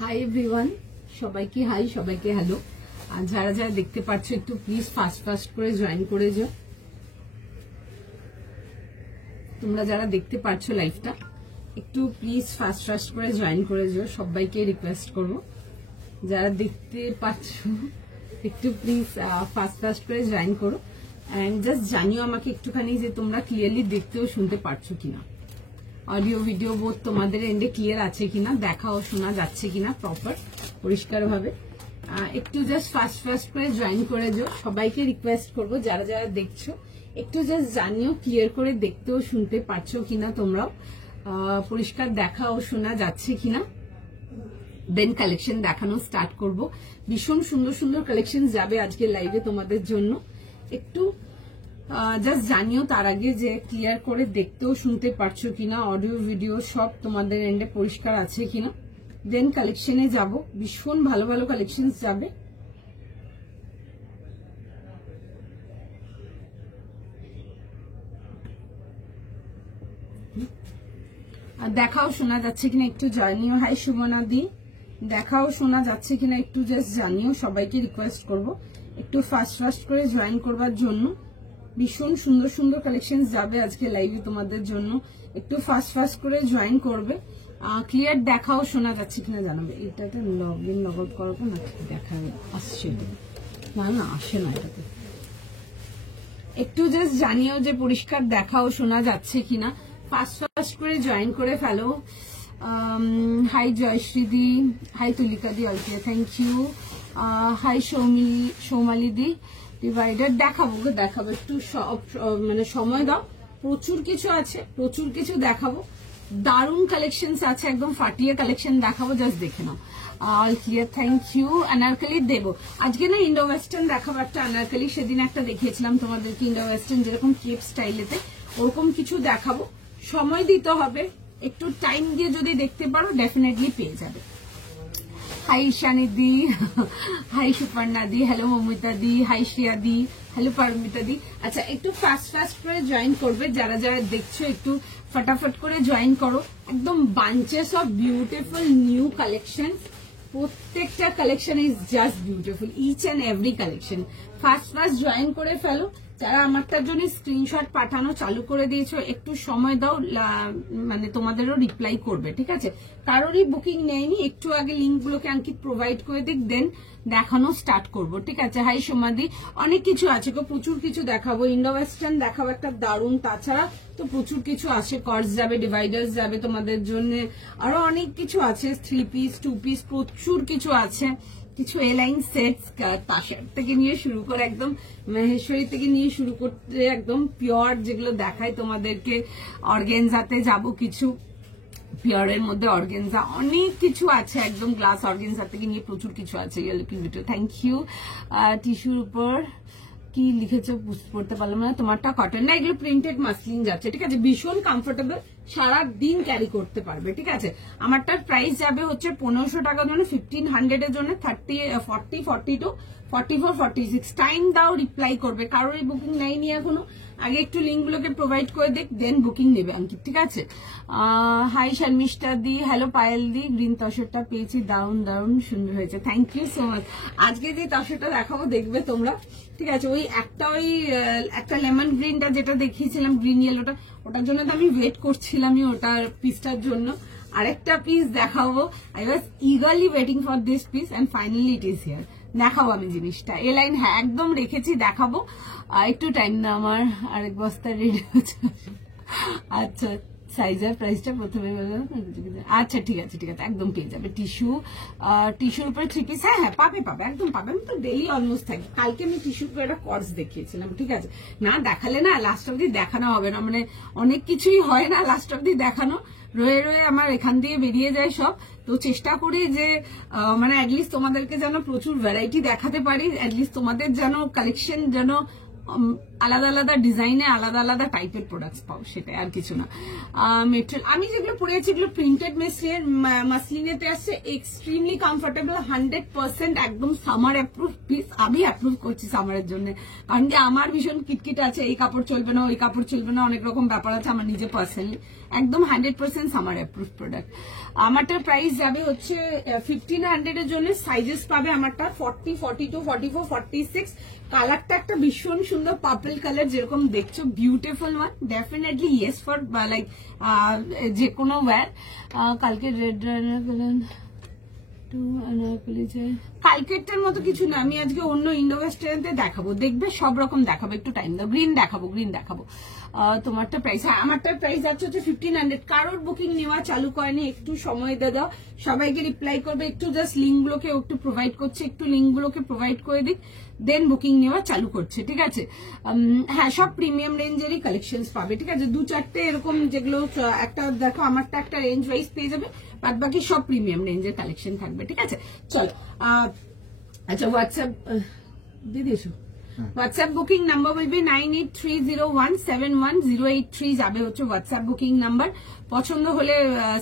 Hi everyone, সবাইকে high, সবাইকে hello. আর যারা যারা দেখতে পাচ্ছ একটু প্লিজ ফাস্ট করে জয়েন করে যাও। তোমরা যারা দেখতে পাচ্ছ লাইভটা একটু প্লিজ ফাস্ট করে জয়েন করে যাও, সবাইকে রিকোয়েস্ট করব। যারা দেখতে পাচ্ছ একটু প্লিজ ফাস্ট করে জয়েন করো অ্যান্ড জাস্ট জানিও আমাকে একটুখানি যে তোমরা ক্লিয়ারলি দেখতে ও শুনতে পারছো কিনা, অডিও ভিডিও বোধ তোমাদের এন্ডে ক্লিয়ার আছে কিনা, দেখা ও শোনা যাচ্ছে কিনা প্রপার পরিষ্কার ভাবে। একটু জাস্ট ফাস্ট করে জয়েন করে যাও, সবাইকে রিকোয়েস্ট করব যারা যারা দেখছো একটু জাস্ট জানিও ক্লিয়ার করে দেখতে ও শুনতে পারছো কিনা, তোমরাও পরিষ্কার দেখা ও শোনা যাচ্ছে কিনা। দেন কালেকশন দেখানো স্টার্ট করব। ভীষণ সুন্দর সুন্দর কালেকশন যাবে আজকে লাইভে তোমাদের জন্য। একটু জাস্ট জানিও তার আগে যে ক্লিয়ার করে দেখতেও শুনতে পারছো কিনা, অডিও ভিডিও সব তোমাদের এন্ডে পরিষ্কার আছে কিনা। দেন কালেকশনে যাব, ভীষণ ভালো ভালো কালেকশন যাবে। দেখাও শোনা যাচ্ছে কিনা একটু জানিও। হাই সুমনা দি, দেখাও শোনা যাচ্ছে কিনা একটু জাস্ট জানিও, সবাইকে রিকোয়েস্ট করব একটু ফাস্ট করে জয়েন করবার জন্য। ভীষণ সুন্দর সুন্দর কালেকশন যাবে আজকে লাইভে তোমাদের জন্য, একটু ফাস্ট করে জয়েন করবে। ক্লিয়ার দেখাও শোনা যাচ্ছে কিনা জানাবে। এটাতে লগ ইন লগ আউট করবো না, দেখা আসছে না আসে না এটাতে। একটু জাস্ট জানিও যে পরিষ্কার দেখাও শোনা যাচ্ছে কিনা, ফাস্ট করে জয়েন করে ফেলো। হাই জয়শ্রী দি, হাই তুলিকা দি, অলকে থ্যাংক ইউ। হাই সৌমালি দি। ডিভাইডার দেখাবো একটু মানে সময় দাও, প্রচুর কিছু আছে, প্রচুর কিছু দেখাবো, দারুণ কালেকশন আছে, একদম ফাটিয়ে কালেকশন দেখাবো, জাস্ট দেখে নাও। All clear, thank you. Anarkali দেবো আজকে না, ইন্ডো ওয়েস্টার্ন দেখাবো একটা আনারকালি, সেদিন একটা দেখিয়েছিলাম তোমাদেরকে ইন্ডো ওয়েস্টার্ন যেরকম কেপ স্টাইলেতে, ওরকম কিছু দেখাবো। সময় দিতে হবে, একটু টাইম দিয়ে যদি দেখতে পারো ডেফিনেটলি পেয়ে যাবে। হাই ঈশানী দি, হাই সুপর্ণা দি, হ্যালো মমিতা দি, হাই শ্রিয়া দি, হ্যালো পারমিতা দি। আচ্ছা একটু ফাস্ট করে জয়েন করবে, যারা যারা দেখছো একটু ফটাফট করে জয়েন করো। একদম bunches of beautiful new collection, প্রত্যেকটা collection is just beautiful, each and every collection. Fast join করে ফেলো। যারা আমারটার জন্য স্ক্রিনশট পাঠানো চালু করে দিয়েছো একটু সময় দাও, মানে তোমাদেরও রিপ্লাই করবে, ঠিক আছে। কারোরই বুকিং নেয়নি, একটু আগে লিঙ্কগুলোকে আঙ্কিত প্রোভাইড করে দিক, দেন দেখানো স্টার্ট করব, ঠিক আছে। হাই সমাধি, অনেক কিছু আছে গো, প্রচুর কিছু দেখাবো। ইন্ডো ওয়েস্টার্ন দেখাবো একটা দারুণ, তাছাড়া তো প্রচুর কিছু আছে, কর্স যাবে, ডিভাইডার্স যাবে তোমাদের জন্য, আরো অনেক কিছু আছে, 3 পিস 2 পিস, প্রচুর কিছু আছে। কিছু এলাইন সেটস, তাসার থেকে নিয়ে শুরু করে একদম মহেশ্বরী থেকে নিয়ে শুরু করতে একদম পিওর যেগুলো দেখায় তোমাদেরকে। অর্গেনজাতে যাব, কিছু পিওরের মধ্যে অর্গেনজা, অনেক কিছু আছে, একদম গ্লাস অর্গেনজা থেকে নিয়ে প্রচুর কিছু আছে। Thank you. টিস্যুর উপর কি লিখেছো পড়তে পারলাম না, তোমারটা কটন না, এগুলো প্রিন্টেড মাসলিন যাচ্ছে, ঠিক আছে। ভীষণ কমফোর্টেবল, সারা দিন ক্যারি করতে পারবে, ঠিক আছে। আমারটার প্রাইস যাবে হচ্ছে 1500 টাকার জন্য, 1500 এর জন্য 40, 42, 44, 46। টাইম দাও, রিপ্লাই করবে। কারোরই বুকিং নেয়নি এখনো, আগে একটু লিঙ্কগুলোকে প্রোভাইড করে দেখ, দেন বুকিং নেবে অঙ্কিত, ঠিক আছে। হাই শর্মিষ্ঠা দি, হ্যালো পায়েল দি, গ্রিন তসরটা পেয়েছি, দারুণ সুন্দর হয়েছে, থ্যাংক ইউ সো মাচ। আজকে যে তসরটা দেখাবো দেখবে তোমরা, ঠিক আছে। ওই একটা লেমন গ্রিনটা যেটা দেখিয়েছিলাম, গ্রিন ইয়েলোটা, ওটার জন্য তো আমি ওয়েট করছিলামই, ওটার পিসটার জন্য। আরেকটা পিস দেখাবো, I was eagerly waiting for this piece and finally it is here. দেখাবো আমি জিনিসটা, এ লাইন হ্যাঁ একদম রেখেছি, দেখাবো। একটু টাইম না আমার, আরেক বস্তা রেডি হচ্ছে। আচ্ছা সাইজের প্রাইসটা প্রথমে বললাম, আচ্ছা ঠিক আছে একদম পেয়ে যাবে। টিস্যুর উপরে 3 পিস, হ্যাঁ পাবে একদম পাবে। আমি তো ডেইলি অলমোস্ট থাকি। কালকে আমি টিস্যুর উপরে একটা কর্স দেখিয়েছিলাম, ঠিক আছে। না দেখালে না লাস্ট অব্দি দেখানো হবে না, মানে অনেক কিছুই হয় না লাস্ট অব্দি দেখানো, রয়ে আমার এখান দিয়ে বেরিয়ে যায় সব। তো চেষ্টা করি যে মানে অ্যাটলিস্ট তোমাদেরকে যেন প্রচুর ভ্যারাইটি দেখাতে পারি, অ্যাটলিস্ট তোমাদের যেন কালেকশন যেন আলাদা আলাদা ডিজাইনে আলাদা আলাদা টাইপের প্রোডাক্টস পাও, সেটাই আর কিছু না। মেটেরিয়াল আমি যেগুলো পরে আছি এগুলো প্রিন্টেড মাসলিনেতে আসছে, এক্সট্রিমলি কমফোর্টেবল, 100% একদম সামার অ্যাপ্রুভ পিস। আমি অ্যাপ্রুভ করছি সামারের জন্য, কারণ কি আমার ভীষণ কিটকিট আছে, এই কাপড় চলবে না ওই কাপড় চলবে না, অনেক রকম ব্যাপার আছে আমার নিজে পার্সোনালি। একদম 100% সামার অ্যাপ্রুভ প্রোডাক্ট। আমারটার প্রাইস যাবে হচ্ছে 1500 এর জন্য। সাইজেস পাবে আমারটা 40, 42, 44, 46। কালারটা একটা ভীষণ সুন্দর পার্পল কালার, যেরকম দেখছো beautiful one, definitely yes for like যে কোনো ওয়্যার। কালকে রেড কালকেরটার মতো কিছু না, আমি আজকে অন্য ইন্ডো ওয়েস্টার্নতে দেখাবো, দেখবে সব রকম দেখাবো। একটু টাইম দাও, গ্রিন দেখাবো। তোমারটা প্রাইস, হ্যাঁ আমারটার প্রাইস আছে হচ্ছে 1500। কারোর বুকিং নেওয়া চালু করেনি, একটু সময় দিয়ে দাও, সবাইকে রিপ্লাই করবে, একটু জাস্ট লিঙ্কগুলোকে একটু প্রোভাইড করছে, একটু লিঙ্কগুলোকে প্রোভাইড করে দিক, দেন বুকিং নেওয়া চালু করছে, ঠিক আছে। হ্যাঁ সব প্রিমিয়াম রেঞ্জেরই কালেকশন পাবে, ঠিক আছে। 2-4টে এরকম যেগুলো একটা দেখো, আমারটা একটা রেঞ্জ ওয়াইজ পেয়ে যাবে, বাদ বাকি সব প্রিমিয়াম রেঞ্জের কালেকশন থাকবে, ঠিক আছে। চলো আচ্ছা হোয়াটসঅ্যাপ দিদি এসো। হোয়াটসঅ্যাপ বুকিং নাম্বার বলবে 9830171083 যাবে হচ্ছে হোয়াটসঅ্যাপ বুকিং নাম্বার। পছন্দ হলে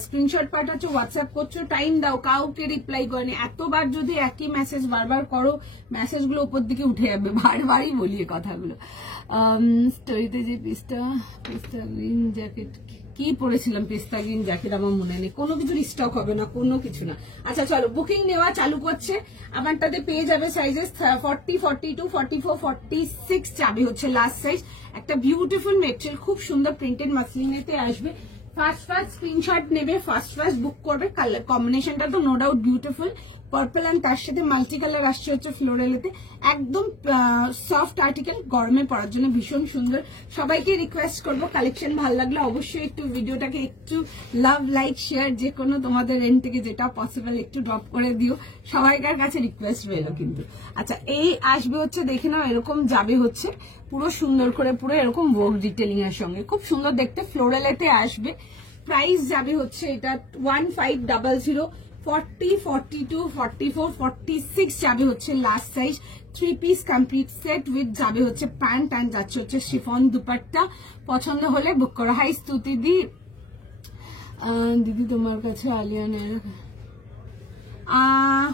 স্ক্রিনশট পাঠাচ্ছ, হোয়াটসঅ্যাপ করছো, টাইম দাও, কাউকে রিপ্লাই করেনি। এতবার যদি একই মেসেজ বারবার করো, মেসেজগুলো উপর দিকে উঠে যাবে, বারবারই বলি কথাগুলো। স্টোরিতে যে পিস্তা গ্রিন জ্যাকেট কি পরেছিলাম, পিস্তা গ্রিন জ্যাকেট আমার মনে নেই, কোনো কিছুর স্টক হবে না, কোনো কিছু না। আচ্ছা চলো বুকিং নেওয়া চালু করছে। আমারটাতে পেয়ে যাবে সাইজেস 40, 42, 44, 46 যাবে হচ্ছে লাস্ট সাইজ। একটা বিউটিফুল মেটেরিয়াল, খুব সুন্দর প্রিন্টেড মাসলিনেতে আসবে। ফার্স্ট স্ক্রিনশট নেবে, ফার্স্ট বুক করবে। কালার কম্বিনেশনটা তো no doubt beautiful, purple and তার সাথে মাল্টি কালার আসছে হচ্ছে ফ্লোরালেতে। একদম সফট আর্টিকেল, গরমে পরার জন্য ভীষণ সুন্দর। সবাইকে রিকোয়েস্ট করবো, কালেকশন ভালো লাগলে অবশ্যই একটু ভিডিওটাকে একটু লাভ, লাইক, শেয়ার, যে কোনো তোমাদের এন্ড থেকে যেটা পসিবল একটু ড্রপ করে দিও, সবাইকার কাছে রিকোয়েস্ট রইলো কিন্তু। আচ্ছা এই আসবে হচ্ছে, দেখে নাও, এরকম যাবে হচ্ছে পুরো সুন্দর করে, পুরো এরকম ওয়ার্ক ডিটেলিং এর সঙ্গে, খুব সুন্দর দেখতে ফ্লোরালেতে আসবে। প্রাইস যাবে হচ্ছে এটা 1500। 40, 42, 44, 46 যাবে হচ্ছে last size. 3 piece complete set with যাবে হচ্ছে প্যান্ট অ্যান্ড যাচ্ছে হচ্ছে শিফন দুপাট্টা। পছন্দ হলে বুক করো। হাই স্তুতি দিদি তোমার কাছে আলিয়ানের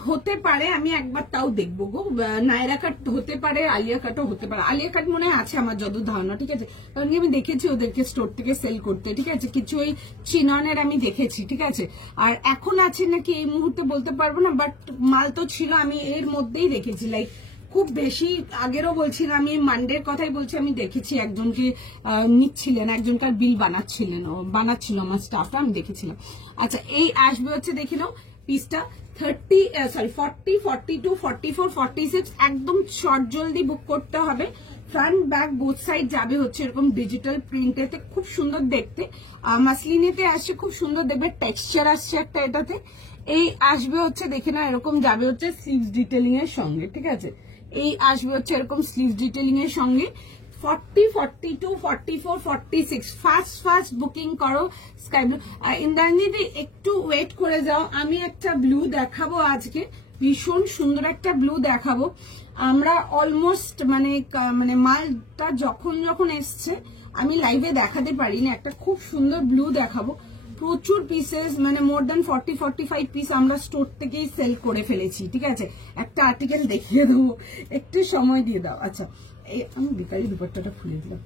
হতে পারে, আমি একবার তাও দেখবো গো। নায়রা কাট হতে পারে, আলিয়া কাটও হতে পারে। আলিয়া কাট মনে আছে আমার যত ধারণা, ঠিক আছে, কারণ আমি দেখেছি ওদেরকে স্টোর থেকে সেল করতে, ঠিক আছে। কিছু ওই চিননের আমি দেখেছি, ঠিক আছে। আর এখন আছে নাকি এই মুহূর্তে বলতে পারবো না, বাট মাল তো ছিল, আমি এর মধ্যেই দেখেছি। লাইক খুব বেশি আগেরও বলছি না, আমি মানডের কথাই বলছি, আমি দেখেছি একজনকে নিচ্ছিলেন, একজনকার বিল বানাচ্ছিল আমার স্টাফটা, আমি দেখেছিলাম। আচ্ছা এই আসবে হচ্ছে, দেখে নাও পিসটা 40, 42, 44, 46 একদম শর্ট, জলদি বুক করতে হবে। ফ্রন্ট ব্যাক বোথ সাইড যাবে হচ্ছে এরকম ডিজিটাল প্রিন্টেতে, খুব সুন্দর দেখতে। মাসলিনেতে আসছে, খুব সুন্দর দেখবে, টেক্সচার আসছে একটা এটাতে। এই আসবে হচ্ছে, দেখে না, এরকম যাবে হচ্ছে স্লিভস ডিটেলিং এর সঙ্গে, ঠিক আছে। এই আসবে হচ্ছে এরকম স্লিভস ডিটেলিং এর সঙ্গে। 40, 42, 44, 46 ফাস্ট বুকিং করো। স্কাই ব্লু, ইন্দ্রাণীদি একটু ওয়েট করে যাও, আমি একটা ব্লু দেখাবো আজকে, ভীষণ সুন্দর একটা ব্লু দেখাবো। আমরা অলমোস্ট মানে মালটা যখন এসছে আমি লাইভে দেখাতে পারিনি, একটা খুব সুন্দর ব্লু দেখাবো। প্রচুর পিসেস, মানে মোর দ্যান 40-45 পিস আমরা স্টোর থেকেই সেল করে ফেলেছি, ঠিক আছে। একটা আর্টিকেল দেখিয়ে দেবো, একটু সময় দিয়ে দাও। আচ্ছা আমি বিকারি দুপাট্টাটা খুলে দিলাম।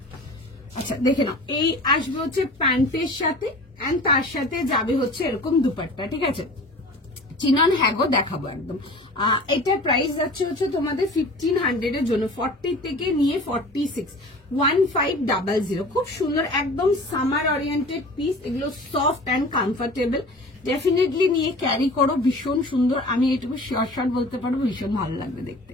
আচ্ছা দেখে নাও, এই আসবে হচ্ছে প্যান্টের সাথে, এন্ড তার সাথে যাবে হচ্ছে এরকম দুপাট্টা, ঠিক আছে। চিনন হ্যাগো দেখাবো একদম। এটা প্রাইস যাচ্ছে হচ্ছে তোমাদের 1500 এর জন্য, 40 থেকে নিয়ে 46, 1500। খুব সুন্দর, একদম সামার ওরিয়েন্টেড পিস, এগুলো সফট অ্যান্ড কমফোর্টেবল, ডেফিনেটলি নিয়ে ক্যারি করো, ভীষণ সুন্দর। আমি এটুকু শিওর বলতে পারবো, ভীষণ ভালো লাগবে দেখতে।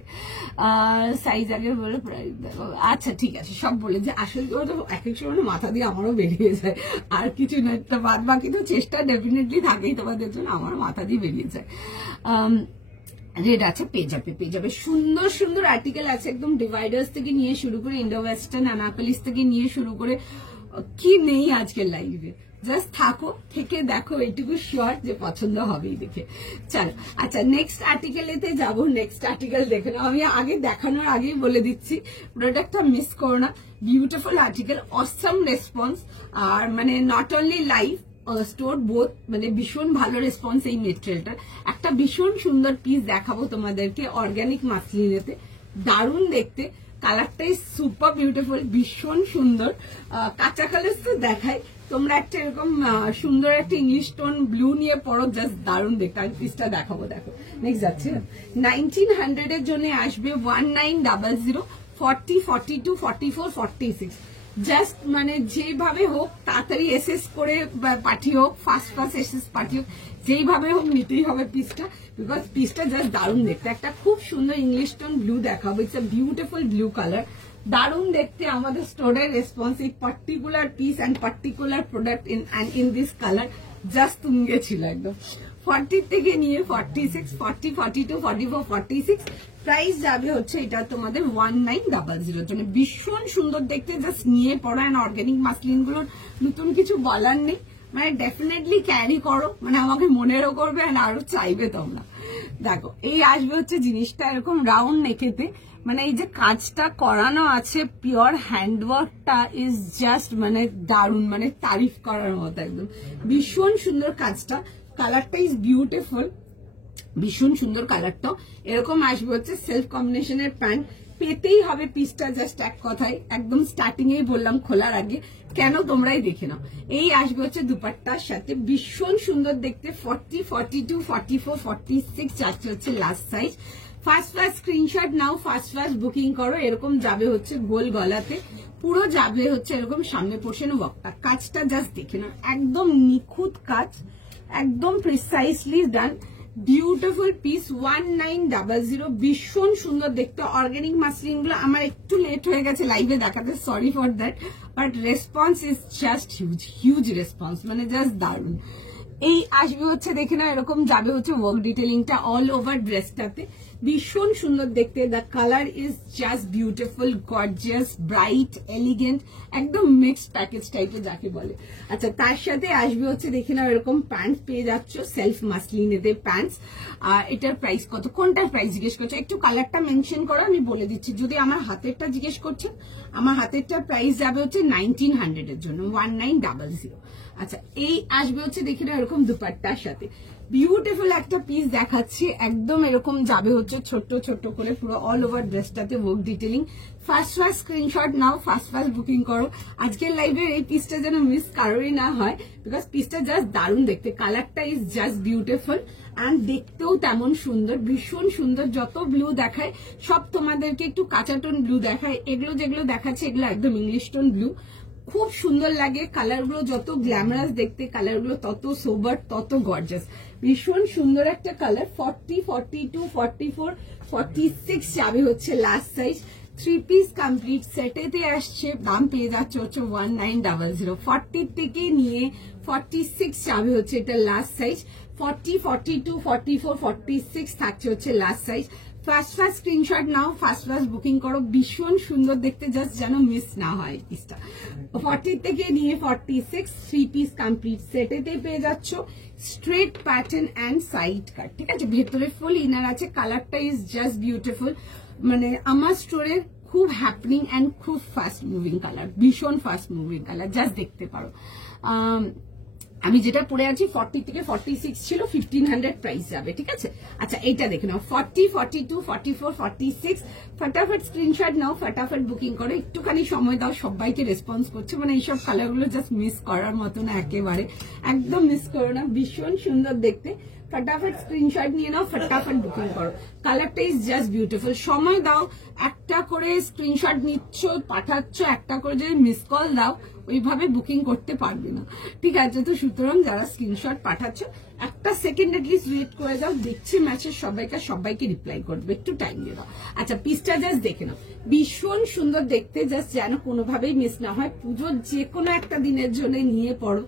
সাইজ আগে বলে প্রাইস দেখো। আচ্ছা ঠিক আছে, সব বলে যে আসলে ওটা এক এক সময় মাথা দিয়ে আমারও বেরিয়ে যায়, আর কিছু না, বাদ বাকি তো চেষ্টা ডেফিনেটলি থাকেই তোমাদের জন্য, আমার মাথা দিয়ে বেরিয়ে যায়। রেড আছে, পেয়ে যাবে সুন্দর আর্টিকেল আছে, একদম ডিভাইডার্স থেকে নিয়ে শুরু করে ইন্ডো ওয়েস্টার্ন, অ্যানাপলিস থেকে নিয়ে শুরু করে কি নেই আজকের লাইভে, জাস্ট থাকো, থেকে দেখো, এইটুকু শিওর যে পছন্দ হবেই দেখে। চলো আচ্ছা নেক্সট আর্টিকেলেতে যাবো। নেক্সট আর্টিকেল দেখে নাও। আমি আগে দেখানোর আগেই বলে দিচ্ছি প্রোডাক্টটা মিস করো না। বিউটিফুল আর্টিকেল, অসম রেসপন্স, আর মানে not only live store both, মানে ভীষণ ভালো রেসপন্স এই মেটেরিয়ালটার। একটা ভীষণ সুন্দর পিস দেখাবো তোমাদেরকে অর্গানিক মাসলিনেতে, দারুণ দেখতে, কালারটাই সুপার বিউটিফুল, ভীষণ সুন্দর। কাঁচা কালার তো দেখাই, তোমরা একটা এরকম সুন্দর একটা ইংলিশ টোন ব্লু নিয়ে পড়ো, জাস্ট দারুণ দেখতে। আমি পিসটা দেখাবো, দেখো নেক্সট যাচ্ছে 1900 এর জন্য আসবে 1900, 40, 42, 44, 46। জাস্ট মানে যেভাবে হোক তাড়াতাড়ি এসএস করে পাঠিয়ে হোক, ফার্স্ট এসএস পাঠিয়ে হোক, যেইভাবে হোক নিতেই হবে পিসটা, বিকজ পিসটা জাস্ট দারুণ দেখতে। একটা খুব সুন্দর ইংলিশ টোন ব্লু দেখাবো, it's a beautiful blue colour, দারুণ দেখতে। আমাদের স্টোরের রেসপন্স এই particular piece and particular product in this colour just তুঙ্গে ছিল একদম। 40 থেকে নিয়ে 46, 40, 42, 44, 46 প্রাইস যাবে হচ্ছে এটা তোমাদের 1900 জন্য। ভীষণ সুন্দর দেখতে, জাস্ট নিয়ে পড়া। অ্যান্ড অর্গানিক মাসলিন গুলোর নতুন কিছু বলার নেই, মানে ডেফিনেটলি ক্যারি করো, মানে আমাকে মনেরও করবে আর আরো চাইবে তোমরা। দেখো এই আসবে হচ্ছে জিনিসটা এরকম রাউন্ড নেকেতে, মানে এই যে কাজটা করানো আছে পিওর হ্যান্ডওয়ার্কটা ইজ জাস্ট মানে দারুণ, মানে তারিফ করার মতো একদম। ভীষণ সুন্দর কাজটা, কালারটা ইজ বিউটিফুল, ভীষণ সুন্দর কালারটা। এরকম আসবে হচ্ছে সেলফ কম্বিনেশনের প্যান্ট, পেতেই হবে পিসটা, জাস্ট এক কথায় একদম স্টার্টিং এই বললাম খোলার আগে, কেন তোমরাই দেখে নাও। এই আসবে হচ্ছে দুপাট্টার সাথে, ভীষণ সুন্দর দেখতে। 40, 42, 44, 46 যাচ্ছে হচ্ছে লাস্ট সাইজ। ফার্স্ট স্ক্রিনশট নাও, ফার্স্ট বুকিং করো। এরকম যাবে হচ্ছে গোল গলাতে, পুরো যাবে হচ্ছে এরকম সামনে পোর্শন ওয়ার্কটা। কাজটা জাস্ট দেখে নাও, একদম নিখুঁত কাজ, একদম প্রিসাইসলি ডান, বিউটিফুল পিস। 1900, ভীষণ সুন্দর দেখতে। অর্গানিক মাসলিন গুলো আমার একটু লেট হয়ে গেছে লাইভে দেখাতে, sorry for that, but response is just huge response, মানে জাস্ট দারুণ। এই আসবে হচ্ছে দেখে না, এরকম যাবে হচ্ছে ওয়ার্ক ডিটেলিংটা অল ওভার ড্রেসটাতে, ভীষণ সুন্দর দেখতে। The colour is just beautiful, gorgeous, bright, elegant, একদম মিক্সড প্যাকেজ টাইপের যাকে বলে। আচ্ছা তার সাথে আসবে হচ্ছে দেখে নাও এরকম প্যান্ট পেয়ে যাচ্ছ, সেলফ মাসলিনেতে প্যান্টস। এটার প্রাইস কত, কোনটার প্রাইস জিজ্ঞেস করছো, একটু কালারটা মেনশন করো, আমি বলে দিচ্ছি। যদি আমার হাতেরটা জিজ্ঞেস করছেন, আমার হাতেরটা প্রাইস যাবে হচ্ছে 1900 এর জন্য, 1900। আচ্ছা এই আসবে হচ্ছে দেখে নাও এরকম দুপাট্টার সাথে, বিউটিফুল একটা পিস দেখাচ্ছি, একদম এরকম যাবে হচ্ছে ছোট্ট ছোট্ট করে পুরো অল ওভার ড্রেসটাতে ওয়ার্ক ডিটেলিং। ফার্স্ট স্ক্রিনশট নাও, ফার্স্ট বুকিং করো। আজকের লাইভের এই পিসটা যেন মিস কারোরই না হয়, বিকজ পিসটা জাস্ট দারুণ দেখতে, কালারটা ইজ জাস্ট বিউটিফুল অ্যান্ড দেখতেও তেমন সুন্দর, ভীষণ সুন্দর। যত ব্লু দেখায় সব তোমাদেরকে একটু কাঁচা টোন ব্লু দেখায়, এগুলো যেগুলো দেখাচ্ছে এগুলো একদম ইংলিশ টোন ব্লু, খুব সুন্দর লাগে। কালারগুলো যত গ্ল্যামারাস দেখতে, কালারগুলো তত সোবার, তত গর্জাস, ভীষণ সুন্দর একটা কালার। 40, 42, 44, 46 যাবে হচ্ছে লাস্ট সাইজ। 3 পিস কমপ্লিট সেটেতে আসছে, দাম পেয়ে যাচ্ছে হচ্ছে 1900। 40 থেকে নিয়ে 46 যাবে হচ্ছে এটা লাস্ট সাইজ। 40, 42, 44, 46 থাকছে হচ্ছে লাস্ট সাইজ। ফার্স্ট স্ক্রিনশট নাও, ফার্স্ট বুকিং করো, ভীষণ সুন্দর দেখতে, জাস্ট যেন মিস না হয় পিসটা। 40 থেকে নিয়ে 46 3 পিস কমপ্লিট সেটেতে পেয়ে যাচ্ছ, স্ট্রেট প্যাটার্ন অ্যান্ড সাইড কাট, ঠিক আছে। ভেতরে ফুল ইনার আছে, কালারটা ইজ জাস্ট বিউটিফুল, মানে আমার স্টোরের খুব হ্যাপনিং অ্যান্ড খুব ফাস্ট মুভিং কালার, ভীষণ ফাস্ট মুভিং কালার, জাস্ট দেখতে পারো। আমি যেটা পরে আছি 40 থেকে 46 ছিল, 1500 প্রাইস যাবে, ঠিক আছে। আচ্ছা এইটা দেখে নাও, 40, 42, 44, 46, ফটাফট স্ক্রিনশট নাও, ফটাফট বুকিং করো, একটুখানি সময় দাও, সবাইকে রেসপন্স করছে, মানে এইসব কালারগুলো জাস্ট মিস করার মতো না, একেবারে একদম মিস করো না, ভীষণ সুন্দর দেখতে। ফটাফট স্ক্রিনশট নিয়ে নাও, ফটাফট বুকিং করো, কালারটা ইজ জাস্ট বিউটিফুল। সময় দাও, একটা করে স্ক্রিনশট নিচ্ছ পাঠাচ্ছ, একটা করে যদি মিস কল দাও ওইভাবে বুকিং করতে পারবে না, ঠিক আছে। তো সুতরাং যারা স্ক্রিনশট পাঠাচ্ছ একটা সেকেন্ড এটলিস্ট ওয়েট করে যাও, দেখছি ম্যাচের সবাইকে রিপ্লাই করবে, একটু টাইম দিয়ে দাও। আচ্ছা পিসটা জাস্ট দেখে নাও, ভীষণ সুন্দর দেখতে, জাস্ট যেন কোনোভাবেই মিস না হয়। পুজোর যে কোনো একটা দিনের জন্য নিয়ে পড়ো,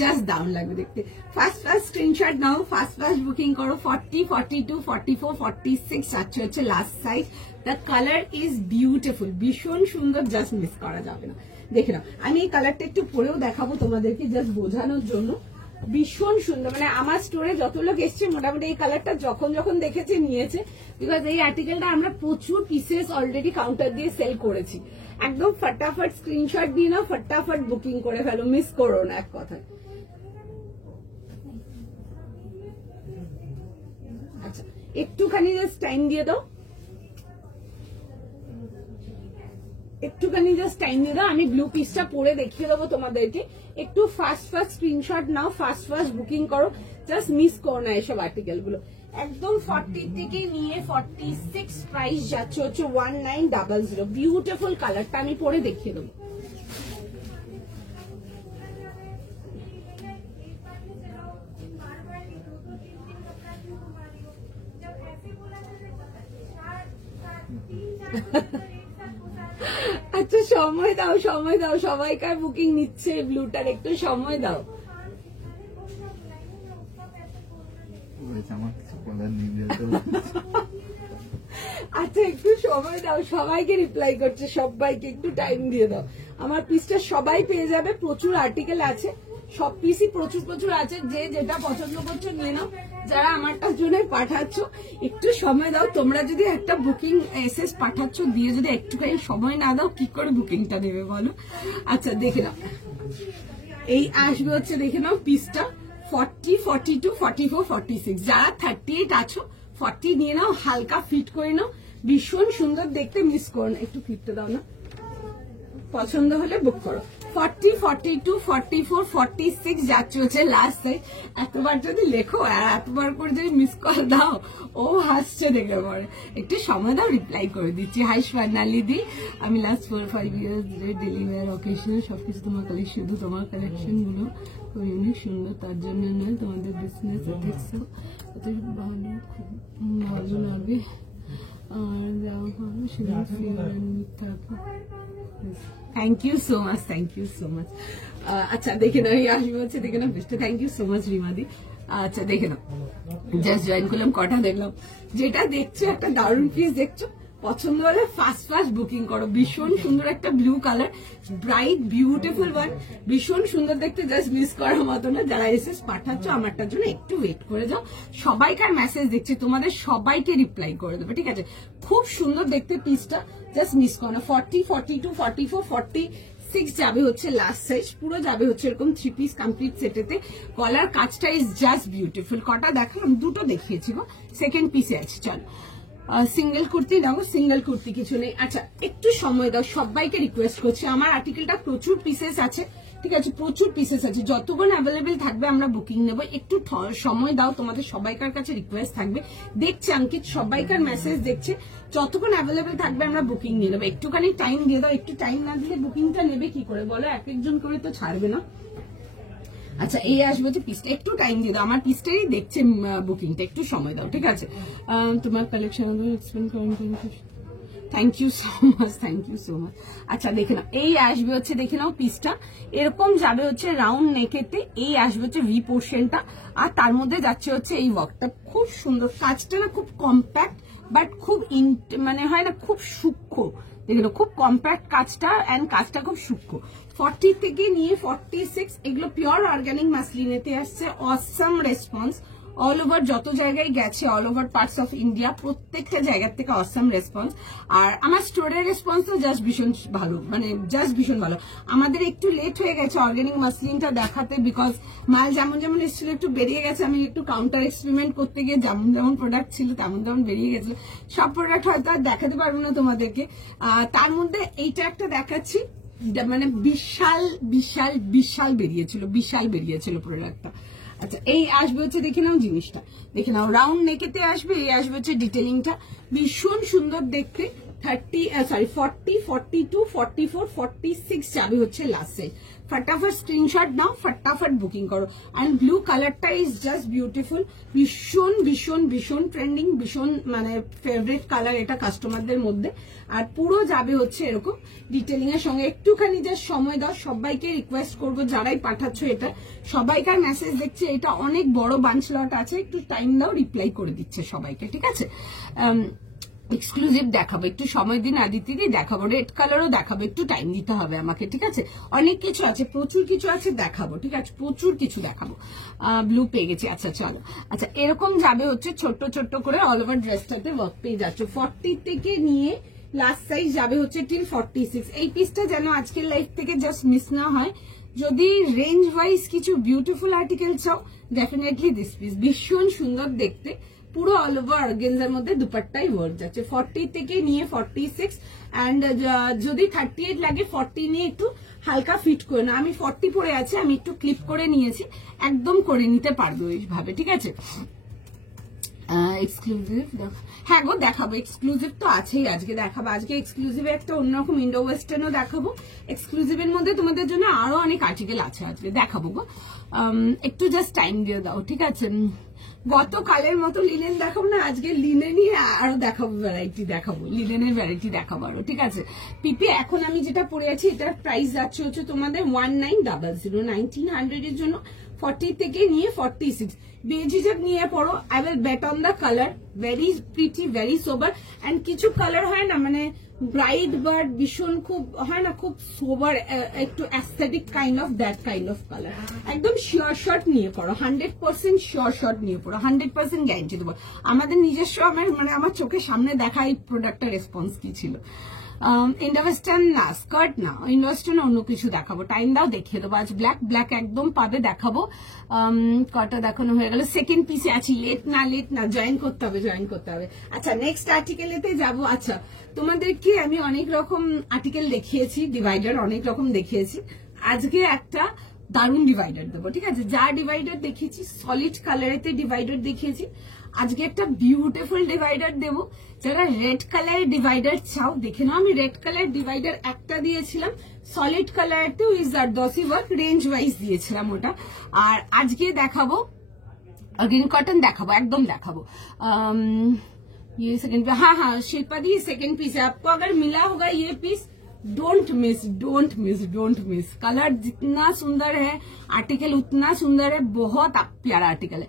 জাস্ট দারুণ লাগবে দেখতে। ফার্স্ট স্ক্রিনশট নাও, ফার্স্ট বুকিং করো। 40, 42, 44, 46 হচ্ছে last size. The colour is beautiful, ভীষণ সুন্দর, জাস্ট মিস করা যাবে না। দেখে নাও, আমি এই কালারটা একটু পরেও দেখাবো তোমাদেরকে জাস্ট বোঝানোর জন্য। ভীষণ সুন্দর, মানে আমার স্টোরে যত লোক এসছে মোটামুটি এই কালারটা যখন দেখেছে নিয়েছে, বিকজ এই আর্টিকেলটা আমরা প্রচুর পিসেস অলরেডি কাউন্টার দিয়ে সেল করেছি। একদম ফটাফট স্ক্রিনশট দিয়ে নাও, ফটাফট বুকিং করে ফেলো, মিস করো না এক কথায়। আচ্ছা, একটুখানি জাস্ট টাইম দিয়ে দাও, একটুখানি জাস্ট টাইম দিয়ে দাও, আমি ব্লু পিসটা পরে দেখিয়ে দেবো তোমাদেরকে। একটু ফার্স্ট স্ক্রিনশট নাও, ফার্স্ট বুকিং করো, জাস্ট মিস করো না এসব আর্টিকেল গুলো। একদম 40 থেকে নিয়ে 46 প্রাইস যাচ্ছে হচ্ছে 1900। বিউটিফুল কালারটা আমি পরে দেখিয়ে দেবো। আচ্ছা সময় দাও, সবাইকার বুকিং নিচ্ছে ব্লুটার, একটু সময় দাও। আচ্ছা একটু সময় দাও, সবাইকে রিপ্লাই করছে, সবাইকে একটু টাইম দিয়ে দাও। আমার পিসটা সবাই পেয়ে যাবে, প্রচুর আর্টিকেল আছে, সব পিসই প্রচুর আছে, যে যেটা পছন্দ করছো নিয়ে নাও। যারা আমারটার জন্য পাঠাচ্ছ একটু সময় দাও। তোমরা যদি একটা বুকিং এসএস পাঠাচ্ছ দিয়ে যদি একটুখানি সময় না দাও, কি করে বুকিংটা দেবে বলো? আচ্ছা দেখে নাও, এই আসবে হচ্ছে দেখে নাও পিসটা 40, 42, 44, 46। যারা 38 আছো 40 নিয়ে নাও, হালকা ফিট করে নাও, ভীষণ সুন্দর দেখতে, মিস করো না। একটু ফিটতে দাও না, পছন্দ হলে বুক করো। 40, 42, 44, 46 যাচ্ছে হচ্ছে লাস্ট সাইজ। এতবার যদি লেখো আর এতবার করে যদি মিস কল দাও, ও হাসছে দেখে পরে। একটু সময় দাও, রিপ্লাই করে দিচ্ছি। হাই স্বর্ণালী দি, আমি লাস্ট 4-5 ইয়ার্স ধরে ডেলি ওয়্যার অকেশন সবকিছু তোমার কালেকশন, শুধু তোমার কালেকশন গুলো খুব ইউনিক সুন্দর, তার জন্য নয় তোমাদের বিজনেস দেখছো ভালো, খুব ভালো লাগে। আর যা ভালো সেটা থাকো। Thank you so much. আচ্ছা দেখে নাও, এই আসবে হচ্ছে দেখে নাও best. Thank you so much রিমাদি। আচ্ছা দেখে নাও, জাস্ট জয়েন করলাম, কটা দেখলাম। যেটা দেখছো একটা দারুণ পিস দেখছো, পছন্দ হলে ফার্স্ট বুকিং করো। ভীষণ সুন্দর একটা blue colour, bright beautiful one, ভীষণ সুন্দর দেখতে, জাস্ট মিস করার মতো না। যারা এসএস পাঠাচ্ছ আমারটার জন্য একটু ওয়েট করে যাও। সবাইকার মেসেজ দেখছি, তোমাদের সবাইকে রিপ্লাই করে দেবে, ঠিক আছে? খুব সুন্দর দেখতে পিসটা, জাস্ট মিস করো না। 40, 42, 44, 46 যাবে হচ্ছে লাস্ট সাইজ, পুরো যাবে হচ্ছে এরকম 3 পিস কমপ্লিট সেটেতে। গলার কাজটা ইজ জাস্ট বিউটিফুল। কটা দেখালাম? দুটো দেখিয়েছি গো, সেকেন্ড পিসে আছে। চলো সিঙ্গেল কুর্তি দাও, সিঙ্গেল কুর্তি কিছু নেই। আচ্ছা একটু সময় দাও, সবাইকে রিকোয়েস্ট করছি। আমার আর্টিকেলটা প্রচুর পিসেস আছে, ঠিক আছে? প্রচুর পিসেস আছে, যতক্ষণ অ্যাভেলেবেল থাকবে আমরা বুকিং নেব। একটু সময় দাও, তোমাদের সবাইকার কাছে রিকোয়েস্ট থাকবে। দেখছে অঙ্কিত, সবাইকার মেসেজ দেখছে, যতক্ষণ অ্যাভেলেবেল থাকবে আমরা বুকিং নিয়ে নেবো। একটুখানি টাইম দিয়ে দাও, একটু টাইম না দিলে বুকিংটা নেবে কি করে বলো? এক একজন করে তো ছাড়বে না। আচ্ছা এই আসবে যে পিসটা, একটু টাইম দিয়ে দাও, আমার পিসটাই দেখছে বুকিংটা, একটু সময় দাও, ঠিক আছে? তোমার কালেকশন এক্সপ্লেন করেন। Thank you so much. আচ্ছা দেখে নাও, এই আসবে হচ্ছে দেখে নাও পিসটা এরকম যাবে হচ্ছে রাউন্ড নেকেতে, এই আসবে হচ্ছে ভি পোর্শনটা, আর তার মধ্যে যাচ্ছে হচ্ছে এই ওয়ার্কটা। খুব সুন্দর কাজটা না, খুব কম্প্যাক্ট বাট খুব মানে হয় না, খুব সূক্ষ্ম। দেখে নাও, খুব কম্প্যাক্ট কাজটা, অ্যান্ড কাজটা খুব সূক্ষ্ম। 40 থেকে নিয়ে 46 এগুলো পিওর অর্গানিক মাসলিনেতে আসছে। অসাম রেসপন্স, অল ওভার যত জায়গায় গেছে, all over parts of India, প্রত্যেকটা জায়গার থেকে অসাম রেসপন্স। আর আমার স্টোরের রেসপন্স তো জাস্ট ভীষণ ভালো, মানে জাস্ট ভীষণ ভালো। আমাদের একটু লেট হয়ে গেছে অর্গানিক মাসলিনটা দেখাতে, বিকজ মাল যেমন এসেছিল একটু বেরিয়ে গেছে। আমি একটু কাউন্টার এক্সপেরিমেন্ট করতে গিয়ে যেমন প্রোডাক্ট ছিল তেমন বেরিয়ে গেছিল। সব প্রোডাক্ট হয়তো আর দেখাতে পারবো না তোমাদেরকে। তার মধ্যে এইটা একটা দেখাচ্ছি, মানে বিশাল বেরিয়েছিল প্রোডাক্টটা। আচ্ছা এই আসবে হচ্ছে দেখে নাও জিনিসটা, দেখে নাও রাউন্ড নেকেতে আসবে। এই আসবে হচ্ছে ডিটেলিংটা, ভীষণ সুন্দর দেখতে। 40, 42, 44, 46 যাবে হচ্ছে লাস্ট সাইজ। फटाफट स्क्रीनशॉट नाओ, फटाफट बुकिंग करो। एंड ब्लू कलरটা इज जस्ट ब्यूटीफुल, ভীষণ ভীষণ ভীষণ ট্রেন্ডিং, ভীষণ মানে ফেভারিট কালার এটা কাস্টমারদের মধ্যে। আর পুরো যাবে হচ্ছে এরকম ডিটেইলিং এর সঙ্গে। একটুখানি জাস্ট সময় দাও, সবাইকে রিকোয়েস্ট করব যারাই পাঠাচ্ছ এটা, সবাইকার মেসেজ দেখছি, এটা অনেক বড় বাঞ্চ লট আছে, একটু টাইম দাও, রিপ্লাই করে দিচ্ছে সবাইকে, ঠিক আছে। এক্সক্লুসিভ দেখাবো, একটু সময় দিন আদিতি দি, দেখাবো রেড কালারও দেখাবো, একটু টাইম দিতে হবে আমাকে, ঠিক আছে। অনেক কিছু আছে, প্রচুর কিছু আছে, দেখাবো, ঠিক আছে, প্রচুর কিছু দেখাবো। ব্লু পেয়ে গেছি, আচ্ছা চলো। আচ্ছা এরকম যাবে হচ্ছে ছোট্ট ছোট্ট করে অল ওভার ড্রেসটাতে ওয়ার্ক পেয়ে যাচ্ছে। 40 থেকে নিয়ে লাস্ট সাইজ যাবে হচ্ছে টিল 46। এই পিসটা যেন আজকের লাইফ থেকে জাস্ট মিস না হয়। যদি রেঞ্জ ওয়াইজ কিছু বিউটিফুল আর্টিকেল চাও, ডেফিনেটলি দিস পিস, ভীষণ সুন্দর দেখতে, পুরো অল ওভার অর্গেনজার মধ্যে দুপাট্টাই ওয়ার্ক যাচ্ছে। 40 থেকে নিয়ে 46 এন্ড যদি 38 লাগে 40 নিয়ে একটু হালকা ফিট করে না। আমি 40 পরে আছে, আমি একটু ক্লিপ করে নিয়েছি, একদম করে নিতে পারবো এইভাবে, ঠিক আছে। এক্সক্লুসিভ হ্যাঁ গো দেখাবো, এক্সক্লুসিভ তো আছেই, আজকে দেখাবো। আজকে এক্সক্লুসিভে একটা অন্যরকম ইন্ডো ওয়েস্টার্নও দেখাবো। এক্সক্লুসিভের মধ্যে তোমাদের জন্য আরো অনেক আর্টিকেল আছে, আজকে দেখাবো গো। একটু জাস্ট টাইম দিয়ে দাও, ঠিক আছে। গতকালের মতো লিনেন দেখাবো না, আজকে লিনেনই আরো দেখাবো, ভ্যারাইটি দেখাবো, লিনেনের ভ্যারাইটি দেখাবো আরো, ঠিক আছে। পিপি এখন আমি যেটা পরে আছি এটার প্রাইস যাচ্ছে হচ্ছে তোমাদের 1900, 1900 এর জন্য 40 থেকে নিয়ে 46। বেঝিঝক নিয়ে পড়ো, I will bet on the colour, very pretty, very sober. And কিছু কালার হয় না মানে ব্রাইট বাট ভীষণ খুব হয় না, খুব সোবার, একটু aesthetic kind of, that kind of colour. একদম শিওর শর্ট নিয়ে পড়ো, 100% শিওর শর্ট নিয়ে পড়ো, 100% গ্যারান্টি দেবো। আমাদের নিজস্ব আমার চোখের সামনে দেখা এই প্রোডাক্টের রেসপন্স কি ছিল। ইন্ডোওয়েস্টার্ন না, স্কার্ট না, ইন্ডোওয়েস্টার্ন অন্য কিছু দেখাবো, টাইম দাও দেখিয়ে দেবো। আজ ব্ল্যাক ব্ল্যাক একদম পাবে, দেখাবো। কটা দেখানো হয়ে গেল, সেকেন্ড পিসে আছি, লেট না, জয়েন করতে হবে, জয়েন করতে হবে। আচ্ছা নেক্সট আর্টিকেলেতে যাবো। আচ্ছা তোমাদেরকে আমি অনেক রকম আর্টিকেল দেখিয়েছি, ডিভাইডার অনেক রকম দেখিয়েছি, আজকে একটা দারুণ ডিভাইডার দেবো, ঠিক আছে। যা ডিভাইডার দেখিয়েছি সলিড কালারেতে ডিভাইডার দেখিয়েছি, আজকে একটা বিউটিফুল ডিভাইডার দেবো। যারা রেড কালারের ডিভাইডার চাও দেখে নাও, আমি রেড কালার ডিভাইডার একটা দিয়েছিলাম, সলিড কালারেতে with zardosi work, range wise দিয়েছিলাম ওটা। আর আজকে দেখাবো গ্রিন কটন, দেখাবো একদম দেখাবো। ये सेकंड पे, हाँ शिल्पा दी सेकंड पीस है, आपको अगर मिला होगा ये पीस डोंट मिस। कलर जितना सुंदर है, आर्टिकल उतना सुंदर है, बहुत प्यारा आर्टिकल है।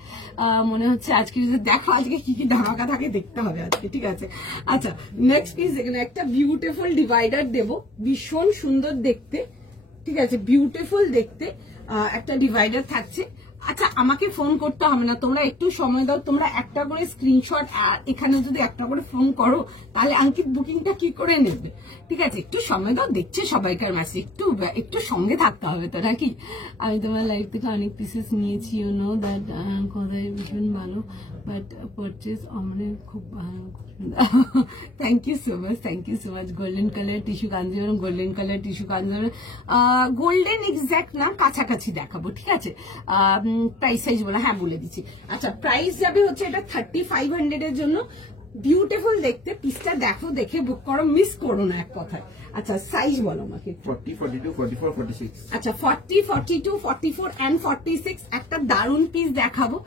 মনে হচ্ছে আজকে দেখো আজকে কি কি ধামাকা থাকে দেখতে হবে আজকে, ঠিক আছে। আচ্ছা নেক্সট পিস দেখেন, একটা বিউটিফুল ডিভাইডার দেবো, ভীষণ সুন্দর দেখতে, ঠিক আছে, বিউটিফুল দেখতে একটা ডিভাইডার থাকছে। আচ্ছা আমাকে ফোন করতে হবে না, তোমরা একটু সময় দাও, তোমরা একটা করে স্ক্রিনশট, আর এখানে যদি একটা করে ফোন করো তাহলে আঙ্কিত বুকিংটা কি করে নেবে, ঠিক আছে। একটু সময় দাও, দেখছে সবাইকার মেসেজ, একটু সঙ্গে থাকতে হবে তো নাকি। আমি তোমার লাইফ থেকে অনেক পিসেস নিয়েছি, ইউ নো দ্যাট, কথায় ভীষণ ভালো, বাট পারচেজ আমার খুব ভালো। Thank you so much. Golden colour tissue Kanjeevaram, golden colour tissue Kanjeevaram, golden exact না, কাছাকাছি দেখাবো, ঠিক আছে। প্রাইস সাইজ বলা, হ্যাঁ বলে দিচ্ছি। আচ্ছা প্রাইস যাবে হচ্ছে এটা 3500 এর জন্য, বিউটিফুল দেখতে, পিসটা দেখো, দেখে বুক করো, মিস করো না এক কথায়। আচ্ছা সাইজ বলো আমাকে। 40, 42, 44, 46। আচ্ছা 40, 42, 44 এন্ড 46 একটা দারুন পিস দেখাবো,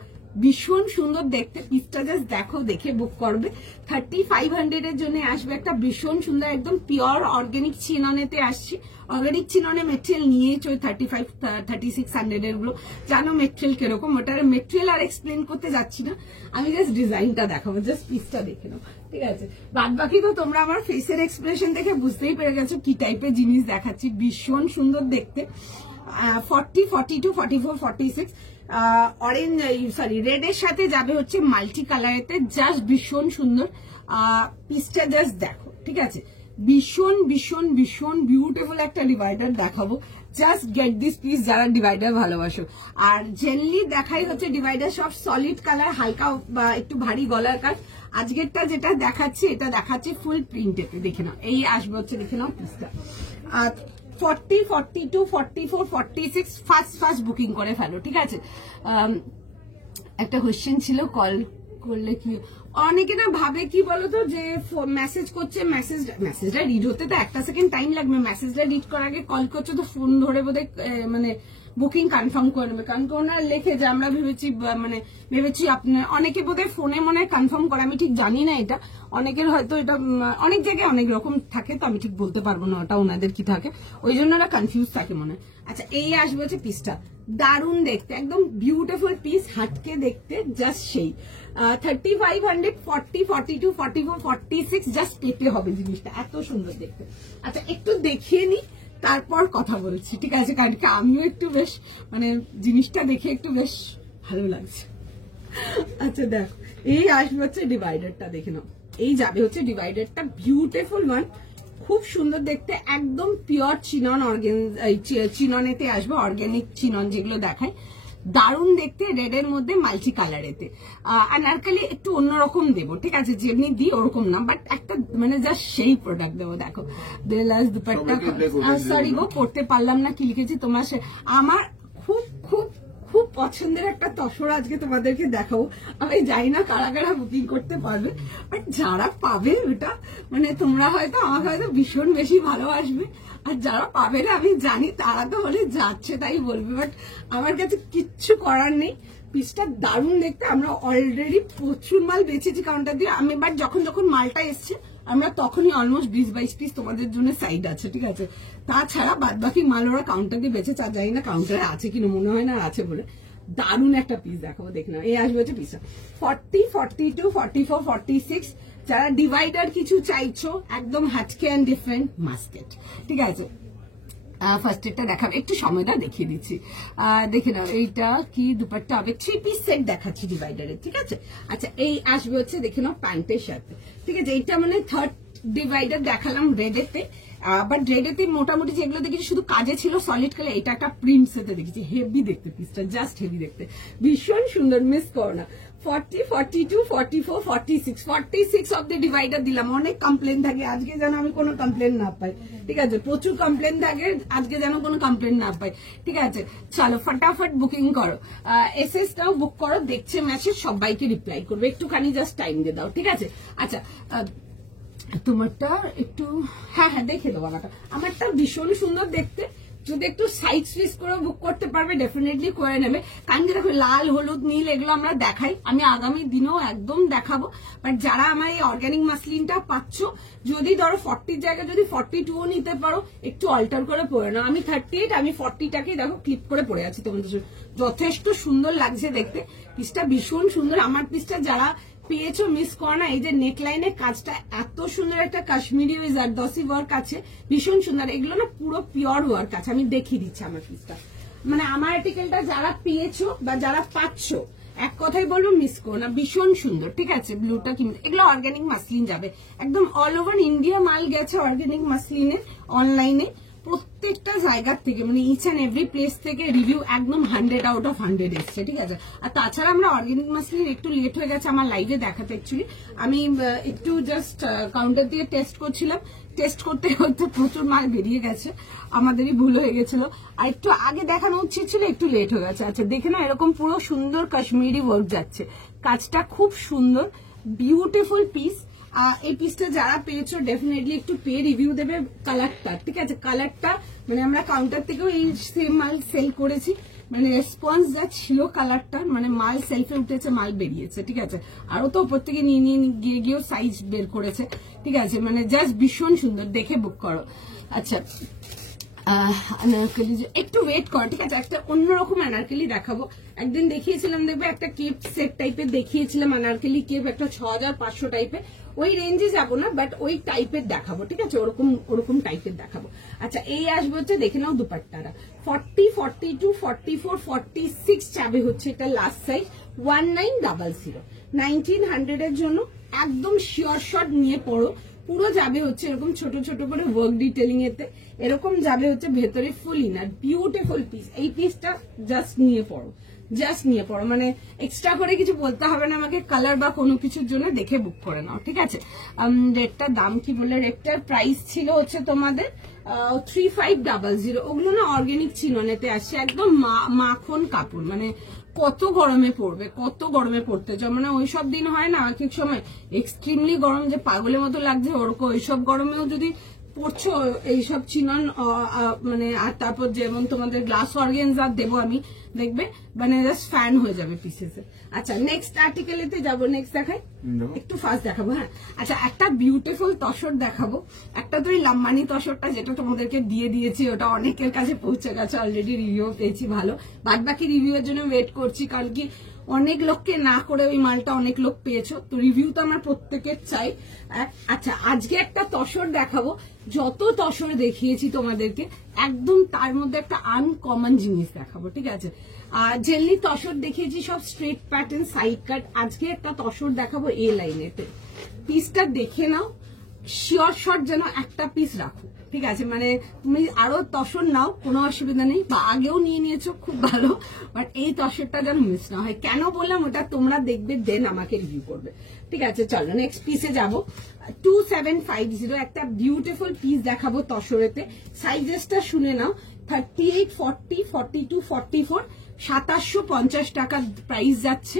ভীষণ সুন্দর দেখতে, পিসটা জাস্ট দেখো, দেখে বুক করবে। 3500 এর জন্য আসবে একটা ভীষণ সুন্দর একদম পিওর অর্গানিক চিননেতে আসছি। অর্গানিক চিননে মেটেরিয়াল নিয়েছি ওই 35, 3600 এর গুলো, জানো মেটেরিয়াল কিরকম, ওটার মেটেরিয়াল আর এক্সপ্লেন করতে যাচ্ছি না, আমি জাস্ট ডিজাইনটা দেখাবো, জাস্ট পিসটা দেখে নাও, ঠিক আছে। বাদ বাকি তো তোমরা আমার ফেসের এক্সপ্রেশন দেখে বুঝতেই পেরে গেছো কি টাইপের জিনিস দেখাচ্ছি, ভীষণ সুন্দর দেখতে। 40, 42, 44, 46 অরেঞ্জ সরি রেড এর সাথে যাবে হচ্ছে মাল্টি কালারেতে, জাস্ট ভীষণ সুন্দর। পিসটা জাস্ট দেখো, ঠিক আছে, ভীষণ বিউটিফুল একটা ডিভাইডার দেখাবো, জাস্ট গেট দিস পিস যারা ডিভাইডার ভালোবাসো। আর জেনারেলি দেখাই হচ্ছে ডিভাইডার সব সলিড কালার, হালকা বা একটু ভারী গলার কাজ। আজকেরটা যেটা দেখাচ্ছি এটা দেখাচ্ছি ফুল প্রিন্টেতে, দেখে নাও, এই আসবে হচ্ছে, দেখে নাও পিসটা। 40, 42, 44, 46 ফার্স্ট বুকিং করে ফেলো, ঠিক আছে। একটা কোশ্চেন ছিল, কল করলে কি অনেকে না ভাবে কি বলতো যে মেসেজ করছে, মেসেজটা রিড হতে তো 1 সেকেন্ড টাইম লাগবে, মেসেজটা রিড করার আগে কল করছে তো ফোন ধরে বোধহয় মানে বুকিং কনফার্ম করে নেবে, কারণ ওনার লেখে যে আমরা ভেবেছি আপনার, অনেকে বোধহয় ফোনে মনে হয় কনফার্ম করে, আমি ঠিক জানি না এটা, অনেকের হয়তো এটা অনেক জায়গায় অনেক রকম থাকে, তো আমি ঠিক বলতে পারবো না ওটা ওনাদের কি থাকে, ওই জন্য ওরা কনফিউজ থাকে মনে হয়। আচ্ছা এই আসবে হচ্ছে পিসটা, দারুণ দেখতে, একদম বিউটিফুল পিস, হাটকে দেখতে জাস্ট সেই 3500, 40, 42, 44, 46 জাস্ট পেতে হবে জিনিসটা, এত সুন্দর দেখতে। আচ্ছা একটু দেখিয়ে নি তারপর কথা বলছি, ঠিক আছে, কারণ কি আমিও একটু বেশ মানে জিনিসটা দেখে একটু বেশ ভালো লাগছে। আচ্ছা দেখো এই আসবে হচ্ছে ডিভাইডারটা, দেখে নাও, এই যাবে হচ্ছে ডিভাইডারটা, বিউটিফুল ওয়ান, খুব সুন্দর দেখতে, একদম পিওর চিনন, চিননেতে আসবে, অর্গানিক চিনন যেগুলো দেখায়, দারুণ দেখতে, রেড এর মধ্যে মাল্টি কালারেতে। আনারকলি একটু অন্যরকম দেবো, ঠিক আছে, যেমনি দিই ওরকম না, বাট একটা মানে জাস্ট সেই প্রোডাক্ট দেবো। দেখো বেলাস দুপাট্টা, সরি গো পড়তে পারলাম না কি লিখেছি তোমরা, আমার খুব খুব খুব পছন্দের একটা তসর আজকে তোমাদেরকে দেখাবো। আমি জানি না কারা কারা বুকিং করতে পারবে, বাট যারা পাবে ওটা মানে তোমরা হয়তো আমাকে হয়তো ভীষণ বেশি ভালোবাসবে, আর যারা পাবে না আমি জানি তারা তো বলে যাচ্ছে তাই বলবে, বাট আমার কাছে কিচ্ছু করার নেই। পিসটা দারুণ দেখতে, আমরা অলরেডি প্রচুর মাল বেচেছি কাউন্টার দিয়ে, আমি বাট যখন যখন মালটা এসছে আমরা তখনই অলমোস্ট 20-22 পিস তোমাদের জন্য সাইড আছে, ঠিক আছে, তাছাড়া বাদ বাকি মাল ওরা কাউন্টার দিয়ে বেঁচে, চা জানি না কাউন্টারে আছে কিনা, মনে হয় না আছে বলে। দারুণ একটা পিস দেখাবো, দেখে নাও, এই আসবে হচ্ছে পিসটা 40, 42, 44, 46, যারা ডিভাইডার কিছু চাইছো একদম হাটকে অ্যান্ড ডিফারেন্ট মাস্কেট, ঠিক আছে। ফার্স্ট এটা দেখাবো, একটু সময়টা দেখিয়ে দিচ্ছি, দেখে নাও এইটা কি দুপাট্টা হবে, 3 পিস সেট দেখাচ্ছি ডিভাইডারের, ঠিক আছে। আচ্ছা এই আসবে হচ্ছে দেখে নাও প্যান্টের সাথে, ঠিক আছে, এইটা মানে থার্ড ডিভাইডার দেখালাম রেডেতে, বাট রেডেতে মোটামুটি যেগুলো দেখেছি শুধু কাজে ছিল সলিড কালার, এটা একটা প্রিন্টসেতে দেখেছি, হেভি দেখতে পিসটা, জাস্ট হেভি দেখতে, ভীষণ সুন্দর, মিস করো না। 40, 42, 44, 46, 46 অব দ্য ডিভাইডার দিলাম, অনেক কমপ্লেন থাকে, আজকে যেন আমি কোনো কমপ্লেন না পাই, ঠিক আছে, প্রচুর কমপ্লেন থাকে, আজকে যেন কোনো কমপ্লেন না পাই, ঠিক আছে। চলো ফটাফট বুকিং করো, এসএসটাও বুক করো, দেখছে মেসেজ সবাইকে রিপ্লাই করবে, একটুখানি জাস্ট টাইম দিয়ে দাও, ঠিক আছে। আচ্ছা তোমারটা একটু হ্যাঁ দেখে দেবো, আমারটা ভীষণ সুন্দর দেখতে, যদি একটু সাইজ সুইচ করে বুক করতে পারবে ডেফিনেটলি করে নেবে, কারণ কি দেখো লাল হলুদ নীল এগুলো আমরা দেখাই, আমি আগামী দিনেও একদম দেখাবো, বাট যারা আমার এই অর্গানিক মাসলিনটা পাচ্ছ, যদি ধরো 40 জায়গায় যদি 42ও নিতে পারো, একটু অল্টার করে পরে নাও, আমি 38, আমি 40টাকে দেখো ক্লিপ করে পরে আছি তোমাদের, যথেষ্ট সুন্দর লাগছে দেখতে, পিসটা ভীষণ সুন্দর, আমার পিসটা যারা পেয়েছো মিস করো না, এই যে নেকলাইনের কাজটা এত সুন্দর, একটা কাশ্মীরি জারদোসি ওয়ার্ক আছে, ভীষণ সুন্দর, এগুলো না পুরো পিওর ওয়ার্ক আছে, আমি দেখিয়ে দিচ্ছি আমার পিসটা, মানে আমার আর্টিকেলটা যারা পেয়েছো বা যারা পাচ্ছ এক কথাই বলবো মিস করো না, ভীষণ সুন্দর, ঠিক আছে। ব্লুটা কিনতে, এগুলো অর্গানিক মাসলিন যাবে, একদম অল ওভার ইন্ডিয়া মাল গেছে অর্গানিক মাসলিনে, অনলাইনে প্রত্যেকটা জায়গার থেকে, মানে ইচ অ্যান্ড এভরি প্লেস থেকে রিভিউ একদম 100 আউট অফ 100 এসছে, ঠিক আছে। আর তাছাড়া আমরা অর্গানিক মাসলিন একটু লেট হয়ে গেছে আমার লাইভে দেখাতে, অ্যাকচুয়ালি আমি একটু জাস্ট কাউন্টার দিয়ে টেস্ট করছিলাম, টেস্ট করতে করতে প্রচুর মাল বেরিয়ে গেছে, আমাদেরই ভুল হয়ে গেছিল, আর একটু আগে দেখানো উচিত ছিল, একটু লেট হয়ে গেছে। আচ্ছা দেখে না এরকম পুরো সুন্দর কাশ্মীরি ওয়ার্ক যাচ্ছে, কাজটা খুব সুন্দর, বিউটিফুল পিস। এই পিসটা যারা পেয়েছো ডেফিনেটলি একটু পেয়ে রিভিউ দেবে, কালারটা ঠিক আছে, কালারটা মানে আমরা কাউন্টার থেকেও এই সেম মাল সেল করেছি, মানে রেসপন্স যা ছিল কালারটা, মানে মাল সেলফে উঠেছে, মাল বেরিয়েছে, ঠিক আছে, আরো তো ওপর থেকে নিয়ে গিয়েও সাইজ বের করেছে, ঠিক আছে, মানে জাস্ট ভীষণ সুন্দর, দেখে বুক করো। আচ্ছা আনারকলি একটু ওয়েট করো, ঠিক আছে, একটা অন্যরকম আনারকলি দেখাবো, একদিন দেখিয়েছিলাম দেখবে একটা কেপ সেট টাইপের দেখিয়েছিলাম, আনারকলি কেপ একটা 6500 টাইপের, ওই রেঞ্জে যাবো না, বাট ওই টাইপের দেখাবো, ঠিক আছে, ওরকম টাইপের দেখাবো। আচ্ছা এই আসবে হচ্ছে দেখে নাও দুপাট্টারা, 40, 42, 44, 46 চাবে হচ্ছে এটা লাস্ট সাইজ, 1900, 1900 এর জন্য একদম শিওর শট নিয়ে পড়ো, পুরো যাবে হচ্ছে এরকম ছোট ছোট করে ওয়ার্ক ডিটেলিং এতে, এরকম যাবে হচ্ছে ভেতরে ফুল ইনার, বিউটিফুল পিস, এই পিসটা জাস্ট নিয়ে পড়ো, জাস্ট নিয়ে পড়ো, মানে এক্সট্রা করে কিছু বলতে হবে না আমাকে কালার বা কোনো কিছুর জন্য, দেখে বুক করে নাও, ঠিক আছে। রেটটার দাম কি বলে, রেটটার প্রাইস ছিল হচ্ছে তোমাদের 3500, ওগুলো না অর্গানিক চিননেতে আসছে, একদম মাখন কাপড়, মানে কত গরমে পড়বে, কত গরমে পড়তে চাও, মানে ওইসব দিন হয় না এক এক সময় এক্সট্রিমলি গরম যে পাগলের মতো লাগছে, ওরকম ওইসব গরমেও যদি পড়ছো এইসব চিনন, মানে আর তারপর যেমন তোমাদের গ্লাস অর্গেনজা দেবো আমি, দেখবে মানে জাস্ট ফ্যান হয়ে যাবে পিসেসে। আচ্ছা নেক্সট আর্টিকেলেতে যাবো, নেক্সট দেখাই, একটু ফাস্ট দেখাবো। হ্যাঁ আচ্ছা, একটা বিউটিফুল তসর দেখাবো। একটা তো এই লাম্বানি তসরটা যেটা তোমাদেরকে দিয়ে দিয়েছি, ওটা অনেকের কাছে পৌঁছে গেছে অলরেডি, রিভিউ পেয়েছি ভালো, বাদ বাকি রিভিউ এর জন্য ওয়েট করছি, কারণ কি অনেক লোককে না করে ওই মালটা অনেক লোক পেয়েছো, তো রিভিউ তো আমার প্রত্যেকের চাই। আচ্ছা আজকে একটা তসর দেখাবো, যত তসর দেখিয়েছি তোমাদেরকে একদম তার মধ্যে একটা আনকমন জিনিস দেখাবো, ঠিক আছে। জেনলি তসর দেখিয়েছি সব স্ট্রেট প্যাটার্ন সাইড কাট, আজকে একটা তসর দেখাবো এ লাইনেতে। পিসটা দেখে নাও, শিওর শট যেন একটা পিস রাখো, ঠিক আছে। মানে তুমি আরো তসর নাও, কোনো অসুবিধা নেই, বা আগেও নিয়ে নিয়েছো খুব ভালো, বাট এই তসরটা যেন মিস না হয়। কেন বললাম ওটা তোমরা দেখবে, দেন আমাকে রিভিউ করবে, ঠিক আছে। চলো নেক্সট পিসে যাবো। 2750 একটা বিউটিফুল পিস দেখাবো তসরেতে। সাইজেসটা শুনে নাও, 38, 40, 42, 44, 2750 টাকা প্রাইস যাচ্ছে।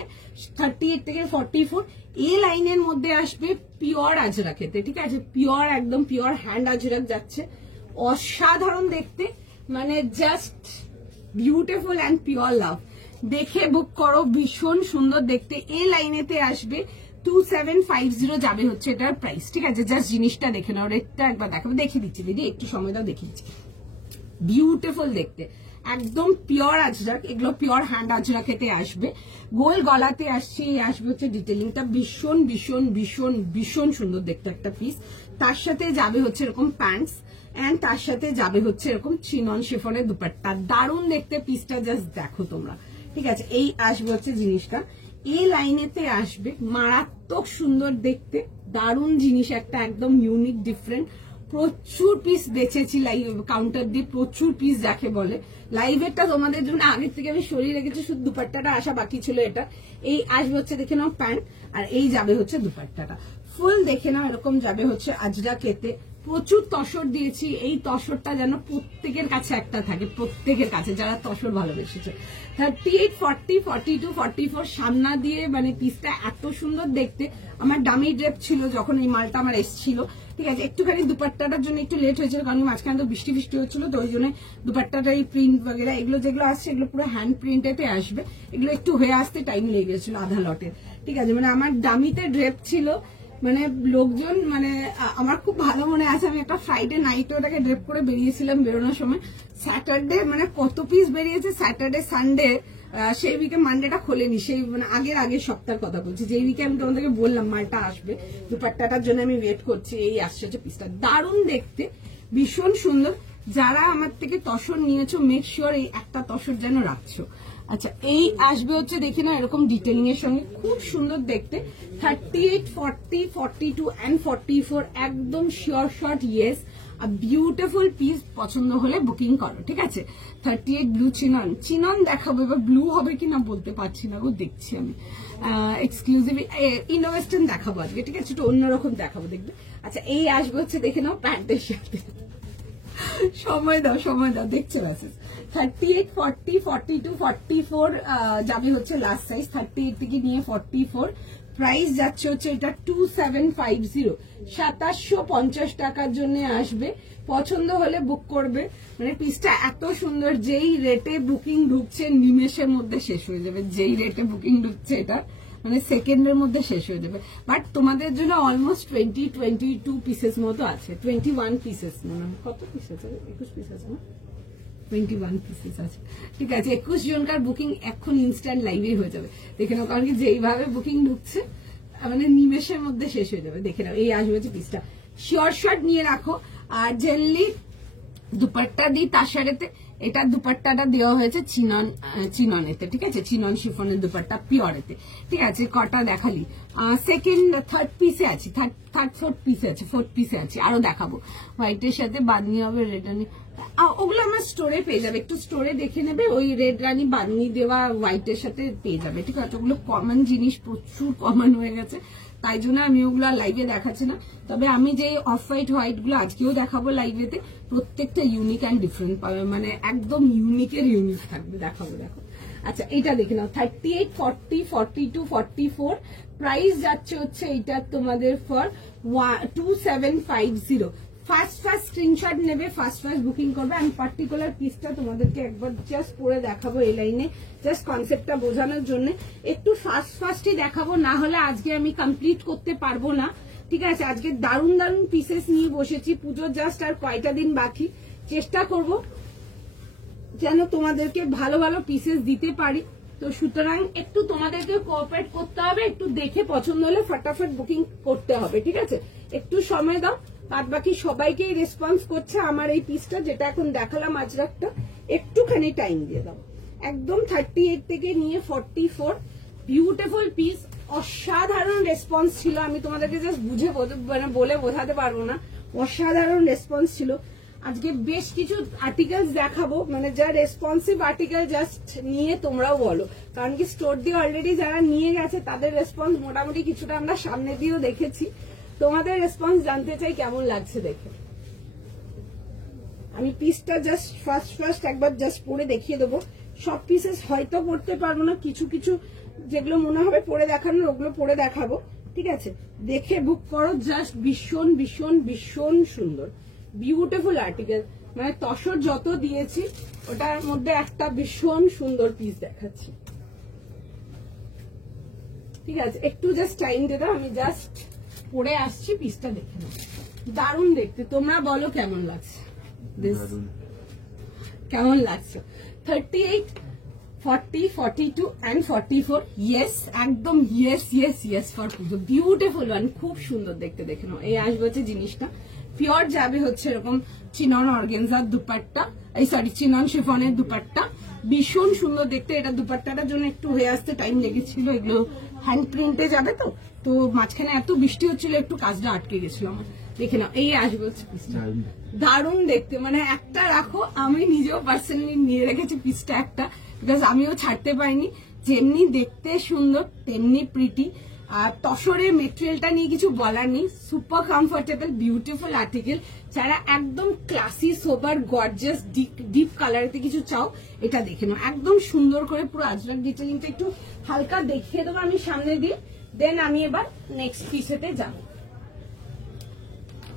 38 থেকে 44 এই লাইনের মধ্যে আসবে, পিওর আজরাকেতে, ঠিক আছে, পিওর একদম পিওর হ্যান্ড আজরাক যাচ্ছে, অসাধারণ দেখতে, মানে জাস্ট বিউটিফুল অ্যান্ড পিওর লাভ। দেখে বুক করো, ভীষণ সুন্দর দেখতে। এই লাইনেতে আসবে 2750 যাবে হচ্ছে এটার প্রাইস, ঠিক আছে। জাস্ট জিনিসটা দেখে নাও, রেটটা একবার দেখাবো, দেখিয়ে দিচ্ছি দিদি, একটু সময় দাও, দেখিয়ে দিচ্ছি। বিউটিফুল দেখতে, একদম পিওর আজরাক, এগুলো পিওর হ্যান্ড আজরাকেতে আসবে। গোল গলাতে আসছে, আসবে হচ্ছে ডিটেলিংটা, ভীষণ ভীষণ ভীষণ ভীষণ সুন্দর দেখতে একটা পিস। তার সাথে যাবে হচ্ছে এরকম প্যান্টস, এন্ড তার সাথে যাবে হচ্ছে এরকম চিনন শিফনের দুপাট্টা, দারুণ দেখতে পিসটা, জাস্ট দেখো তোমরা, ঠিক আছে। এই আসবে হচ্ছে জিনিসটা, এই লাইনেতে আসবে, মারাত্মক সুন্দর দেখতে, দারুণ জিনিস একটা, একদম ইউনিক ডিফারেন্ট। প্রচুর পিস বেচেছি লাইভ কাউন্টার দিয়ে, প্রচুর পিস যাকে বলে। লাইভেরটা তোমাদের জন্য আগের থেকে আমি সরিয়ে রেখেছি, শুধু দুপাট্টাটা আসা বাকি ছিল। এটা এই আসবে হচ্ছে দেখে নাও প্যান্ট, আর এই যাবে হচ্ছে দুপাট্টাটা ফুল, দেখে নাও এরকম যাবে হচ্ছে আজরাকেতে। প্রচুর তসর দিয়েছি, এই তসরটা যেন প্রত্যেকের কাছে একটা থাকে, প্রত্যেকের কাছে যারা তসর ভালোবেসেছে। 38, 40, 42, 44 সামনা দিয়ে, মানে পিসটা এত সুন্দর দেখতে। আমার ডামি ড্রেপ ছিল যখন এই মালটা আমার এসছিল, ঠিক আছে। একটুখানি দুপাট্টাটার জন্য একটু লেট হয়েছিল, কারণ মাঝখানে তো বৃষ্টি ফিষ্টি হচ্ছিল, তো ওই জন্য দুপাট্টাটার এই প্রিন্ট বগেরা এগুলো যেগুলো আসছে, এগুলো পুরো হ্যান্ড প্রিন্টেতে আসবে, এগুলো একটু হয়ে আসতে টাইম লেগে গেছিল আধা লটের, ঠিক আছে। মানে আমার ডামিতে ড্রেপ ছিল, মানে লোকজন, মানে আমার খুব ভালো মনে আছে, আমি একটা ফ্রাইডে নাইটে ওটাকে ড্রেপ করে বেরিয়েছিলাম, বেরোনোর সময় স্যাটারডে, মানে কত পিস বেরিয়েছে স্যাটারডে সানডে, সেই উইকে মানডেটা খোলেনি, সেই মানে আগের সপ্তাহের কথা বলছি, যে উইকে আমি তোমাদেরকে বললাম মালটা আসবে, দুপাট্টাটার জন্য আমি ওয়েট করছি। এই আসছে হচ্ছে পিসটা, দারুণ দেখতে, ভীষণ সুন্দর। যারা আমার থেকে তসর নিয়েছো, মেক শিওর এই একটা তসর যেন রাখছো। আচ্ছা এই আসবে হচ্ছে দেখি না এরকম ডিটেলিং এর সঙ্গে, খুব সুন্দর দেখতে। 38, 40, 42 and 44 একদম sure shot, yes, beautiful piece. পছন্দ হলে বুকিং করো, ঠিক আছে। 38 ব্লু চিনন দেখাবো, এবার ব্লু হবে কিনা বলতে পারছি না গো, দেখছি আমি। এক্সক্লুসিভ ইন্ডো ওয়েস্টার্ন দেখাবো আজকে, ঠিক আছে, একটু অন্যরকম দেখাবো, দেখবে। আচ্ছা এই আসবে হচ্ছে দেখে নাও প্যান্টের সাথে, সময় দাও দেখছে মেসেজ। 38, 40, 42, 44 যাবে হচ্ছে লাস্ট সাইজ, 38 থেকে নিয়ে 44 প্রাইস যাচ্ছে হচ্ছে এটা 2750, 2750 টাকার জন্য আসবে। পছন্দ হলে বুক করবে, মানে পিসটা এত সুন্দর, যেই রেটে বুকিং ঢুকছে নিমেষের মধ্যে শেষ হয়ে যাবে, যেই রেটে বুকিং ঢুকছে এটা মানে সেকেন্ডের মধ্যে শেষ হয়ে যাবে। বাট তোমাদের জন্য অলমোস্ট 22 পিসেস মতো আছে, 21 পিসেস, মানে কত পিস আছে, 21 পিস আছে না, 21 পিসেস আছে, ঠিক আছে। 21 জনকার বুকিং এখন ইনস্ট্যান্ট লাইভে হয়ে যাবে, দেখে নাও, কারণ কি যেইভাবে বুকিং ঢুকছে মানে নিমেষের মধ্যে শেষ হয়ে যাবে, দেখে নাও। এই আসবে পিসটা, শিওর শট নিয়ে রাখো। আর জেনলি দুপাট্টা দিই তার সাথে, এটা দুপাট্টাটা দেওয়া হয়েছে চিননেতে, ঠিক আছে, চিনন শিফনের দুপাট্টা পিওরেতে, ঠিক আছে। কটা দেখালি, সেকেন্ড থার্ড পিসে আছি, থার্ড ফোর্থ পিসে আছে, ফোর্থ পিসে আছি, আরো দেখাবো। হোয়াইটের সাথে বাঁধনি হবে, রেড রানি, ওগুলো আমার স্টোরে পেয়ে যাবে, একটু স্টোরে দেখে নেবে, ওই রেড রানি বাঁধনি দেওয়া হোয়াইটের সাথে পেয়ে যাবে, ঠিক আছে। ওগুলো কমন জিনিস, প্রচুর কমন হয়ে গেছে, তাই জন্য আমি ওগুলো লাইভে দেখাচ্ছি না। তবে আমি যে অফ হোয়াইট গুলো আজকেও দেখাবো লাইভেতে, প্রত্যেকটা ইউনিক অ্যান্ড ডিফারেন্ট পাবে, মানে একদম ইউনিকের ইউনিক থাকবে। দেখাবো, দেখো। আচ্ছা, এটা দেখে নাও, 38, 40, 42, 44 প্রাইস যাচ্ছে হচ্ছে এইটা তোমাদের ফর 2750। ফার্স্ট স্ক্রিনশট নেবে, ফার্স্ট বুকিং করবে। আমি পার্টিকুলার পিসটা তোমাদেরকে একবার জাস্ট পরে দেখাবো এই লাইনে, জাস্ট কনসেপ্টটা বোঝানোর জন্য। একটু ফার্স্টই দেখাবো, না হলে আজকে আমি কমপ্লিট করতে পারবো না, ঠিক আছে? আজকে দারুণ দারুণ পিসেস নিয়ে বসেছি, পুজোর জাস্ট আর কয়টা দিন বাকি। চেষ্টা করব যেন তোমাদেরকে ভালো ভালো পিসেস দিতে পারি। তো সুতরাং একটু তোমাদেরকে কোঅপারেট করতে হবে, একটু দেখে পছন্দ হলে ফটাফট বুকিং করতে হবে, ঠিক আছে? একটু সময় দাও। বাদ বাকি সবাইকেই রেসপন্স করছে আমার এই পিসটা, যেটা এখন দেখালাম আজরাকটা, একটুখানি টাইম দিয়ে দাও। একদম 38 থেকে নিয়ে 44 বিউটিফুল পিস, অসাধারণ রেসপন্স ছিল। আমি তোমাদেরকে জাস্ট বুঝে বলে বোঝাতে পারবো না, অসাধারণ রেসপন্স ছিল। আজকে বেশ কিছু আর্টিকেলস দেখাবো, মানে যা রেসপন্সিভ আর্টিকেল জাস্ট নিয়ে তোমরাও বলো, কারণ কি স্টোর দিয়ে অলরেডি যারা নিয়ে গেছে তাদের রেসপন্স মোটামুটি কিছুটা আমরা সামনে দিয়েও দেখেছি। তোমাদের রেসপন্স জানতে চাই কেমন লাগছে দেখে। আমি পিসটা জাস্ট ফার্স্ট একবার জাস্ট পরে দেখিয়ে দেবো। সব পিসেস হয়তো পড়তে পারবো না, কিছু কিছু যেগুলো মনে হবে পরে দেখানোর ওগুলো পরে দেখাবো, ঠিক আছে? দেখে বুক করো, জাস্ট ভীষণ ভীষণ ভীষণ সুন্দর বিউটিফুল আর্টিকেল। মানে তসর যত দিয়েছি ওটার মধ্যে একটা ভীষণ সুন্দর পিস দেখাচ্ছি, ঠিক আছে? একটু জাস্ট টাইম দিয়ে দাও, আমি জাস্ট পরে আসছি, পিসটা দেখে নাও। দারুণ দেখতে, তোমরা বলো কেমন লাগছে, কেমন লাগছে? 38, 40, 42 and 44, ইয়েস, একদম yes for Puja. Beautiful one, খুব সুন্দর দেখতে, দেখে নাও। এই আসবে হচ্ছে জিনিসটা পিওর যাবে হচ্ছে এরকম চিনন অর্গেনজার দুপাট্টা, এই সরি চিনন শিফনের দুপাট্টা, ভীষণ সুন্দর দেখতে। এটা দুপাট্টাটার জন্য একটু হয়ে আসতে টাইম লেগেছিল, এগুলো হ্যান্ড প্রিন্টে যাবে তো মাঝখানে এত বৃষ্টি হচ্ছিল, একটু কাজটা আটকে গেছিল আমার। দেখে নাও, এই আসবে হচ্ছে পিসটা, দারুণ দেখতে। মানে একটা রাখো, আমি নিজেও পার্সোনালি নিয়ে রেখেছি পিসটা একটা, বিকজ আমিও ছাড়তে পারিনি। যেমনি দেখতে সুন্দর তেমনি প্রিটি। আর তসরের মেটেরিয়ালটা নিয়ে কিছু বলার নেই, সুপার কমফোর্টেবল বিউটিফুল আর্টিকেল। যারা একদম ক্লাসি সোবার গর্জিয়াস ডিপ কালারেতে কিছু চাও, এটা দেখে নাও। একদম সুন্দর করে পুরো আজরাক ডিটেলিংটা একটু হালকা দেখিয়ে দেবো আমি সামনে দিয়ে, দেন আমি এবার নেক্সট পিসেতে যাব।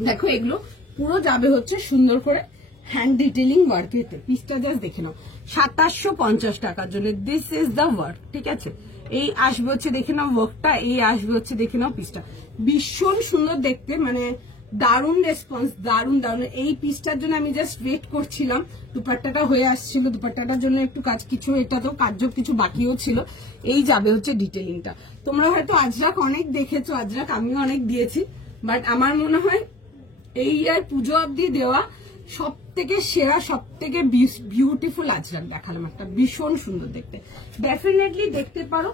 দেখো এগুলো পুরো যাবে হচ্ছে সুন্দর করে হ্যান্ড ডিটেলিং ওয়ার্কেতে। পিসটা জাস্ট দেখে নাও, 2750 টাকার জন্য দিস ইজ দ্য ওয়ার্ক, ঠিক আছে? এই আসবে হচ্ছে দেখে নাও ওয়ার্কটা, এই আসবে হচ্ছে দেখে নাও পিসটা, ভীষণ সুন্দর দেখতে। মানে দারুণ রেসপন্স, দারুণ। এই পিসটার জন্য আমি জাস্ট ওয়েট করছিলাম, দুপাট্টাটা হয়ে আসছিল, দুপাট্টাটার জন্য একটু কাজ কিছু, এটা তো কার্য কিছু বাকিও ছিল। এই যাবে হচ্ছে ডিটেলিংটা। তোমরা হয়তো আজরাক অনেক দেখেছো, আজরাক আমিও অনেক দিয়েছি, বাট আমার মনে হয় এই ইয়ার পুজো অব্দি দেওয়া সব থেকে সেরা, সব থেকে বিউটিফুল আজরাক দেখালাম একটা, ভীষণ সুন্দর দেখতে। ডেফিনেটলি দেখতে পারো,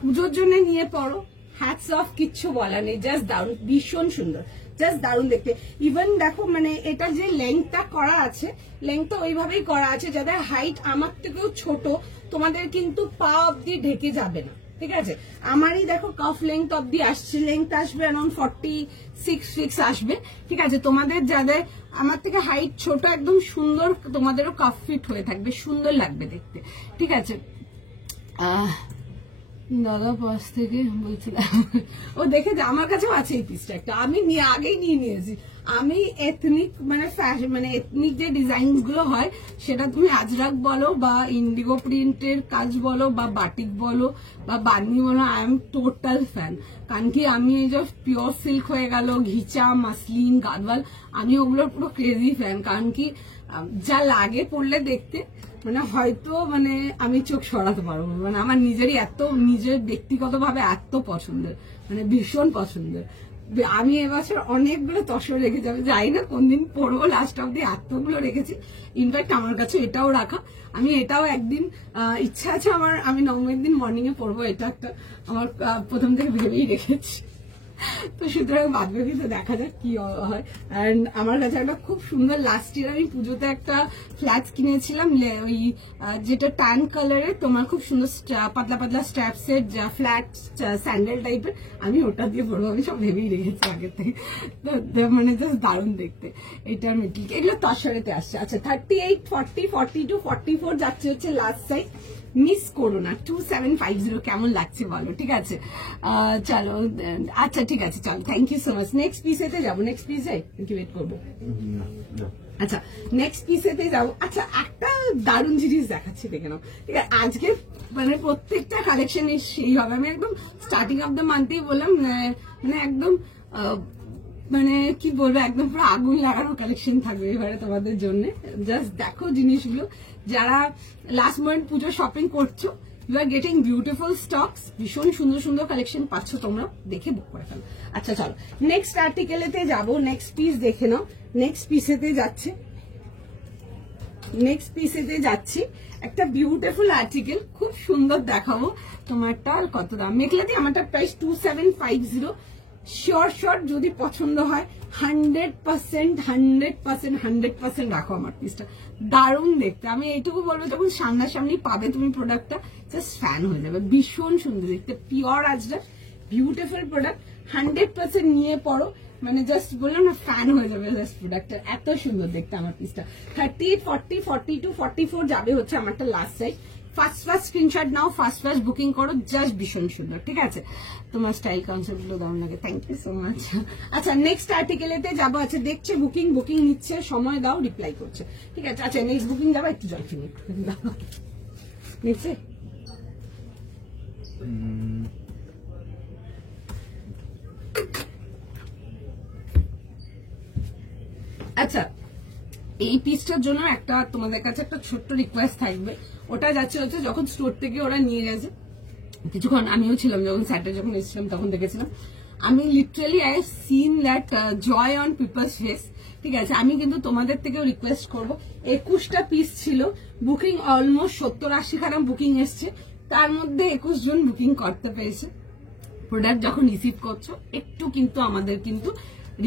পুজোর জন্য নিয়ে পড়ো, হ্যাটস অফ, কিচ্ছু বলা নেই, জাস্ট দারুণ, ভীষণ সুন্দর, জাস্ট দারুণ দেখতে। ইভেন দেখো, মানে এটা যে লেন্থটা করা আছে, লেন্থটা ওইভাবেই করা আছে যাদের হাইট আমার থেকেও ছোট, তোমাদের কিন্তু পা অব্দি ঢেকে যাবে না, ঠিক আছে? আমারই দেখো কাফ লেন্থ অব্দি আসছে, লেন্থ আসবে অ্যারাউন্ড 46 আসবে, ঠিক আছে? তোমাদের যাদের আমার থেকে হাইট ছোট, একদম সুন্দর, তোমাদেরও কাফ ফিট হয়ে থাকবে, সুন্দর লাগবে দেখতে, ঠিক আছে? দাদা পাশ থেকে বলছিলাম, ও দেখেছে, আমার কাছেও আছে এই পিসটা একটা, আমি আগেই নিয়ে নিয়েছি। আমি এথনিক মানে ফ্যাশন, মানে এথনিক যে ডিজাইন গুলো হয়, সেটা তুমি আজরাক বলো বা ইন্ডিগো প্রিন্টের কাজ বলো বা বাটিক বলো বা বার্নি বলো, আই এম টোটাল ফ্যান। কারণ কি আমি এই যে পিওর সিল্ক হয়ে গেল, ঘিচা, মাসলিন, গাদওয়াল, আমি ওগুলোর পুরো ক্রেজি ফ্যান। কারণ কি যা লাগে পড়লে দেখতে, মানে হয়তো মানে আমি চোখ সরাতে পারবো না, মানে আমার নিজেরই এত, নিজের ব্যক্তিগতভাবে এত পছন্দের, মানে ভীষণ পছন্দের। আমি এবছর অনেকগুলো তসর রেখে যাবে, যাই না কোনদিন পরবো, লাস্ট অব্দি এতগুলো রেখেছি। ইনফ্যাক্ট আমার কাছে এটাও রাখা, আমি এটাও একদিন ইচ্ছা আছে আমার, আমি নবমীর দিন মর্নিং এ পরবো, এটা একটা আমার প্রথম থেকে ভেবেই রেখেছি। তো সুতরাং বাদবে কিন্তু দেখা যাক কি হয়। অ্যান্ড আমার কাছে একটা খুব সুন্দর লাস্ট ইয়ার আমি পুজোতে একটা ফ্ল্যাট কিনেছিলাম, ওই যেটা ট্যান কালারের, তোমার খুব সুন্দর পাতলা পাতলা স্ট্র্যাপসের ফ্ল্যাট স্যান্ডেল টাইপের, আমি ওটা দিয়ে পরবো, আমি সব ভেবেই রেখেছি আগে থেকে। মানে জাস্ট দারুণ দেখতে। এটার মিডল এগুলো তসরেতে আসছে। আচ্ছা 38, 40, 42, 44 যাচ্ছে হচ্ছে লাস্ট সাইজ। মিস করো না। 2750 কেমন লাগছে বলো, ঠিক আছে? চলো, আচ্ছা ঠিক আছে, চলো, thank you so much. Next পিসেতে যাবো, নেক্সট পিসে কি ওয়েট করবো? আচ্ছা নেক্সট পিসেতে যাবো। আচ্ছা একটা দারুণ জিনিস দেখাচ্ছি, দেখে নাও, ঠিক আছে? আজকে মানে প্রত্যেকটা কালেকশন সেই হবে। আমি একদম স্টার্টিং অফ দ্য মান্থেই বললাম, মানে একদম মানে কি বলবো, একদম পুরো আগুন লাগানো কালেকশন থাকবে এবারে তোমাদের জন্য। জাস্ট দেখো জিনিসগুলো, যারা লাস্ট মোমেন্ট পুজো শপিং করছো, you are getting beautiful stocks, ভীষণ সুন্দর সুন্দর কালেকশন পাচ্ছ, তোমরা দেখে বুক করে ফেলো। আচ্ছা চলো নেক্সট আর্টিকেলেতে যাবো, নেক্সট পিস দেখে নাও। নেক্সট পিসেতে যাচ্ছি একটা বিউটিফুল আর্টিকেল, খুব সুন্দর দেখাবো। তোমারটা কত দাম মেঘলাতে? আমারটা প্রাইস 2750। শিওর যদি পছন্দ হয় 100% রাখো আমার পিসটা, দারুণ দেখতে। আমি এইটুকু বলবো, যখন সামনাসামনি পাবে তুমি প্রোডাক্টটা, জাস্ট ফ্যান হয়ে যাবে, ভীষণ সুন্দর দেখতে, পিওর আজরাক, বিউটিফুল প্রোডাক্ট, 100% নিয়ে পড়ো, মানে জাস্ট বললাম না, ফ্যান হয়ে যাবে জাস্ট প্রোডাক্টটা, এত সুন্দর দেখতে আমার পিসটা। 38, 40, 42, 44 যাবে হচ্ছে আমারটা লাস্ট সাইজ। ফার্স্ট স্ক্রিনশট নাও, ফার্স্ট বুকিং করো, জাস্ট ভীষণ সুন্দর, ঠিক আছে? তোমার স্টাইল কনসেপ্ট গুলো দারুণ লাগে, থ্যাংক ইউ সো মাচ। আচ্ছা নেক্সট আর্টিকেলেতে যাবো। আচ্ছা দেখছে বুকিং নিচ্ছে, সময় দাও, রিপ্লাই করছে, ঠিক আছে? আচ্ছা নেক্সট বুকিং যাবো, একটু জল কিনে নিচ্ছে। আচ্ছা এই পিসটার জন্য একটা তোমাদের কাছে একটা ছোট্ট রিকোয়েস্ট থাকবে। ওটা যাচ্ছে হচ্ছে যখন স্টোর থেকে ওরা নিয়ে গেছে, কিছুক্ষণ আমিও ছিলাম যখন স্যাটারডে যখন এসেছিলাম তখন দেখেছিলাম, আমি literally I have seen that joy on people's face, ঠিক আছে? আমি কিন্তু তোমাদের থেকেও রিকোয়েস্ট করবো, 21টা পিস ছিল, বুকিং অলমোস্ট 70-80 খানা বুকিং এসছে, তার মধ্যে 21 জন বুকিং করতে পেরেছে। প্রোডাক্ট যখন রিসিভ করছো একটু কিন্তু আমাদের কিন্তু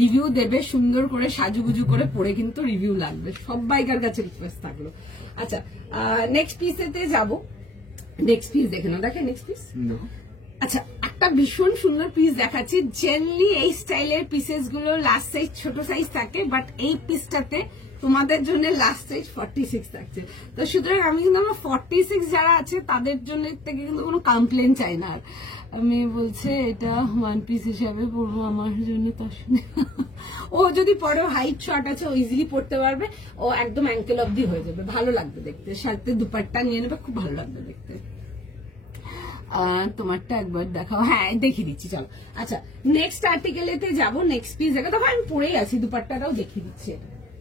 রিভিউ দেবে, সুন্দর করে সাজুগুজু করে পরে কিন্তু রিভিউ লাগবে, সবাইকার কাছে রিকোয়েস্ট থাকলো। আচ্ছা নেক্সট পিসেতে যাবো, নেক্সট পিস দেখে নাও, দেখে নেক্সট পিস। আচ্ছা একটা ভীষণ সুন্দর পিস দেখাচ্ছি। জেনারেলি এই স্টাইলের পিসেস গুলো লাস্ট সাইজ ছোট সাইজ থাকে, বাট এই পিসটাতে তোমাদের জন্য লাস্ট সাইজ 46 থাকছে। তো সুতরাং আমি কিন্তু আমার 46 যারা আছে তাদের জন্য থেকে কিন্তু কোনো কমপ্লেন চাই না। আর আমি বলছে এটা ওয়ান পিস হিসাবে পরবো আমার জন্য, তার সঙ্গে ও যদি পরে হাইট শর্ট আছে ও ইজিলি পড়তে পারবে, ও একদম অ্যাঙ্কেল অব্দি হয়ে যাবে, ভালো লাগবে দেখতে, সাথে দুপাট্টা নিয়ে নেবে, খুব ভালো লাগবে দেখতে। তোমারটা একবার দেখাও, হ্যাঁ দেখিয়ে দিচ্ছি, চলো। আচ্ছা নেক্সট আর্টিকেলেতে যাবো, নেক্সট পিস দেখো, তখন আমি পরেই আছি, দুপাট্টাটাও দেখিয়ে দিচ্ছি,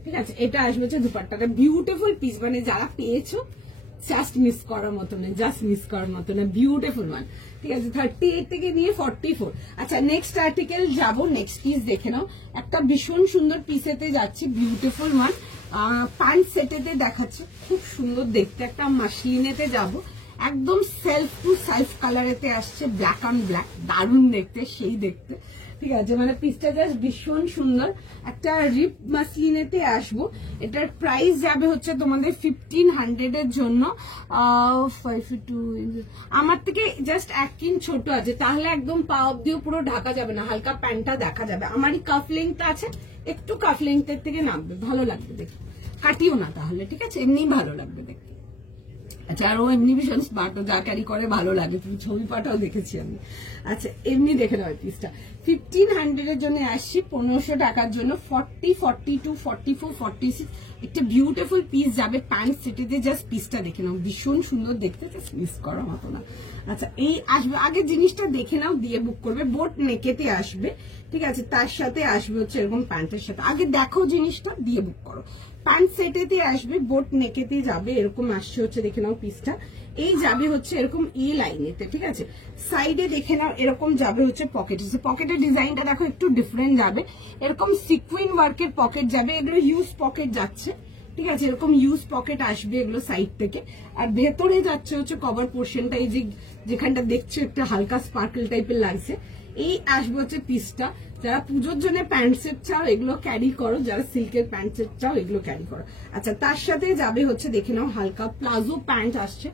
ঠিক আছে? এটা আসবে হচ্ছে দুপাট্টাটা, বিউটিফুল পিস, মানে যারা পেয়েছো জাস্ট মিস করার মতো না, বিউটিফুল ওয়ান, ঠিক আছে? 38 থেকে নিয়ে 44। আচ্ছা নেক্সট আর্টিকেল যাবো, নেক্সট পিস দেখে নাও, একটা ভীষণ সুন্দর পিসেতে যাচ্ছি, বিউটিফুল ওয়ান, প্যান্ট সেটেতে দেখাচ্ছে, খুব সুন্দর দেখতে, একটা মাসলিনেতে যাবো, একদম সেলফ টু সেলফ কালারেতে আসছে, ব্ল্যাক অন ব্ল্যাক, দারুণ দেখতে, সেই দেখতে, ঠিক আছে? মানে পিসটা জাস্ট ভীষণ সুন্দর, একটা রিপ মাসলিনেতে আসবো। এটার প্রাইস যাবে হচ্ছে তোমাদের 1500 এর জন্য। 52 আমার থেকে জাস্ট 1 ইঞ্চ ছোট আছে, তাহলে একদম পা অব্দিও পুরো ঢাকা যাবে না, হালকা প্যান্টটা দেখা যাবে। আমারই কাফ লেন্থটা আছে, একটু কাফ লেন্থের থেকে নামবে, ভালো লাগবে দেখতে, কাটিও না তাহলে, ঠিক আছে? এমনি ভালো লাগবে দেখতে। আচ্ছা আর ও এমনি ভীষণ স্মার্ট, যা ক্যারি করে ভালো লাগে, তুমি ছবি পাঠাও দেখেছি আমি। আচ্ছা এমনি দেখে নাও পিসটা, 1500 এর জন্য আসছি, 1500 টাকার জন্য। 40, 42, 44, 46 একটা বিউটিফুল পিস যাবে প্যান্ট সেটিতে, জাস্ট পিসটা দেখে নাও, ভীষণ সুন্দর দেখতে, জাস্ট মিস করার মতো না। আচ্ছা এই আসবে, আগে জিনিসটা দেখে নাও, দিয়ে বুক করবে। বোট নেকেতে আসবে, ঠিক আছে? তার সাথে আসবে হচ্ছে এরকম প্যান্টের সাথে, আগে দেখো জিনিসটা, দিয়ে বুক করো। প্যান্ট সেটেতে আসবে, বোট নেকেতে যাবে, এরকম আসছে হচ্ছে, দেখে নাও পিসটা, এই যাবে হচ্ছে এরকম ই লাইনেতে, ঠিক আছে? সাইডে দেখে নাও এরকম যাবে হচ্ছে পকেটে, পকেটের ডিজাইনটা দেখো একটু ডিফারেন্ট যাবে, এরকম সিকুইন ওয়ার্কের পকেট যাবে, এগুলো ইউজ পকেট যাচ্ছে, ঠিক আছে? এরকম ইউজ পকেট আসবে এগুলো সাইড থেকে, আর ভেতরে যাচ্ছে হচ্ছে কভার পোর্শনটা, এই যে যেখানটা দেখছো একটা হালকা স্পার্কেল টাইপের লাগছে, এই আসবে হচ্ছে পিসটা। যারা পুজোর জন্য প্যান্ট সেট চাও এগুলো ক্যারি করো, যারা সিল্কের প্যান্ট সেট চাও এগুলো ক্যারি করো। আচ্ছা, তার সাথে যাবে হচ্ছে দেখে নাও হালকা প্লাজো প্যান্ট আসছে,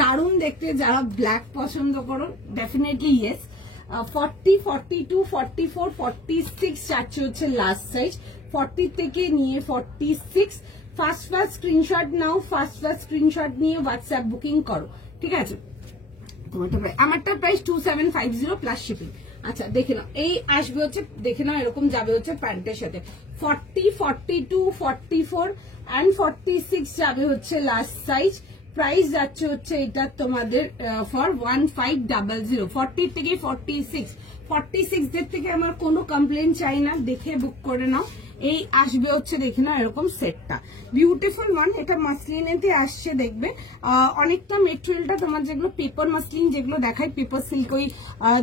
দারুণ দেখতে। যারা ব্ল্যাক পছন্দ করো ডেফিনেটলি ইয়েস। 40, 42, 44, 46 যাচ্ছে হচ্ছে লাস্ট সাইজ। 40 থেকে নিয়ে 46 ফার্স্ট স্ক্রিনশট নাও, ফার্স্ট স্ক্রিনশট নিয়ে হোয়াটসঅ্যাপ বুকিং করো, ঠিক আছে। আমারটা প্রাইস 2750 প্লাস শিপিং। আচ্ছা দেখে নাও, এই আসবে হচ্ছে দেখে নাও এরকম যাবে হচ্ছে প্যান্টের সাথে। 40, 42, 44 and 46 যাবে হচ্ছে লাস্ট সাইজ। প্রাইস যাচ্ছে হচ্ছে এটা তোমাদের ফর 1500। 40 থেকে 46, 46 দের থেকে আমার কোনো কমপ্লেন চাই না, দেখে বুক করে নাও। এই আসবে হচ্ছে দেখে নাও এরকম সেটটা, বিউটিফুল ওয়ান। এটা মাসলিনেতে আসছে দেখবে, অনেকটা মেটেরিয়ালটা তোমার যেগুলো পেপার মাসলিন যেগুলো দেখাই, পেপার সিল্ক ওই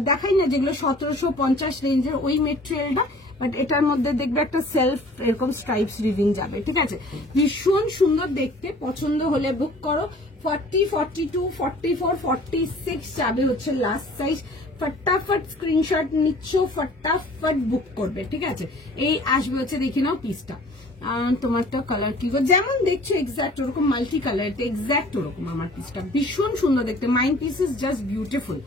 দেখাই না যেগুলো 1750 রেঞ্জের ওই মেটেরিয়ালটা, বাট এটার মধ্যে দেখবে একটা সেলফ এরকম স্ট্রাইপস রিভিং যাবে, ঠিক আছে। ভীষণ সুন্দর দেখতে, পছন্দ হলে বুক করো। 40, 42, 44, 46 যাবে হচ্ছে লাস্ট সাইজ। ফটাফট স্ক্রিনশট নিচ্ছ, ফটাফট বুক করবে, ঠিক আছে। এই আসবে হচ্ছে দেখে নাও পিসটা। তোমারটা কালার কি যেমন দেখছো এক্সাক্ট ওরকম মাল্টি কালার, এটা এক্সাক্ট ওরকম আমার পিসটা, ভীষণ সুন্দর দেখতে। Mine piece is just beautiful.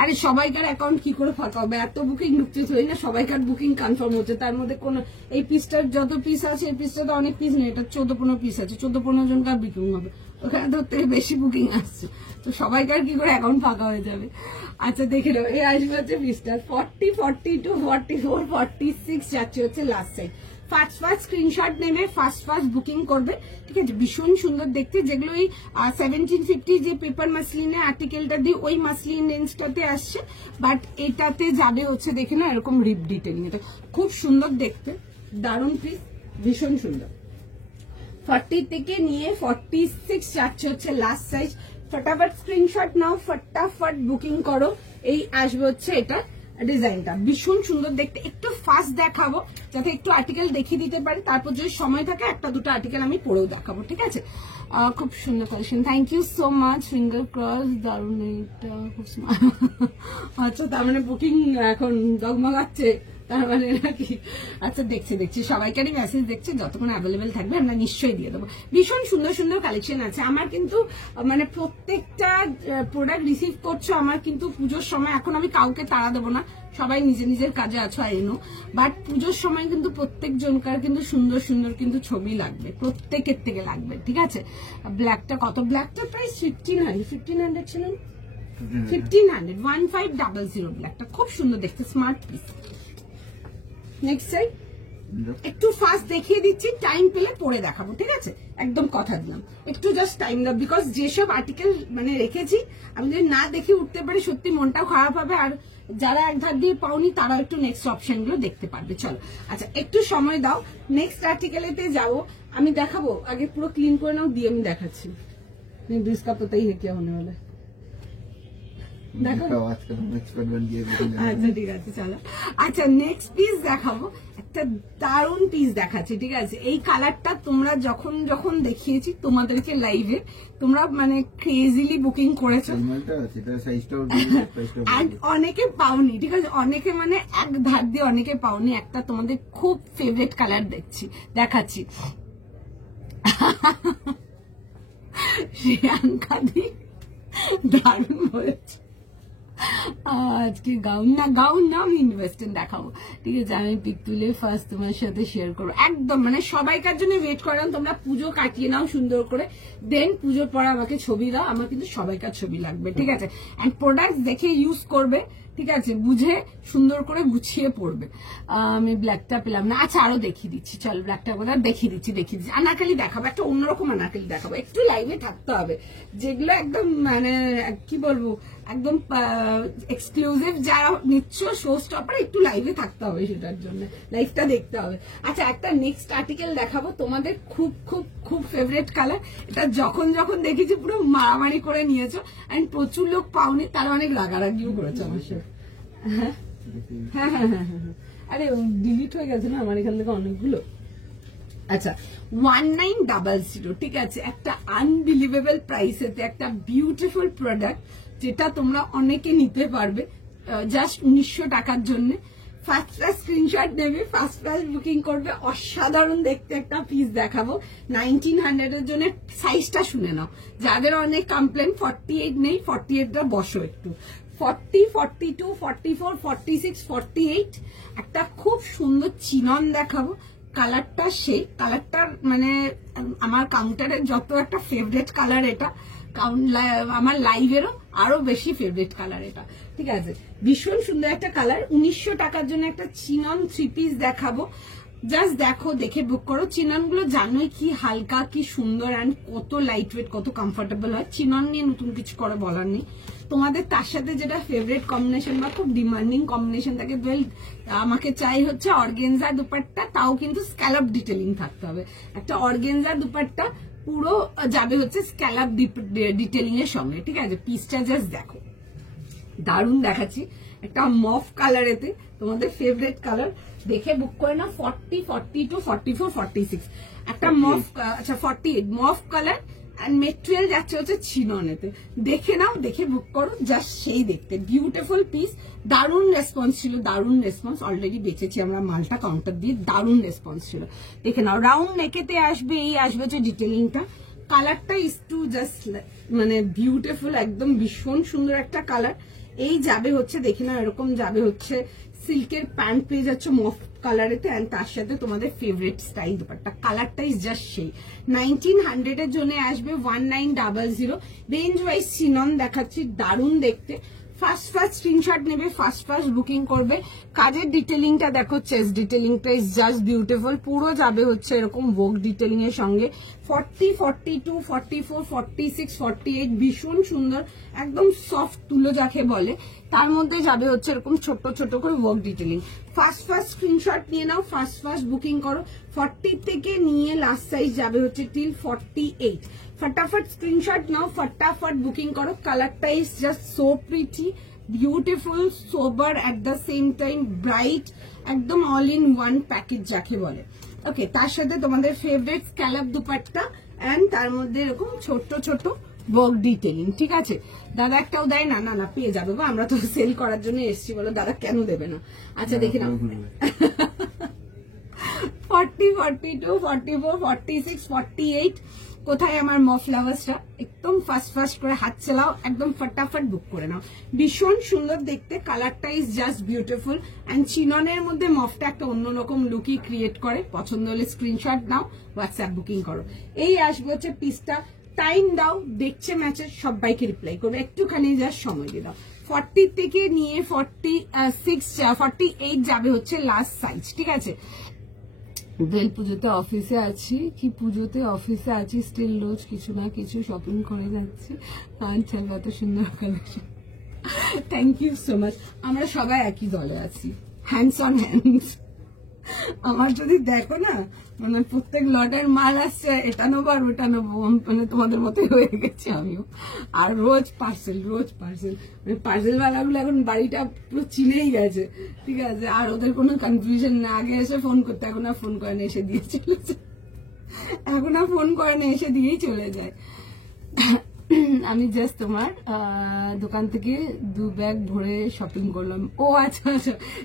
আরে সবাইকার অ্যাকাউন্ট কি করে ফাঁকা হবে, এত বুকিং ঢুকতে থই না সবাইকার বুকিং কনফার্ম হচ্ছে, তার মধ্যে কোন এই পিসটার যত পিস আছে এই পিসটা তো অনেক পিস নেই, এটা 14-15 পিস আছে, 14-15 জনকার বুকিং হবে, ওখানে তো বেশি বুকিং আসছে, তো সবাইকার কি করে অ্যাকাউন্ট ফাঁকা হয়ে যাবে। আচ্ছা দেখে নাও, এই আসবে হচ্ছে পিসটা 40, 42, 44, 46 যাচ্ছে হচ্ছে লাস্ট সাইড। ফার্স্ট স্ক্রিনশট নেবে, ফার্স্ট বুকিং করবে, ঠিক আছে। ভীষণ সুন্দর দেখতে, যেগুলো ওই 1750 যে পেপার মাসলিনের আর্টিকেলটা দিয়ে ওই মাসলিন রেঞ্জটাতে আসছে, বাট এটাতে যাবে হচ্ছে দেখে না এরকম রিপ ডিটেলিং, এটা খুব সুন্দর দেখতে, দারুণ পিস, ভীষণ সুন্দর। 40 থেকে নিয়ে 46 যাচ্ছে হচ্ছে লাস্ট সাইজ। ফটাফট স্ক্রিনশট নাও, ফটাফট বুকিং করো। এই আসবে হচ্ছে এটা ডিজাইনটা, ভীষণ সুন্দর দেখতে। একটু ফাস্ট দেখাবো যাতে একটু আর্টিকেল দেখিয়ে দিতে পারি, তারপর যদি সময় থাকে একটা দুটো আর্টিকেল আমি পড়েও দেখাবো, ঠিক আছে। খুব সুন্দর collection, thank you so much. Finger cross, দারুণ, এটা খুব স্মার্ট। আচ্ছা, তার মানে বুকিং এখন জগমগাচ্ছে তার মানে নাকি। আচ্ছা দেখছি সবাইকারই মেসেজ দেখছি, যতক্ষণ অ্যাভেলেবেল থাকবে আমরা নিশ্চয়ই দিয়ে দেবো। ভীষণ সুন্দর সুন্দর কালেকশন আছে আমার, কিন্তু মানে প্রত্যেকটা প্রোডাক্ট রিসিভ করছো আমার কিন্তু পুজোর সময়। এখন আমি কাউকে তাড়া দেবো না, সবাই নিজের নিজের কাজে আছো আইনো, বাট পুজোর সময় কিন্তু প্রত্যেক জনকার কিন্তু সুন্দর সুন্দর কিন্তু ছবি লাগবে, প্রত্যেকের থেকে লাগবে, ঠিক আছে। ব্ল্যাকটা কত, ব্ল্যাকটা প্রাইস 1500 ছিল, 1500, 1500 ব্ল্যাকটা, খুব সুন্দর দেখতে, স্মার্ট পিস। নেক্সট সাইড একটু ফাস্ট দেখিয়ে দিচ্ছি, টাইম পেলে পরে দেখাবো, ঠিক আছে, একদম কথা দিলাম। একটু জাস্ট টাইম দাও, বিকজ যেসব আর্টিকেল মানে রেখেছি আমি যদি না দেখে উঠতে পারি সত্যি মনটাও খারাপ হবে, আর যারা এক ধার দিয়ে পাওনি তারা একটু নেক্সট অপশন গুলো দেখতে পারবে। চলো, আচ্ছা একটু সময় দাও, নেক্সট আর্টিকেলেতে যাবো, আমি দেখাবো। আগে পুরো ক্লিন করে নাও, দিয়ে আমি দেখাচ্ছি। ব্রিজ का पता ही है क्या होने वाला है, দেখো আচ্ছা ঠিক আছে চলো। আচ্ছা নেক্সট পিস দেখাবো, একটা দারুণ পিস দেখাচ্ছি, ঠিক আছে। এই কালারটা তোমরা যখন যখন দেখিয়েছি তোমাদেরকে লাইভে, তোমরা মানে ক্রেজিলি বুকিং করেছো, অনেকে পাওনি, ঠিক আছে, অনেকে মানে এক ধার দিয়ে অনেকে পাওনি। একটা তোমাদের খুব ফেভারিট কালার দেখাচ্ছি, শ্রেয়াঙ্কা দি দারুণ বলেছে। আজকে গাউন না আমি ওয়েস্টার্ন দেখাবো, ঠিক আছে। আমি পিক তুলে ফার্স্ট তোমার সাথে শেয়ার করবো, একদম মানে সবাইকার জন্য ওয়েট করান, তোমরা পুজো কাটিয়ে নাও সুন্দর করে, দেন পুজোর পর আমাকে ছবি দাও, আমার কিন্তু সবাইকার ছবি লাগবে, ঠিক আছে। এন্ড প্রোডাক্ট দেখে ইউজ করবে, ঠিক আছে, বুঝে সুন্দর করে গুছিয়ে পড়বে। আমি ব্ল্যাকটা পেলাম না, আচ্ছা আরো দেখিয়ে দিচ্ছি, চল ব্ল্যাকটা কোথায় দেখিয়ে দিচ্ছি। আনারকলি দেখাবো, একটা অন্যরকম আনারকলি দেখাবো, একটু লাইভে থাকতে হবে, যেগুলো একদম মানে কি বলবো একদম এক্সক্লুসিভ যারা নিচ্ছ শো স্টপার, একটু লাইভে থাকতে হবে, সেটার জন্য লাইভটা দেখতে হবে। আচ্ছা একটা নেক্সট আর্টিকেল দেখাবো তোমাদের, খুব খুব খুব ফেভারিট কালার, এটা যখন যখন দেখেছি পুরো মারামারি করে নিয়েছো, এন্ড প্রচুর লোক পাওনি, তারা অনেক রাগারাগিও করেছে আমার সাথে। হ্যাঁ, আরে ডিলিট হয়ে গেছে না আমার এখান থেকে অনেকগুলো, আচ্ছা 1900, ঠিক আছে, একটা আনবিলিভেবল প্রাইসেতে একটা বিউটিফুল প্রোডাক্ট যেটা তোমরা অনেকে নিতে পারবে জাস্ট 1900 টাকার জন্য। ফার্স্ট ক্লাস স্ক্রিনশট নেবে, ফার্স্ট ক্লাস বুকিং করবে। অসাধারণ দেখতে একটা পিস দেখাবো 1900 এর জন্য। সাইজটা শুনে নাও, যাদের অনেক কমপ্লেন 48 নেই, 48টা বসো একটু। 40, 42, 44, 46, 48 একটা খুব সুন্দর চিনন দেখাবো। কালারটা সেই কালারটার মানে আমার কাউন্টারের যত একটা ফেভারিট কালার এটা, আমার লাইভেরও আরো বেশি ফেভারিট কালার এটা, ঠিক আছে। ভীষণ সুন্দর একটা কালার। 1900 টাকার জন্য একটা চিনন 3 পিস দেখাবো। জাস্ট দেখো, দেখে বুক করো। চিনন গুলো জানোই কি হালকা, কি সুন্দর, অ্যান্ড কত লাইট ওয়েট, কত কমফোর্টেবল হয়। চিনন নিয়ে নতুন কিছু করে বলার নেই। তোমাদের তার সাথে যেটা ফেভারিট কম্বিনেশন বা খুব ডিমান্ডিং কম্বিনেশন থাকে, আমাকে চাই হচ্ছে অর্গেনজা দুপাট্টা, তাও কিন্তু স্ক্যালপ ডিটেলিং থাকতে হবে। একটা অর্গেনজা দুপাট্টা পুরো যাবে হচ্ছে স্ক্যালপ ডিটেলিং এর সঙ্গে, ঠিক আছে। পিসটা জাস্ট দেখো, দারুণ দেখাচ্ছি। একটা মফ কালারেতে, তোমাদের ফেভারিট কালার, দেখে বুক করে না। 40, 42, 44, 46 একটা মফ, আচ্ছা 48 মফ কালার, এন্ড মেটেরিয়াল যাচ্ছে হচ্ছে চিননেতে। দেখে নাও, দেখে বুক করো, জাস্ট সেই দেখতে বিউটিফুল পিস। দারুণ রেসপন্স ছিল, দারুণ রেসপন্স। অলরেডি বেঁচেছি আমরা মালটা কাউন্টার দিয়ে, দারুণ রেসপন্স ছিল। দেখে নাও, রাউন্ড নেকেতে আসবে, এই আসবে হচ্ছে ডিটেলিংটা। কালারটা ইজ টু জাস্ট মানে বিউটিফুল, একদম ভীষণ সুন্দর একটা কালার। এই যাবে হচ্ছে, দেখে নাও, এরকম যাবে হচ্ছে সিল্কের প্যান্ট পেয়ে যাচ্ছে মফ কালারেতে, এন্ড তার সাথে তোমাদের ফেভারিট স্টাইল দুপাট্টা। কালারটা ইজ জাস্ট সেই। 1900 এর জন্য আসবে 1900। রেঞ্জ ওয়াইজ চিনন দেখাচ্ছি, দারুণ দেখতে। ফার্স্ট স্ক্রিনশট নেবে, ফার্স্ট বুকিং করবে। কাজের ডিটেলিংটা দেখো, চেস্ট ডিটেলিংটা ইজ জাস্ট বিউটিফুল। পুরো যাবে হচ্ছে এরকম ওয়ার্ক ডিটেলিং এর সঙ্গে। 40, 42, 44, 46, 48 ভীষণ সুন্দর, একদম সফট তুলো যাকে বলে, তার মধ্যে যাবে হচ্ছে এরকম ছোট ছোট করে ওয়ার্ক ডিটেলিং। ফার্স্ট স্ক্রিনশট নিয়ে নাও, ফার্স্ট বুকিং করো। 40 থেকে নিয়ে লাস্ট সাইজ যাবে হচ্ছে টিল 48। ফটাফট স্ক্রিনশট নাও, ফটাফট বুকিং করো। কালারটা is just so pretty, beautiful, sober, at the same time bright, একদম অল ইন ওয়ান প্যাকেজ যাকে বলে। ওকে, তার সাথে তোমাদের ফেভারিট স্ক্যালপ দুপাট্টা, এন্ড তার মধ্যে এরকম ছোট ছোট ওয়ার্ক ডিটেলিং, ঠিক আছে। দাদা একটাও দেয় না? না পেয়ে যাবে, বা আমরা তো সেল করার জন্য এসেছি, বলো দাদা কেন দেবে না। আচ্ছা দেখে নাও, 40, 42, 44, 46, 48 কোথায় আমার মফ লাভার্সরা? একদম ফাস্ট করে হাত চালাও, একদম ফটাফট বুক করে নাও। ভীষণ সুন্দর দেখতে, কালারটা ইজ জাস্ট বিউটিফুল, এন্ড চিননের মধ্যে মফটা একটা অন্যরকম লুকই ক্রিয়েট করে। পছন্দ হলে স্ক্রিনশট নাও, হোয়াটসঅ্যাপ বুকিং করো। এই আসবে হচ্ছে পিসটা। টাইম দাও, দেখছে ম্যাচের সবাইকে রিপ্লাই করবে, একটুখানি জাস্ট সময় দিয়ে দাও। 40 থেকে নিয়ে 46, 48 যাবে হচ্ছে লাস্ট সাইজ, ঠিক আছে। বেল পুজোতে অফিসে আছি, কি পুজোতে অফিসে আছি, স্টিল রোজ কিছু না কিছু শপিং করে যাচ্ছি। আচ্ছা, এত সুন্দর collection, thank you so much. আমরা সবাই একই দলে আছি, হ্যান্ডস অন হ্যান্ডস। আমার যদি দেখো না, মানে প্রত্যেক লটের মাল আসছে, এটা নেবো আর ওটা নেবো, মানে তোমাদের মতোই হয়ে গেছে আমিও। আর রোজ পার্সেল মানে পার্সেল ওয়ালাগুলো এখন বাড়িটা পুরো চিনেই গেছে, ঠিক আছে। আর ওদের কোনো কনফিউশন না, আগে এসে ফোন করতে, এখন আর ফোন করে না, এসে দিয়ে চলে যায়। এখন আর ফোন করে না, এসে দিয়েই চলে যায়। আমি জাস্ট তোমার দোকান থেকে 2 ব্যাগ ভরে শপিং করলাম। ও আচ্ছা,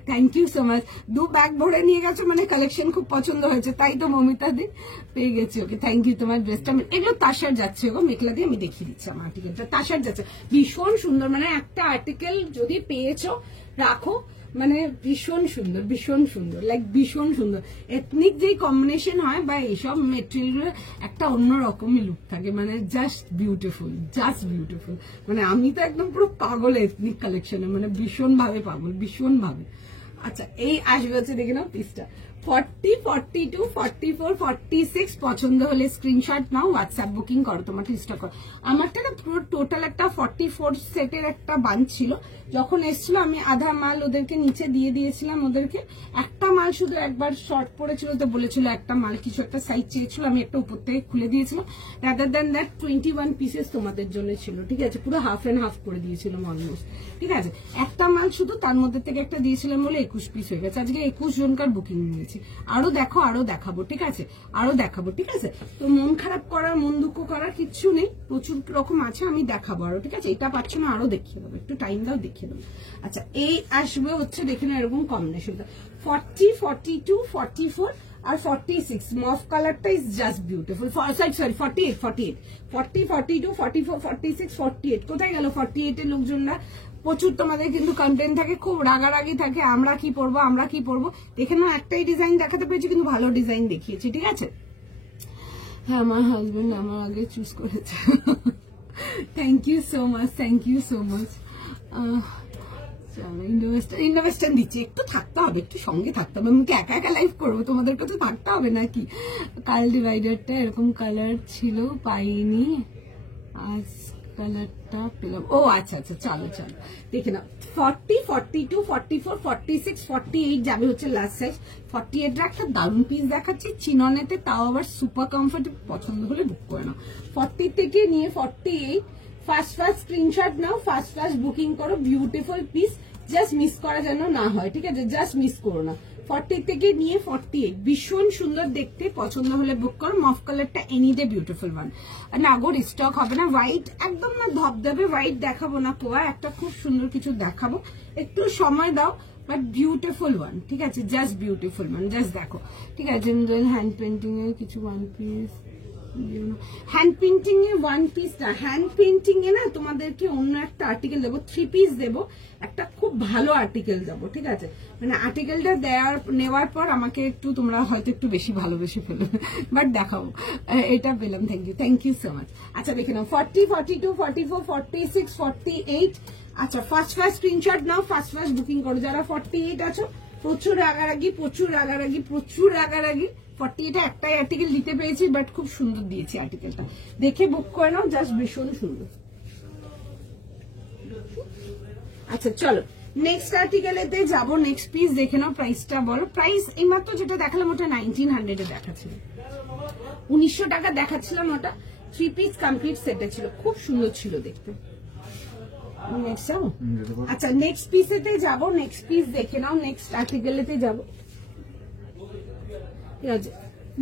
thank you so much. 2 bag ভরে নিয়ে গেছো মানে কালেকশন খুব পছন্দ হয়েছে, তাই তো মমিতা দি পেয়ে গেছে। ওকে, থ্যাংক ইউ। তোমার ড্রেসটা এগুলো তাসার যাচ্ছে গো, মেখলা দিয়ে আমি দেখিয়ে দিচ্ছি। আমার আর্টিকেলটা তাসার যাচ্ছে, ভীষণ সুন্দর। মানে একটা আর্টিকেল যদি পেয়েছো রাখো, মানে ভীষণ সুন্দর, লাইক ভীষণ সুন্দর। এথনিক যেই কম্বিনেশন হয় বা এইসব মেটেরিয়াল একটা অন্যরকমই লুক থাকে, মানে জাস্ট বিউটিফুল। মানে আমি তো একদম পুরো পাগল এথনিক কালেকশনে, মানে ভীষণ ভাবে পাগল, ভীষণ ভাবে। আচ্ছা, এই আসবে হচ্ছে, দেখে নাও পিসটা। 40, 42, 44, 46 পছন্দ হলে স্ক্রিনশট নাও, হোয়াটসঅ্যাপ বুকিং করো, তোমার পিসটা করো। আমারটা না পুরো টোটাল একটা 44 সেটের একটা বাঞ্চ ছিল। যখন এসছিল আমি আধা মাল ওদেরকে নিচে দিয়ে দিয়েছিলাম। ওদেরকে একটা মাল শুধু একবার শর্ট পড়েছিল, তো বলেছিল একটা মাল কিছু একটা সাইজ চেয়েছিল, আমি একটা উপর থেকে খুলে দিয়েছিলাম। রাদার দ্যান দ্যাট 21 পিসেস তোমাদের জন্য ছিল, ঠিক আছে। পুরো হাফ এন্ড হাফ করে দিয়েছিলাম অলমোস্ট, ঠিক আছে। একটা মাল শুধু তার মধ্যে থেকে একটা দিয়েছিলাম বলে 21 পিস হয়ে গেছে। আজকে 21 জনকার বুকিং নিয়েছে। দিয়েছি, আরো দেখো, আরো দেখাবো, ঠিক আছে, আরো দেখাবো, ঠিক আছে। তো মন খারাপ করার, মন দুঃখ করার কিচ্ছু নেই, প্রচুর রকম আছে, আমি দেখাবো আরো, ঠিক আছে। এটা পাচ্ছ না, আরো দেখিয়ে দেবো, একটু টাইম দাও, দেখিয়ে দেবো। আচ্ছা, এই আসবে হচ্ছে দেখে না এরকম কম্বিনেশনটা 40, 42, 44 আর 46 মফ কালারটা ইজ জাস্ট বিউটিফুল। সরি 48, 40, 42, 44, 46, 48 কোথায় গেল 48 এর লোকজনরা? প্রচুর তোমাদের কিন্তু কন্টেন্ট থাকে, খুব রাগারাগি থাকে, আমরা কি পরবো, আমরা কি পরবো। দেখে না একটাই ডিজাইন দেখাতে পেরেছি, কিন্তু ভালো ডিজাইন দেখিয়েছি, ঠিক আছে। হ্যাঁ, আমার হাজবেন্ড আমার আগে চুজ করেছে। Thank you so much, thank you so much. ইনভেস্টার দিচ্ছি, একটু থাকতে হবে, একটু সঙ্গে থাকতে হবে, আমি একা একা লাইভ করবো, তোমাদেরকে তো থাকতে হবে নাকি। কাল ডিভাইডারটা এরকম কালার ছিল, পাইনি, আজ কালারটা পেলাম। ও আচ্ছা আচ্ছা, চলো চলো দেখে নাও। 40, 42, 44, 46, 48 যাবে হচ্ছে লাস্ট সাইজ। 48 এর একটা দারুন পিস দেখাচ্ছি চিননেতে, তাও আবার সুপার কমফোর্টেবল, পছন্দ হলে বুক করে নাও। 40 থেকে নিয়ে 48 ফার্স্ট স্ক্রিনশট নাও, ফার্স্ট বুকিং করো, বিউটিফুল পিস, জাস্ট মিস করা যেন না হয়, ঠিক আছে, জাস্ট মিস করো না। 40 থেকে নিয়ে 48 ভীষণ সুন্দর দেখতে, পছন্দ হলে বুক করো। মফ কালারটা এনি ডে বিউটিফুল ওয়ান, না গো স্টক হবে না। হোয়াইট একদম না, ধবধবে হোয়াইট দেখাবো না কোয়া, একটা খুব সুন্দর কিছু দেখাবো, একটু সময় দাও, বাট বিউটিফুল ওয়ান, ঠিক আছে, জাস্ট বিউটিফুল ওয়ান, জাস্ট দেখো, ঠিক আছে। হ্যান্ড পেন্টিং এর কিছু ওয়ান পিস, হ্যান্ড পেন্টিং এ ওয়ান পিস না, হ্যান্ড পেন্টিং এ না তোমাদেরকে অন্য একটা আর্টিকেল দেবো, 3 পিস দেবো, একটা খুব ভালো আর্টিকেল দেবো, ঠিক আছে। মানে আর্টিকেলটা নেওয়ার পর আমাকে একটু তোমরা হয়তো একটু বেশি ভালোবেসে ফেলবে, বাট দেখাবো, এটা পেলাম। Thank you so much. আচ্ছা দেখে নাও 40, 42, 44, 46, 48। আচ্ছা ফার্স্ট স্ক্রিনশট নাও, ফার্স্ট বুকিং করো। যারা 48 আছো, প্রচুর রাগারাগি, প্রচুর রাগারাগি, প্রচুর রাগারাগি। 48 একটাই আর্টিকেল দিতে পেরেছি, বাট খুব সুন্দর দিয়েছি আর্টিকেলটা, দেখে বুক করে নাও, জাস্ট ভীষণ সুন্দর। আচ্ছা চলো নেক্সট আর্টিকেলেতে যাবো, নেক্সট পিস দেখে নাও, প্রাইসটা বলো। প্রাইস এইমাত্র যেটা দেখালাম ওটা 1900 এ দেখাচ্ছিল, 1900 টাকা দেখাচ্ছিলাম, ওটা 3 পিস কমপ্লিট সেটে ছিল, খুব সুন্দর ছিল দেখতে। আচ্ছা নেক্সট পিসেতে যাবো, নেক্সট পিস দেখে নাও, নেক্সট আর্টিকেলেতে যাবো, ঠিক আছে,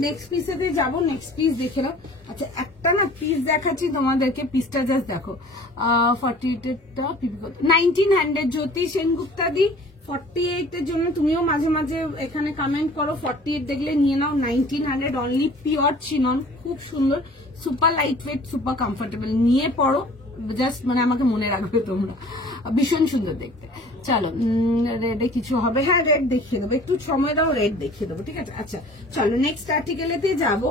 নেক্সট পিসেতে যাবো, নেক্সট পিস দেখে নাও। আচ্ছা একটা না পিস দেখাচ্ছি তোমাদেরকে, পিসটা জাস্ট দেখো। 48 এরটা 1900 জ্যোতি সেনগুপ্তা দি, 48 এর জন্য তুমিও মাঝে মাঝে এখানে কমেন্ট করো, 48 দেখলে নিয়ে নাও, 1900 অনলি, পিওর চিনন, খুব সুন্দর, super light weight, super comfortable, নিয়ে পড়ো, জাস্ট মানে আমাকে মনে রাখবে তোমরা, ভীষণ সুন্দর দেখতে। চলো রেডে কিছু হবে, হ্যাঁ রেড দেখিয়ে দেবো, একটু সময় দাও, রেড দেখিয়ে দেবো, ঠিক আছে। আচ্ছা চলো নেক্সট আর্টিকেলেতে যাবো,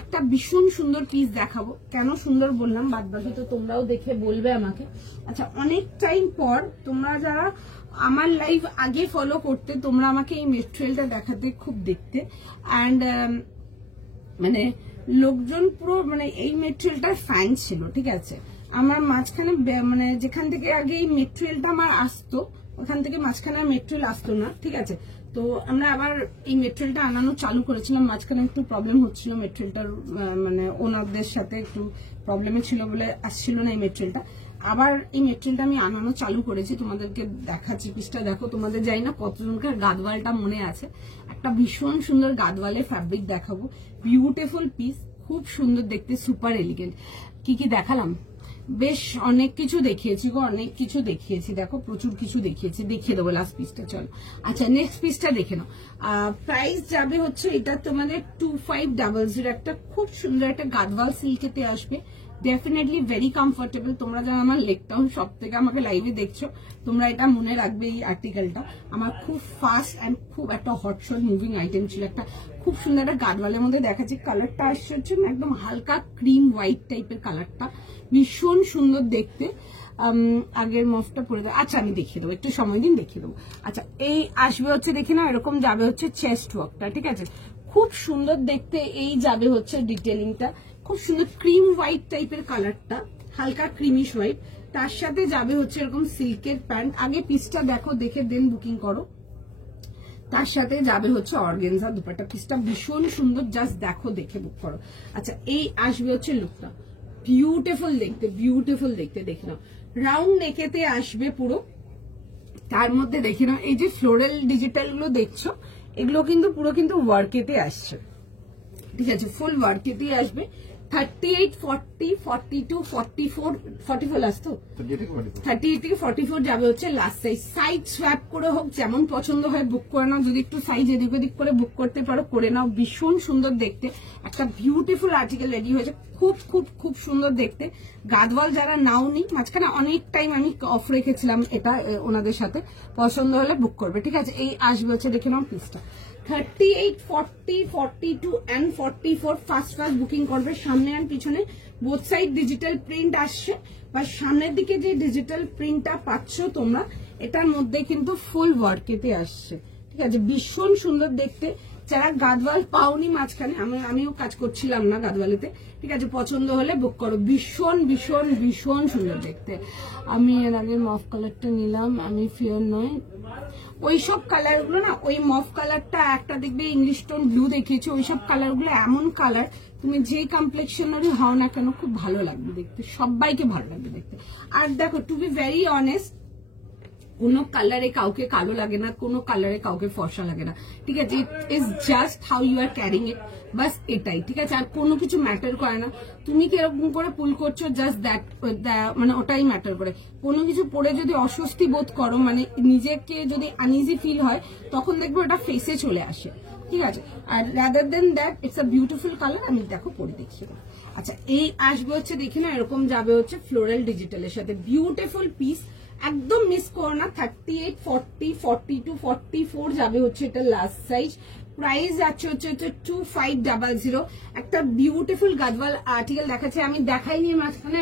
একটা ভীষণ সুন্দর পিস দেখাবো। কেন সুন্দর বললাম বাদ বাকি তো তোমরাও দেখে বলবে আমাকে। আচ্ছা অনেক টাইম পর তোমরা যারা আমার লাইভ আগে ফলো করতে, তোমরা আমাকে এই মেটেরিয়ালটা দেখাতে খুব দেখতে, অ্যান্ড মানে লোকজন পুরো মানে এই মেটেরিয়ালটার ফ্যান ছিল, ঠিক আছে। আমার মাঝখানে মানে যেখান থেকে আগে এই মেটেরিয়ালটা আমার আসতো, ওখান থেকে মাঝখানে মেটেরিয়াল আসতো না, ঠিক আছে। তো আমরা আবার এই মেটেরিয়ালটা আনানো চালু করেছিলাম, মাঝখানে একটু প্রবলেম হচ্ছিল মেটেরিয়ালটার, মানে ওনারদের সাথে একটু প্রবলেমে ছিল বলে আসছিল না এই মেটেরিয়ালটা। আবার এই মেটেরিয়ালটা আমি আনানো চালু করেছি, তোমাদেরকে দেখাচ্ছি, পিসটা দেখো। তোমাদের জানি না কতজনকার গাদওয়ালটা মনে আছে, একটা ভীষণ সুন্দর গাদওয়ালের ফ্যাব্রিক দেখাবো, বিউটিফুল পিস, খুব সুন্দর দেখতে, সুপার এলিগেন্ট। কি কি দেখালাম, বেশ অনেক কিছু দেখিয়েছি গো, অনেক কিছু দেখিয়েছি, দেখো প্রচুর কিছু দেখিয়েছি, দেখিয়ে দেবো লাস্ট পিসটা। চলো আচ্ছা নেক্সট পিসটা দেখে নাও। প্রাইস যাবে হচ্ছে এটা তোমাদের 2500, একটা খুব সুন্দর একটা গাদওয়াল সিল্কেতে আসবে, ডেফিনেটলি ভেরি কমফোর্টেবল। তোমরা যারা আমার লেকটাউন সব থেকে আমাকে লাইভে দেখছো, তোমরা এটা মনে রাখবে, এই আর্টিকেলটা আমার খুব ফাস্ট অ্যান্ড খুব একটা হটশট মুভিং আইটেম ছিল। একটা খুব সুন্দর একটা গাদওয়ালের মধ্যে দেখাচ্ছি, কালারটা আসছে হচ্ছে একদম হালকা ক্রিম হোয়াইট টাইপের কালারটা, ভীষণ সুন্দর দেখতে। আগের মফটা পরে দেবো, আচ্ছা আমি দেখিয়ে দেবো, একটু সময় দিন দেখিয়ে দেবো। আচ্ছা এই আসবে হচ্ছে দেখে না, এরকম যাবে হচ্ছে চেস্ট ওয়ার্কটা, ঠিক আছে, খুব সুন্দর দেখতে। এই যাবে হচ্ছে ডিটেলিংটা, খুব সুন্দর ক্রিম হোয়াইট টাইপের কালারটা, হালকা ক্রিমিশ হোয়াইট, তার সাথে যাবে হচ্ছে এরকম সিল্কের প্যান্ট। আগে পিসটা দেখো, দেখে দেন বুকিং করো। তার সাথে যাবে হচ্ছে অর্গানজা দুপাট্টা, পিসটা ভীষণ সুন্দর, জাস্ট দেখো, দেখে বুক করো। আচ্ছা এই আসবে হচ্ছে লুকটা, বিউটিফুল দেখতে, বিউটিফুল দেখতে, দেখে নাও। রাউন্ড নেকেতে আসবে পুরো, তার মধ্যে দেখে নাও এই যে ফ্লোরাল ডিজিটাল গুলো দেখছো, এগুলো কিন্তু পুরো কিন্তু ওয়ার্কেতে আসছে, ঠিক আছে, ফুল ওয়ার্কেতেই আসবে। 38, 40, 42, 44, 44 লাস্ট তো, 38 থেকে 44 যাবে হচ্ছে লাস্ট সাইজ। সাইজ সোয়াপ করে হোক, যেমন পছন্দ হয় বুক করে নাও। যদি একটু সাইজ এদিক ওদিক করে বুক করতে পারো করে নাও। ভীষণ সুন্দর দেখতে, একটা বিউটিফুল আর্টিকেল রেডি হয়েছে, খুব খুব খুব সুন্দর দেখতে। গাদওয়াল যারা নাওনি, মাঝখানে অনেক টাইম আমি অফ রেখেছিলাম এটা ওনাদের সাথে, পছন্দ হলে বুক করবে, ঠিক আছে। এই আসবে হচ্ছে, দেখে নাও পিসটা। 38, 40, 42 and 44 ফার্স্ট বুকিং করবে। সামনে আর পিছনে বোথ সাইড ডিজিটাল প্রিন্ট আসছে, বা সামনের দিকে যে ডিজিটাল প্রিন্টটা পাচ্ছ তোমরা, এটার মধ্যে কিন্তু ফুল ওয়ার্কেতে আসছে, ঠিক আছে। ভীষণ সুন্দর দেখতে। যারা গাদওয়াল পাওনি মাঝখানে, আমিও কাজ করছিলাম না গাদওয়ালেতে, ঠিক আছে, পছন্দ হলে বুক করো। ভীষণ ভীষণ ভীষণ সুন্দর দেখতে। আমি এর আগে মফ কালারটা নিলাম, আমি ফিয়ার নয়, ওইসব কালার গুলো না, ওই মফ কালারটা একটা দেখবে ইংলিশ টোন ব্লু দেখিয়েছে, ওইসব কালার গুলো এমন কালার, তুমি যে কমপ্লেক্সনেরই হও না কেন খুব ভালো লাগবে দেখতে, সবাইকে ভালো লাগবে দেখতে। আর দেখো, টু বি ভেরি অনেস্ট, কোনো কালারে কাউকে কালো লাগে না, কোনো কালারে কাউকে ফর্সা লাগে না, ঠিক আছে। It is just how you are carrying it, বাস এটাই, ঠিক আছে। আর কোনো কিছু ম্যাটার করে না তুমি কিরকম করে পুল করছো, জাস্ট দ্যাট, মানে ওটাই ম্যাটার করে। কোনো কিছু পরে যদি অস্বস্তি বোধ করো, মানে নিজেকে যদি আনইজি ফিল হয়, তখন দেখবো এটা ফেসে চলে আসে, ঠিক আছে। আর rather than that it's a beautiful colour. আমি দেখো পরে দেখছি। আচ্ছা, এই আসবে হচ্ছে, দেখি না, এরকম যাবে হচ্ছে ফ্লোরাল ডিজিটালের সাথে, বিউটিফুল পিস, একদম মিস করো না। 38, 40, 42, 44 যাবে হচ্ছে এটা লাস্ট সাইজ। প্রাইস যাচ্ছে হচ্ছে 2500। একটা বিউটিফুল গাদওয়াল আর্টিকেল দেখাচ্ছে, আমি দেখাইনি মাঝখানে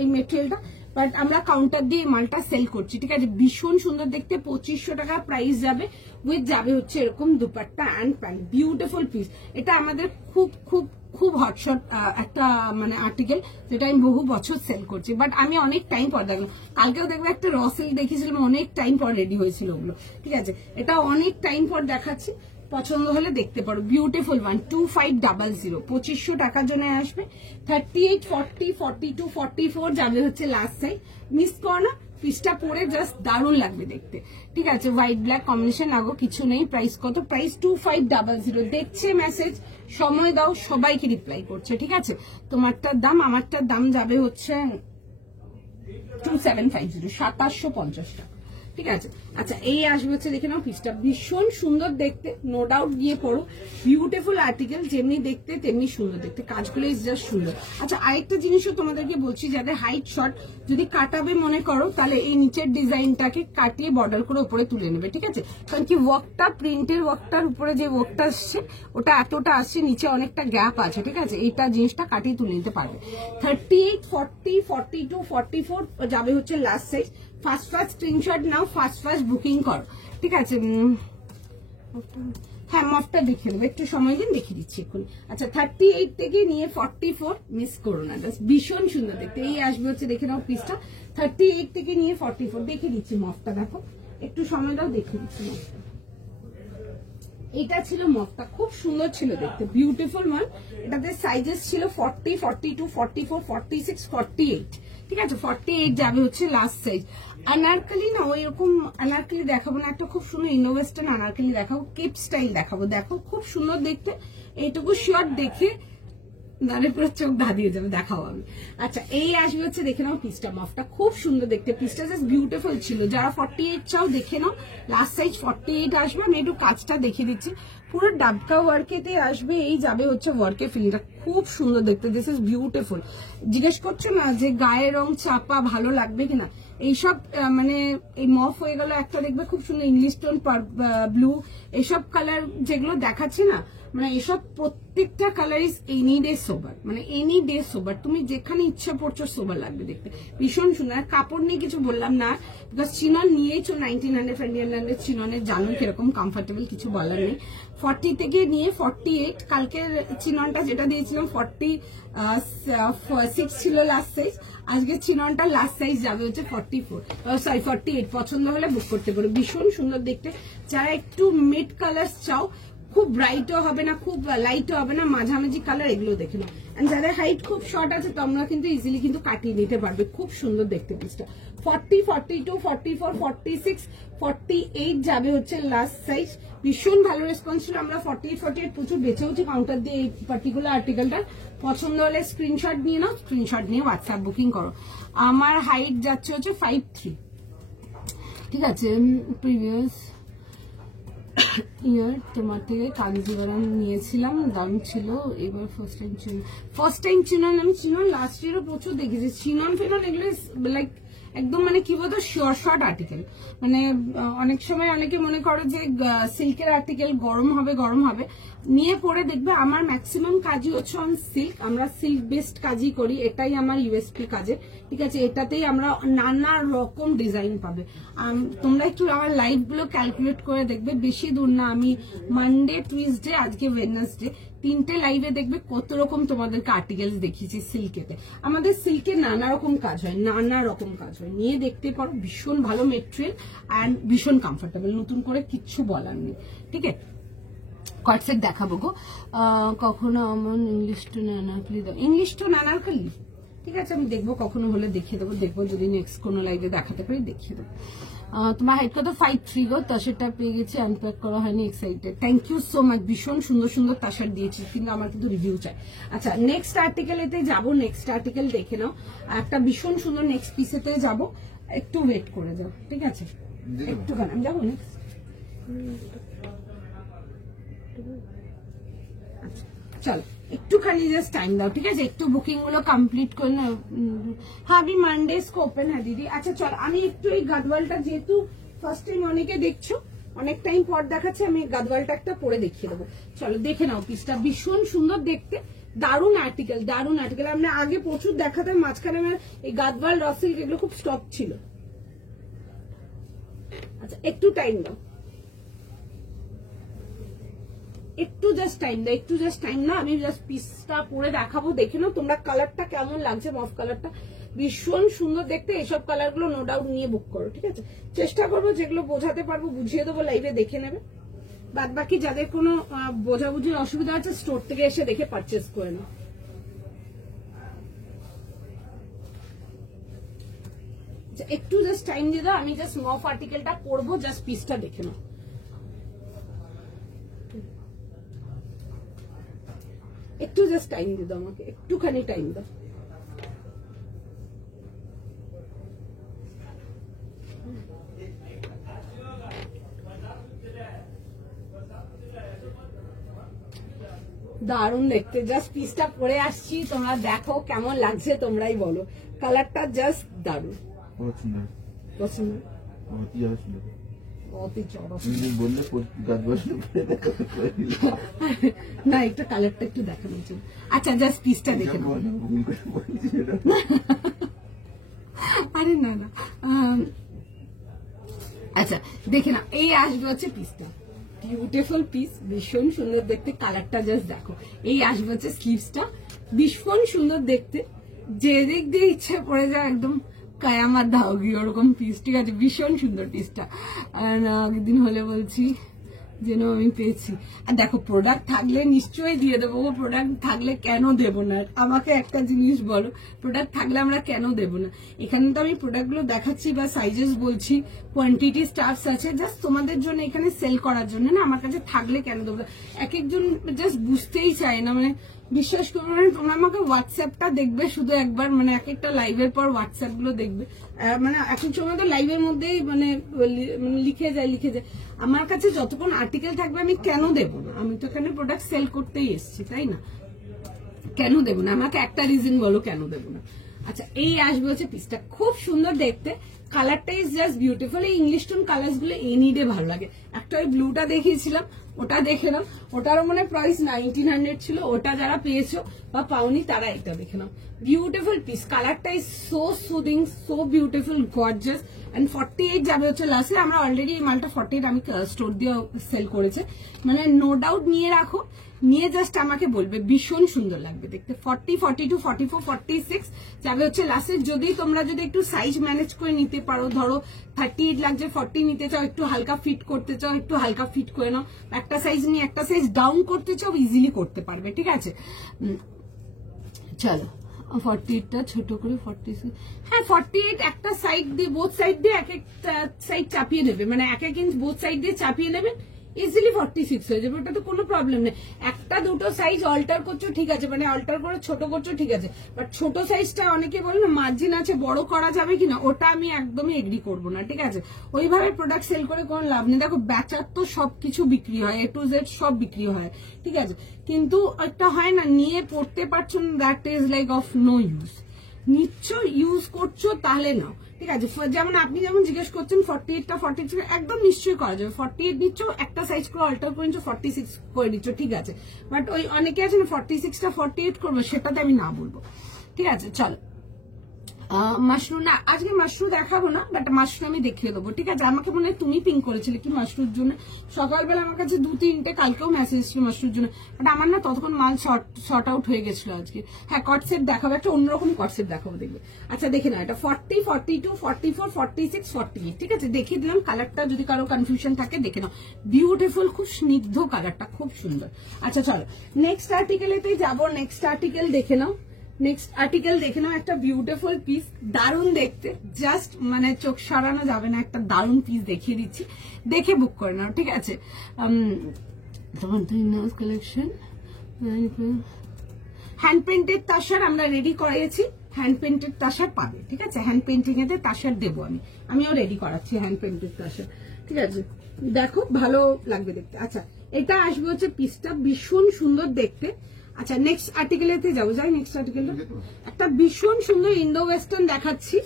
এই মেটেরিয়ালটা, বাট আমরা কাউন্টার দিয়ে মালটা সেল করছি, ঠিক আছে। ভীষণ সুন্দর দেখতে, 2500 টাকা প্রাইস যাবে। উইথ যাবে হচ্ছে এরকম dupatta and pant, beautiful piece. এটা আমাদের খুব খুব খুব হটশট একটা মানে আর্টিকেল, যেটা আমি বহু বছর সেল করছি, বাট আমি অনেক টাইম পর দেখলাম। কালকেও দেখবো একটা র সিল্ক দেখিয়েছিলাম, অনেক টাইম পর রেডি হয়েছিল ওগুলো, ঠিক আছে। এটা অনেক টাইম পর দেখাচ্ছি, পছন্দ হলে দেখতে পারো। বিউটিফুল ওয়ান, 2500, 2500 টাকার জন্য আসবে। 38, 40, 42, 44 যাবে হচ্ছে লাস্ট সাইজ। মিস করো না, পিসটা পরে জাস্ট দারুণ লাগবে দেখতে, ঠিক আছে। হোয়াইট ব্ল্যাক কম্বিনেশন, আগো কিছু নেই। প্রাইস কত? প্রাইস 2500। দেখছে মেসেজ, সময় দাও, সবাইকে রিপ্লাই করছে, ঠিক আছে। তোমারটার দাম, আমারটার দাম যাবে হচ্ছে 2750, 2750 টাকা, ঠিক আছে। আচ্ছা, এই আসবে হচ্ছে, দেখে নাও পিসটা, ভীষণ সুন্দর দেখতে, নো ডাউট গিয়ে পড়ো। বিউটিফুল আর্টিকেল, যেমনি দেখতে তেমনি সুন্দর দেখতে, কাজগুলো ইজ জাস্ট সুন্দর। আচ্ছা, আরেকটা জিনিসও তোমাদেরকে বলছি, যাদের হাইট শর্ট যদি কাটাবে মনে করো, তাহলে এই নিচের ডিজাইনটাকে কাটিয়ে বর্ডার করে উপরে তুলে নেবে, ঠিক আছে। কারণ কি, ওয়ার্কটা, প্রিন্টের ওয়ার্কটার উপরে যে ওয়ার্কটা আসছে, ওটা এতটা আসছে, নিচে অনেকটা গ্যাপ আছে, ঠিক আছে। এইটা জিনিসটা কাটিয়ে তুলে নিতে পারবে। 38, 40, 42, 44 যাবে হচ্ছে লাস্ট সাইজ। ফার্স্ট স্ক্রিনশট নাও, ফার্স্ট বুকিং করো, ঠিক আছে। হ্যাঁ, মফটা দেখে নেবো, একটু সময় দিন, দেখিয়ে দিচ্ছি এখন। আচ্ছা, 38 থেকে নিয়ে 44 মিস করো না, ভীষণ সুন্দর দেখতে। এই আসবে হচ্ছে, দেখে নাও পিসটা, 38 থেকে নিয়ে 44 দেখে দিচ্ছি। মফটা দেখো, একটু সময় দাও, দেখে দিচ্ছি মফটা। এটা ছিল মফটা, খুব সুন্দর ছিল দেখতে, বিউটিফুল ওয়ান। এটাতে সাইজেস ছিল 40, 42, 44, 46, 48, ঠিক আছে। 48 যাবে হচ্ছে লাস্ট সাইজ। আনারকলি না, ওই রকম আনারকলি দেখাবো না, একটা খুব সুন্দর ইনোভেস্টার্ন আনারকলি দেখাবো, কেপ স্টাইল দেখাবো। দেখো, খুব সুন্দর দেখতে, এইটুকু শর্ট দেখে নারে পুরো চোখ ধাঁধিয়ে যাবে, দেখাও আমি। আচ্ছা, এই আসবে হচ্ছে, দেখে নাও পিসটা, মফটা খুব সুন্দর দেখতে, পিসটা জাস্ট বিউটিফুল ছিল। যারা 48 চাও দেখে নাও, লাস্ট সাইজ 48 আসবে। আমি একটু কাজটা দেখিয়ে দিচ্ছি, পুরো ডাবকা ওয়ার্কেতে আসবে। এই যাবে হচ্ছে ওয়ার্কের ফিলিংটা, খুব সুন্দর দেখতে, দিস ইজ বিউটিফুল। জিজ্ঞেস করছো না যে গায়ের রং চাপা ভালো লাগবে কিনা, এইসব মানে এই মফ হয়ে গেল একটা, দেখবে খুব সুন্দর ইংলিশ টোন, ব্লু, এইসব কালার যেগুলো দেখাচ্ছে না, মানে এসব প্রত্যেকটা কালার ইজ এনি ডে সোবার, মানে এনি ডে সোবার। তুমি যেখানে ইচ্ছা পড়ছো সোবার লাগবে দেখতে, ভীষণ সুন্দর। কাপড় নিয়ে কিছু বললাম না, বিকজ চিনন নিয়েছো 1900 ফ্রেন্ডিয়ানল্যান্ডের চিননের, জানো কিরকম কমফর্টেবল, কিছু বলার নেই। 40 থেকে নিয়ে 48, কালকের চিননটা যেটা দিয়েছিলাম 46 ছিল লাস্ট সাইজ, আজকে চিননটা লাস্ট সাইজ যাবে হচ্ছে 48। পছন্দ হলে বুক করতে পারো, ভীষণ সুন্দর দেখতে। যারা একটু মিড কালার চাও, খুব ব্রাইটও হবে না, খুব লাইটও হবে না, মাঝামাঝি কালার, এগুলো দেখে নাও। যাদের হাইট খুব শর্ট আছে, তোমরা কিন্তু ইজিলি কিন্তু কাটিয়ে নিতে পারবে, খুব সুন্দর দেখতে পিসটা। 40, 42, 44, 46, 48 যাবে হচ্ছে লাস্ট সাইজ। ভীষণ ভালো রেসপন্স ছিল, আমরা 48, 48 প্রচুর বেঁচেওছি কাউন্টার দিয়ে। এই পার্টিকুলার আর্টিকেলটার পছন্দ হলে স্ক্রিনশট নিয়ে নাও, স্ক্রিনশট নিয়ে হোয়াটসঅ্যাপ বুকিং করো। আমার হাইট যাচ্ছে হচ্ছে 5'3", ঠিক আছে। প্রিভিয়াস ইয়ার তোমার থেকে কাঞ্জিভারাম নিয়েছিলাম, দাম ছিল। এবার ফার্স্ট টাইম চিনন আমি চিনন লাস্ট ইয়ারও প্রচুর দেখেছি। চিনন ফিনন এগুলো লাইক একদম মানে কি বলতো শর্ট আর্টিকেল। মানে অনেক সময় অনেকে মনে করে যে সিল্কের আর্টিকেল গরম হবে, নিয়ে পরে দেখবে আমার ম্যাক্সিমাম কাজই হচ্ছে অন সিল্ক। আমরা সিল্ক বেসড কাজই করি, এটাই আমার ইউএসপি কাজে, ঠিক আছে। এটাতেই আমরা নানা রকম ডিজাইন পাবে। তোমরা একটু আমার লাইভ গুলো ক্যালকুলেট করে দেখবে, বেশি দূর না। আমি মানডে, টুইসডে, আজকে ওয়েডনেসডে, 3টে লাইভে দেখবে কত রকম তোমাদেরকে আর্টিকেলস দেখিয়েছি সিল্কেতে। আমাদের সিল্কে নানা রকম কাজ হয়, নিয়ে দেখতে পারো। ভীষণ ভালো মেটেরিয়াল অ্যান্ড ভীষণ কমফোর্টেবল, নতুন করে কিচ্ছু বলার নেই, ঠিক আছে। কটসেট দেখাবো গো কখনো। আমার ইংলিশ টু নানারকলি দাও, ইংলিশ টু নানারকলি, ঠিক আছে। আমি দেখবো কখনো হলে দেখিয়ে দেবো, যদি নেক্সট কোনো লাইভে দেখাতে পারি দেখিয়ে দেবো। তোমার হাইট কত? 5'3" গো। তাসেরটা পেয়ে গেছি, আনপ্যাক করা হয়নি, excited. Thank you so much, ভীষণ সুন্দর সুন্দর তাসার দিয়েছি, কিন্তু আমার কিন্তু রিভিউ চাই। আচ্ছা নেক্সট আর্টিকেলেতে যাবো, নেক্সট আর্টিকেল দেখে নাও। একটা ভীষণ সুন্দর নেক্সট পিসেতে যাবো, একটু ওয়েট করে যাও, ঠিক আছে। একটুখানি আমি যাবো নেক্সট। চল একটুখানি জাস্ট টাইম দাও, ঠিক আছে। একটু বুকিং গুলো কমপ্লিট করে নাও। হ্যাঁ আমি মানডে को ओपन है दीदी। আচ্ছা চল আমি একটু এই গাদওয়ালটা, যেহেতু ফার্স্ট টাইম অনেকে দেখছো, অনেক টাইম পর দেখাচ্ছে, আমি গাদওয়ালটা একটা পরে দেখিয়ে দেবো। চলো দেখে নাও পিসটা, ভীষণ সুন্দর দেখতে, দারুণ আর্টিকেল। আমরা আগে প্রচুর দেখাতাম, মাঝখানে আমার এই গাদওয়াল রসিল এগুলো খুব স্টক ছিল। আচ্ছা একটু টাইম দাও, একটু জাস্ট টাইম না, আমি জাস্ট পিসটা পরে দেখাবো, দেখে নাও তোমরা কালারটা কেমন লাগছে। মফ কালারটা ভীষণ সুন্দর দেখতে। এইসব কালার গুলো নো ডাউট নিয়ে বুক করো, ঠিক আছে। চেষ্টা করবো যেগুলো বোঝাতে পারবো বুঝিয়ে দেবো, লাইভে দেখে নেবে। বাদ বাকি যাদের কোনো বোঝাবুঝির অসুবিধা আছে স্টোর থেকে এসে দেখে পারচেস করে নাও। একটু জাস্ট টাইম দিয়ে দাও, আমি জাস্ট মফ আর্টিকেলটা পরবো, জাস্ট পিসটা দেখে নাও। একটু জাস্ট টাইম দিয়ে দাও আমাকে, একটুখানি টাইম দাও। দারুণ দেখতে, জাস্ট পিসটা পরে আসছি, তোমরা দেখো কেমন লাগছে, তোমরাই বলো। কালারটা জাস্ট দারুণ, পছন্দ না, একটা কালারটা একটু দেখানোর জন্য। আচ্ছা জাস্ট পিসটা দেখে নাও। আরে না না, আচ্ছা দেখে না, এই আসবে হচ্ছে পিসটা, বিউটিফুল পিস, ভীষণ সুন্দর দেখতে। কালারটা জাস্ট দেখো। এই আসবে হচ্ছে স্লিভসটা, ভীষণ সুন্দর দেখতে, যে দিক দিয়ে ইচ্ছে পড়ে যায় একদম কায়ামাত ধাওগি ওরকম পিস, ঠিক আছে। ভীষণ সুন্দর পিসটা, আর আগের দিন হলে বলছি যেন আমি পেয়েছি। আর দেখো প্রোডাক্ট থাকলে নিশ্চয়ই দিয়ে দেবো, প্রোডাক্ট থাকলে কেন দেবো না? আমাকে একটা জিনিস বলো, প্রোডাক্ট থাকলে আমরা কেন দেবো না? এখানে তো আমি প্রোডাক্টগুলো দেখাচ্ছি বা সাইজেস বলছি, কোয়ান্টিটি স্টাফস আছে, জাস্ট তোমাদের জন্য, এখানে সেল করার জন্য না। আমার কাছে থাকলে কেন দেবো? এক একজন জাস্ট বুঝতেই চায় না, মানে বিশ্বাস করবো না, তোমরা আমাকে হোয়াটসঅ্যাপটা দেখবে শুধু একবার, মানে এক একটা লাইভের পর হোয়াটসঅ্যাপ গুলো দেখবে, মানে এক এক সময় তো লাইভের মধ্যেই মানে লিখে যায়। আমার কাছে যতক্ষণ আর্টিকেল থাকবে আমি কেন দেবো না? আমি তো এখানে প্রোডাক্ট সেল করতেই এসেছি, তাই না? কেন দেবো না? আমাকে একটা রিজন বলো কেন দেবো না। আচ্ছা এই আসবে হচ্ছে পিসটা, খুব সুন্দর দেখতে, কালারটা ইজ জাস্ট বিউটিফুল। এই ইংলিশ টোন কালার্স গুলো এনিডে ভালো লাগে। একটা ওই ব্লুটা দেখিয়েছিলাম, ওটা দেখে নাও, ওটারও মানে প্রাইস 1900 ছিল। ওটা যারা পেয়েছো বা পাওনি তারা এটা দেখে নাও, বিউটিফুল পিস। কালারটা is so soothing, so beautiful, gorgeous. And 48 যাবে হচ্ছে লাস্টে। আমরা অলরেডি এই মালটা 48 আমি স্টোর দিয়ে সেল করেছে, মানে নো ডাউট নিয়ে রাখো, নিয়ে জাস্ট আমাকে বলবে, ভীষণ সুন্দর লাগবে দেখতে। 40, 42, 44, 46 যাবে হচ্ছে লাস্টে। যদি তোমরা যদি একটু সাইজ ম্যানেজ করে নিতে পারো, ধরো 38 লাগছে, 40 নিতে চাও, একটু হালকা ফিট করতে চাও, একটু হালকা ফিট করে নাও। একটা সাইজ নিয়ে একটা সাইজ ডাউন করতে চাও, ইজিলি করতে পারবে, ঠিক আছে। চলো 48টা ছোট করে 46, হ্যাঁ 48 একটা সাইড দিয়ে, বোথ সাইড দিয়ে এক একটা সাইড চাপিয়ে নেবে, মানে এক এক ইঞ্চ বোথ সাইড দিয়ে চাপিয়ে নেবে, ইজিলি 46 হয়ে যাবে, ওটা তো কোনো প্রবলেম নেই। একটা দুটো সাইজ অল্টার করছো ঠিক আছে, মানে অল্টার করে ছোট করছো ঠিক আছে, বাট ছোট সাইজটা অনেকে বলে না মার্জিন আছে বড় করা যাবে কিনা, ওটা আমি একদমই এগ্রি করবো না, ঠিক আছে। ওইভাবে প্রোডাক্ট সেল করে কোনো লাভ নেই। দেখো বেচার তো সবকিছু বিক্রি হয়, A to Z সব বিক্রি হয়, ঠিক আছে, কিন্তু একটা হয় না নিয়ে পড়তে পারছো না, that is like of no use. নিচ্ছ ইউজ করছো তাহলে নাও, ঠিক আছে। যেমন আপনি যেমন জিজ্ঞেস করছেন 48টা 46 একদম নিশ্চয়ই করা যাবে, 48 নিচ্ছ একটা সাইজ করে অল্টার করে নিচ্ছ 46 করে দিচ্ছ, ঠিক আছে, বাট ওই অনেকে আছে না 46টা 48 করবো, সেটাতে আমি না বলবো, ঠিক আছে। চল মাশরুম না, আজকে মাশরুম দেখাবো না, বাট মাশরুম আমি দেখিয়ে দেবো, ঠিক আছে। আমাকে মনে হয় তুমি পিং করেছিলে কি মাশরুর জন্য, সকালবেলা আমার কাছে 2-3টে কালকেও মেসেজ ছিল মাশরুর জন্য, বাট আমার না ততক্ষণ মাল শর্ট আউট হয়ে গেছিল আজকে। হ্যাঁ কটসেট দেখাবো, একটা অন্যরকম কটসেট দেখাবো, দেখবে। আচ্ছা দেখে না, এটা 40, 42, 44, 46, 48, ঠিক আছে, দেখিয়ে দিলাম। কালারটা যদি কারো কনফিউশন থাকে দেখে নাও, বিউটিফুল, খুব স্নিগ্ধ কালারটা, খুব সুন্দর। আচ্ছা চলো নেক্সট আর্টিকেলেতেই যাবো, নেক্সট আর্টিকেল দেখে নাও, নেক্সট আর্টিকেল দেখে নাও, একটা বিউটিফুল পিস, দারুণ দেখতে, জাস্ট মানে চোখ সরানো যাবে না, একটা দারুণ পিস দেখিয়ে দিচ্ছি, দেখে বুক করে নাও, ঠিক আছে। কালেকশন হ্যান্ড পেন্টেড তাসার আমরা রেডি করিয়েছি, হ্যান্ড পেন্টেড তাসার পাবে, ঠিক আছে, হ্যান্ড পেন্টিং এতে তাসার দেবো আমিও রেডি করাচ্ছি হ্যান্ড পেন্টেড তাসার, ঠিক আছে, দেখো ভালো লাগবে দেখতে। আচ্ছা এটা আসবে হচ্ছে পিসটা ভীষণ সুন্দর দেখতে। আচ্ছা নেক্সট আর্টিকেলেতে যাবো, যাই নেক্সট আর্টিকেল, একটা ভীষণ সুন্দর ইন্ডো ওয়েস্টার্ন দেখাচ্ছি,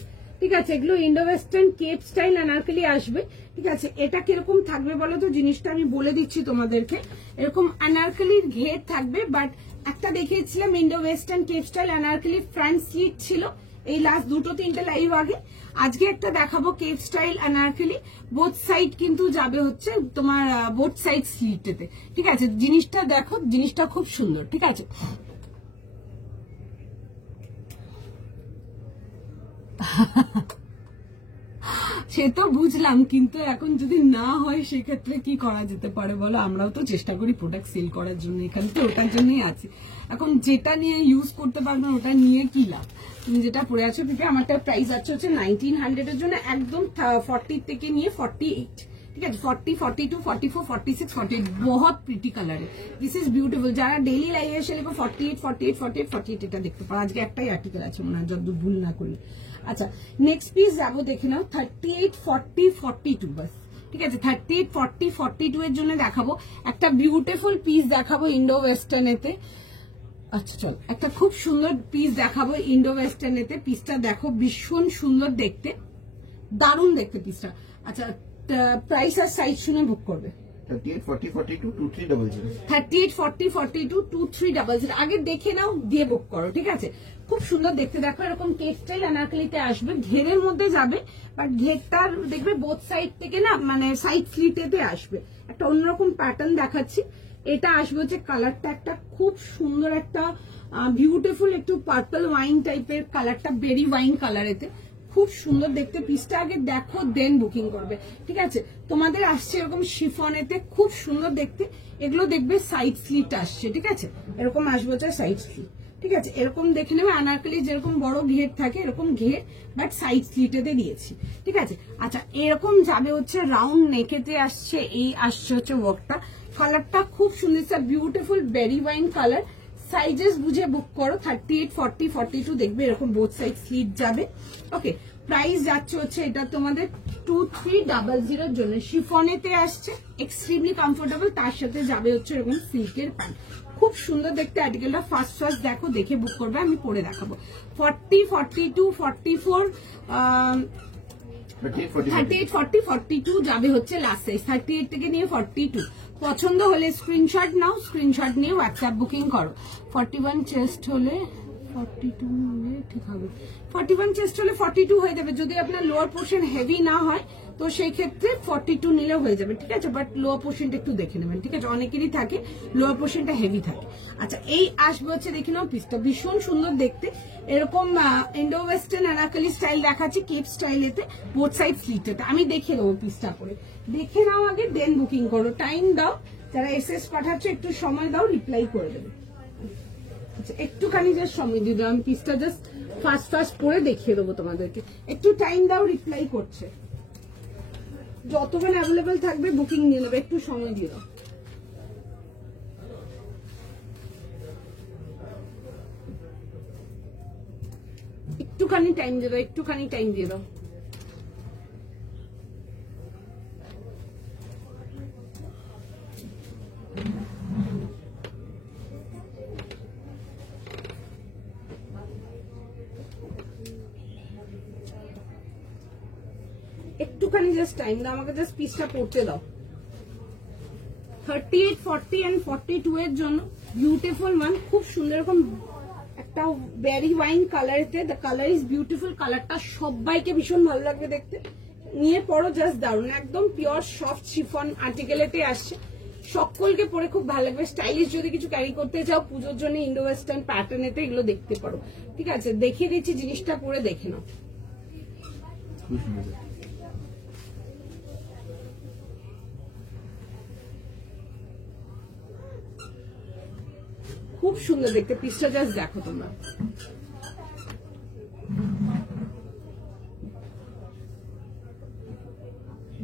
ঠিক আছে, এগুলো ইন্ডো ওয়েস্টার্ন কেপ স্টাইল অ্যানারকলি আসবে, ঠিক আছে। এটা কিরকম থাকবে বলো তো, জিনিসটা আমি বলে দিচ্ছি তোমাদেরকে, এরকম অ্যানারকলির ঘের থাকবে, বাট একটা দেখিয়েছিলাম Indo western cape style anarkali front slit ছিল এই লাস্ট 2-3টে লাইভ আগে, আজকে একটা দেখাবো cape style anarkali, both side কিন্তু যাবে হচ্ছে তোমার বোথ সাইড স্লিটেতে, ঠিক আছে। জিনিসটা দেখো, জিনিসটা খুব সুন্দর, ঠিক আছে। সে তো বুঝলাম, কিন্তু এখন যদি না হয় সেক্ষেত্রে কি করা যেতে পারে বলো, আমরাও তো চেষ্টা করি প্রোডাক্ট সেল করার জন্য, এখানে তো ওটার জন্যই আছি। এখন যেটা নিয়ে ইউজ করতে পারবে না ওটা নিয়ে কি লাভ, তুমি যেটা পরে আছো, ঠিক আছে। আমারটা প্রাইস আছে হচ্ছে 1900 এর জন্য, একদম 40 থেকে নিয়ে 48, ঠিক আছে, 40, 42, 44, 46, 48, বহুত প্রিটি কালারে, দিস ইজ বিউটিফুল। যারা ডেইলি লাইভে এসে লিখো 48, 48, 48, 48 এটা দেখতে পারো, আজকে একটাই আর্টিকেল আছে মনে হয় যতদূর ভুল না করি। আচ্ছা নেক্সট পিস যাবো, দেখে নাও 38, 40, 42 বাস, ঠিক আছে, 38, 40, 42 এর জন্য দেখাবো একটা বিউটিফুল পিস, দেখাবো ইন্ডো ওয়েস্টার্ন এতে। আচ্ছা চল একটা খুব সুন্দর পিস দেখাবো ইন্ডো ওয়েস্টার্ন এতে, পিসটা দেখো ভীষণ সুন্দর দেখতে, দারুণ দেখতে পিসটা। আচ্ছা প্রাইস আর সাইজ শুনে বুক করবে। 38, 40, 42, 2300। 38, 40, 42, 2300 আগে দেখে নাও, দিয়ে বুক করো, ঠিক আছে। খুব সুন্দর দেখতে, দেখো এরকম কেপ স্টাইল অ্যানারকলিতে আসবে, ঘেরের মধ্যে যাবে, বাট ঘেরটার দেখবে বোথ সাইড থেকে না মানে সাইড স্লিটেতে আসবে, একটা অন্যরকম প্যাটার্ন দেখাচ্ছি। এটা আসবে হচ্ছে কালারটা একটা খুব সুন্দর, একটা বিউটিফুল, একটু পার্পল ওয়াইন টাইপের কালারটা, বেরি ওয়াইন কালারেতে, খুব সুন্দর দেখতে। পিসটা আগে দেখো দেন বুকিং করবে, ঠিক আছে। তোমাদের আসছে এরকম শিফনেতে, খুব সুন্দর দেখতে, এগুলো দেখবে সাইড স্লিট আসছে, ঠিক আছে, এরকম আসবে হচ্ছে সাইড স্লিট, ঠিক আছে, এরকম দেখে নেবে। আনারকলি যেরকম বড় ঘের থাকে এরকম ঘের, বাট সাইড স্লিটেতে দিয়েছি, ঠিক আছে। আচ্ছা এরকম যাবে হচ্ছে রাউন্ড নেকেতে আসছে, এই আসছে হচ্ছে ওয়ার্কটা, কালারটা খুব সুন্দর, বিউটিফুল বেরি ওয়াইন কালার। সাইজেস বুঝে বুক করো, 38, 40, 42 দেখবে এরকম বোথ সাইড স্লিট যাবে, ওকে। প্রাইস যাচ্ছে হচ্ছে এটা তোমাদের 2300 এর জন্য, শিফনেতে আসছে, এক্সট্রিমলি কমফোর্টেবল, তার সাথে যাবে হচ্ছে এরকম সিল্কের প্যান্ট, খুব সুন্দর দেখতে। আর্টিকেলটা ফার্স্ট দেখো, দেখে বুক করবে, আমি পরে দেখাবো। 40, 42, 44, 38, 40, 42 যাবে হচ্ছে লাস্ট সাইজ, 38 থেকে নিয়ে 42। পছন্দ হলে স্ক্রিনশট নাও, স্ক্রিনশট নিয়ে হোয়াটসঅ্যাপ বুকিং করো। 41 চেস্ট হলে 42 হলে ঠিক হবে, 41 চেস্ট হলে 42 হয়ে যাবে, যদি আপনার লোয়ার পোর্শন হেভি না হয় তো সেই ক্ষেত্রে 42 নিলে হয়ে যাবে, ঠিক আছে, বাট লোয়ার পোর্শনটা একটু দেখে নেবেন, ঠিক আছে, অনেকেরই থাকে লোয়ার পোর্শনটা হেভি থাকে। আচ্ছা এই আসবে হচ্ছে দেখে নাও, পিসটা ভীষণ সুন্দর দেখতে, এরকম ইন্ডো ওয়েস্টার্ন অ্যানারকলি স্টাইল দেখাচ্ছি, কেপ স্টাইলেতে, বোথ সাইড স্লিটেতে। আমি দেখে দেবো পিসটা করে, দেখে নাও আগে দেন বুকিং করো, টাইম দাও, যারা এসএস পাঠাচ্ছ একটু সময় দাও, রিপ্লাই করে দেবে। আচ্ছা একটুখানি জাস্ট সময় দিয়ে দাও, আমি পিসটা জাস্ট ফাস্ট ফাস্ট পরে দেখিয়ে দেবো তোমাদেরকে। একটু টাইম দাও, রিপ্লাই করছে। যতক্ষণ অ্যাভেলেবেল থাকবে বুকিং নিয়ে নেবে, একটু সময় দিয়ে দাও। একটুখানি টাইম দিয়ে দাও, একটুখানি টাইম দিয়ে দাও। একটুখানি জাস্ট টাইম দাও আমাকে, জাস্ট পিসটা পড়তে দাও। 38, 40 and 42 এর জন্য বিউটিফুল মান, খুব সুন্দর এরকম একটা বেরি ওয়াইন কালারেতে। দ্য কালার ইজ বিউটিফুল, কালারটা সবাইকে ভীষণ ভালো লাগবে দেখতে। নিয়ে পরো জাস্ট দারুন, একদম পিওর সফট শিফন আর্টিকেলেতে আসছে, সকলকে পরে খুব ভালো লাগবে। স্টাইলিশ যদি কিছু ক্যারি করতে চাও পুজোর জন্য ইন্ডো ওয়েস্টার্ন প্যাটার্নেতে এগুলো দেখতে পারো। ঠিক আছে, দেখিয়ে দিচ্ছি জিনিসটা পরে দেখে নাও। খুব সুন্দর দেখতে, পিসটা জাস্ট দেখো তোমরা।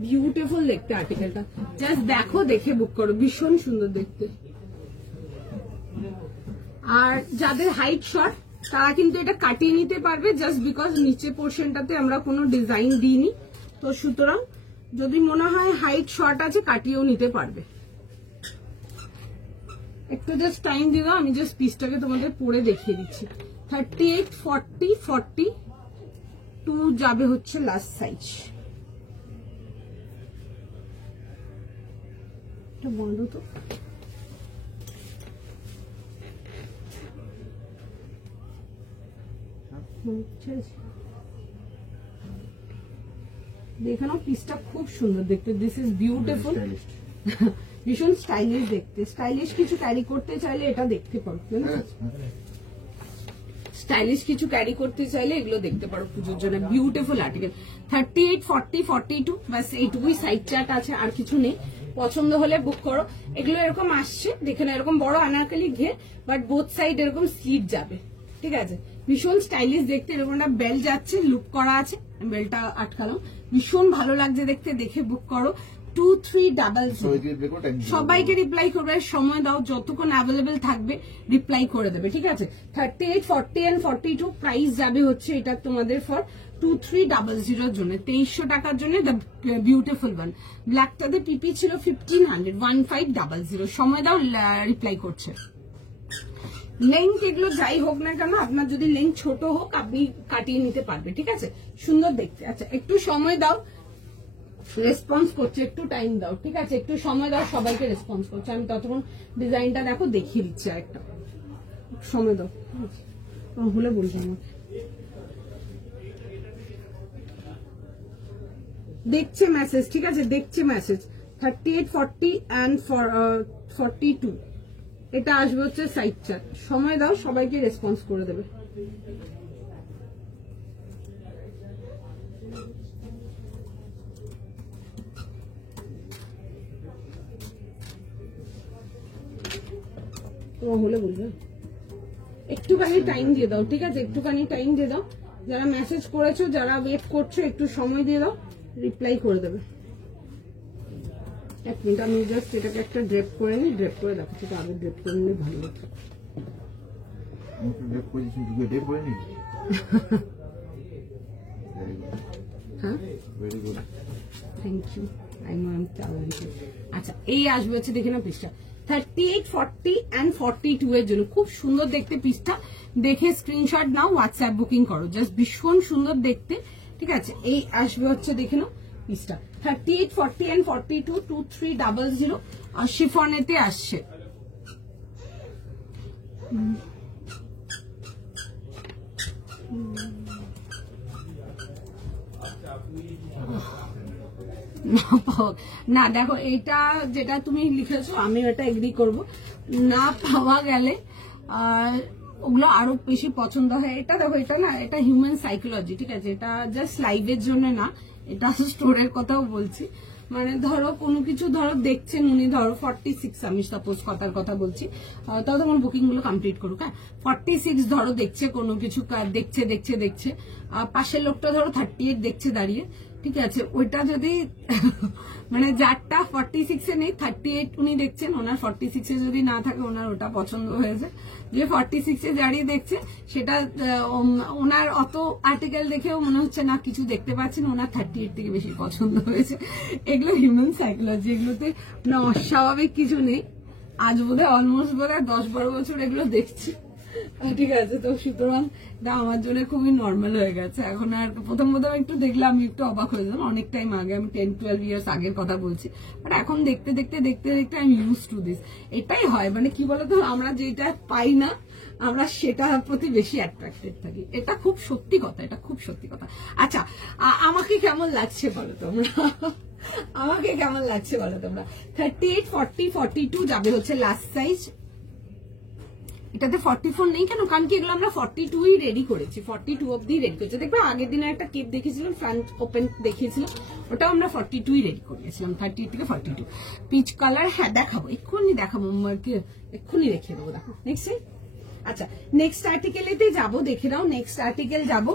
বিউটিফুল দেখতে আর্টিকেলটা, জাস্ট দেখো, দেখে বুক করো, ভীষণ সুন্দর দেখতে। আর যাদের হাইট শর্ট তারা কিন্তু এটা কাটিয়ে নিতে পারবে, জাস্ট বিকজ নিচে পোর্শনটাতে আমরা কোনো ডিজাইন দিইনি, তো সুতরাং যদি মনে হয় হাইট শর্ট আছে কাটিয়েও নিতে পারবে। একটু জাস্ট টাইম দিয়ে দাও, আমি জাস্ট পিসটাকে তোমাদের পরে দেখিয়ে দিচ্ছি। 38, 40, 42 যাবে হচ্ছে লাস্ট সাইজ। এটা বন্ধ তো, দেখে নাও পিসটা খুব সুন্দর দেখতে। দিস ইজ বিউটিফুল, ভীষণ স্টাইলিশ দেখতে। স্টাইলিশ কিছু ক্যারি করতে চাইলে এটা দেখতে পারো, স্টাইলিশ কিছু ক্যারি করতে চাইলে এগুলো দেখতে পারো পুজোর জন্য। Beautiful article. 38, 40, 42 ব্যাস এইটুকুই সাইড চার্ট আছে, আর কিছু নেই। পছন্দ হলে বুক করো। এগুলো এরকম আসছে, দেখে না, এরকম বড় আনারকলি ঘের, বাট বোথ সাইড এরকম স্লিট যাবে। ঠিক আছে, ভীষণ স্টাইলিশ দেখতে। এরকম একটা বেল যাচ্ছে, লুপ করা আছে, বেলটা আটকালাম, ভীষণ ভালো লাগছে দেখতে। দেখে বুক করো। 2300 সবাইকে রিপ্লাই করবে, সময় দাও, যতক্ষণ অ্যাভেলেবেল থাকবে রিপ্লাই করে দেবে। ঠিক আছে, 38, 40 and 42 প্রাইস যাবে হচ্ছে এটা তোমাদের ফর 2300 এর জন্য, 2300 টাকার জন্য। দ্য বিউটিফুল ওয়ান ব্ল্যাকটাতে পিপি ছিল 1500, 1500। সময় দাও, রিপ্লাই করছে। লেন্থ এগুলো যাই হোক না কেন, আপনার যদি লেন্থ ছোট হোক আপনি কাটিয়ে নিতে পারবে। ঠিক আছে, সুন্দর দেখতে। আচ্ছা একটু সময় দাও, রেসপন্স করছে, একটু টাইম দাও। ঠিক আছে, একটু সময় দাও, সবাইকে রেসপন্স করছে। আমি ততক্ষণ ডিজাইনটা দেখো, দেখিয়ে দিচ্ছি আরেকটা। সময় দাও, হলে বলবো আমাকে। দেখছে মেসেজ, ঠিক আছে, দেখছে মেসেজ। 38, 40 and 42 এটা আসবে হচ্ছে সাইড চার্ট। সময় দাও, সবাইকে রেসপন্স করে দেবে। হলে বলবে, একটুখানি টাইম দিয়ে দাও। ঠিক আছে, একটুখানি টাইম দিয়ে দাও। যারা মেসেজ করেছো, যারা ওয়েট করছো, একটু সময় দিয়ে দাও, রিপ্লাই করে দেবে। এক মিনিট, আমি জাস্ট এটাকে একটা ড্রেপ করে নিই, ড্রেপ করে দেখাচ্ছি। আগে ড্রেপ করে নিলে ভালো লাগতো। হ্যাঁ, থ্যাংক ইউ। আচ্ছা, এই আসবে হচ্ছে, দেখে না পিসটা 38, 40 and 42 এর জন্য। খুব সুন্দর দেখতে পিসটা, দেখে স্ক্রিনশট নাও, হোয়াটসঅ্যাপ বুকিং করো, জাস্ট ভীষণ সুন্দর দেখতে। ঠিক আছে, এই আসবে হচ্ছে, দেখে নাও পিসটা 38, 40 and 42, 2300 আর শিফনেতে আসছে। না দেখো, এটা যেটা তুমি লিখেছো আমি ওটা এগ্রি করব, না পাওয়া গেলে ওগুলো আরো বেশি পছন্দ হয়। এটা দেখো, এটা না, এটা হিউম্যান সাইকোলজি। ঠিক আছে, এটা জাস্ট লাইভের জন্য না, এটা স্টোরের কথাও বলছি। মানে ধরো কোনো কিছু ধরো দেখছেন উনি, ধরো 46, আমি সাপোজ কথার কথা বলছি, তাও তোমার বুকিং গুলো কমপ্লিট করুক, হ্যাঁ 46 ধরো দেখছে কোনো কিছু, দেখছে পাশের লোকটা ধরো 38 দেখছে দাঁড়িয়ে, ঠিক আছে, ওইটা যদি মানে যারটা 46 এ নেই 38 উনি দেখছেন, ওনার 46 এ যদি না থাকে ওনার ওটা পছন্দ হয়েছে, যে 46 এ দাঁড়িয়ে দেখছে সেটা ওনার অত আর্টিকেল দেখেও মনে হচ্ছে না কিছু দেখতে পাচ্ছেন, ওনার 38 থেকে বেশি পছন্দ হয়েছে। এগুলো হিউম্যান সাইকোলজি, এগুলোতে না অস্বাভাবিক কিছু নেই। আজ বোধহয় অলমোস্ট বোধহয় 10-12 বছর এগুলো দেখছি, ঠিক আছে, তো সুতরাং এটা আমার জন্য খুবই নর্মাল হয়ে গেছে এখন। আর প্রথম একটু দেখলাম, আমি একটু অবাক হয়ে গেলাম, অনেক টাইম আগে, আমি 10-12 ইয়ার্স আগের কথা বলছি, বাট এখন দেখতে আমি ইউজ টু দিস। এটাই হয়, মানে কি বলতো, আমরা যেটা পাই না আমরা সেটার প্রতি বেশি অ্যাট্রাক্টেড থাকি, এটা খুব সত্যি কথা, এটা খুব সত্যি কথা। আচ্ছা, আমাকে কেমন লাগছে বলো তোমরা, আমাকে কেমন লাগছে বলো তোমরা। 38, 40, 42 যাবে হচ্ছে লাস্ট সাইজ। এটাতে 44 নেই কেন, কারণ কি এগুলো আমরা 42ই রেডি করেছি, 42 অব্দি রেডি করেছি। দেখবো আগের দিনে একটা কেপ দেখেছিলাম, ফ্রন্ট ওপেন দেখিয়েছিলাম, ওটাও আমরা 42ই রেডি করেছিলাম, 38 থেকে 42। পিচ কালার, হ্যাঁ দেখাবো, এক্ষুনি দেখাবো, এক্ষুনি রেখে দেবো, দেখো নেক্সট। আচ্ছা নেক্সট আর্টিকেলেতে যাবো, দেখে নাও নেক্সট আর্টিকেল যাবো।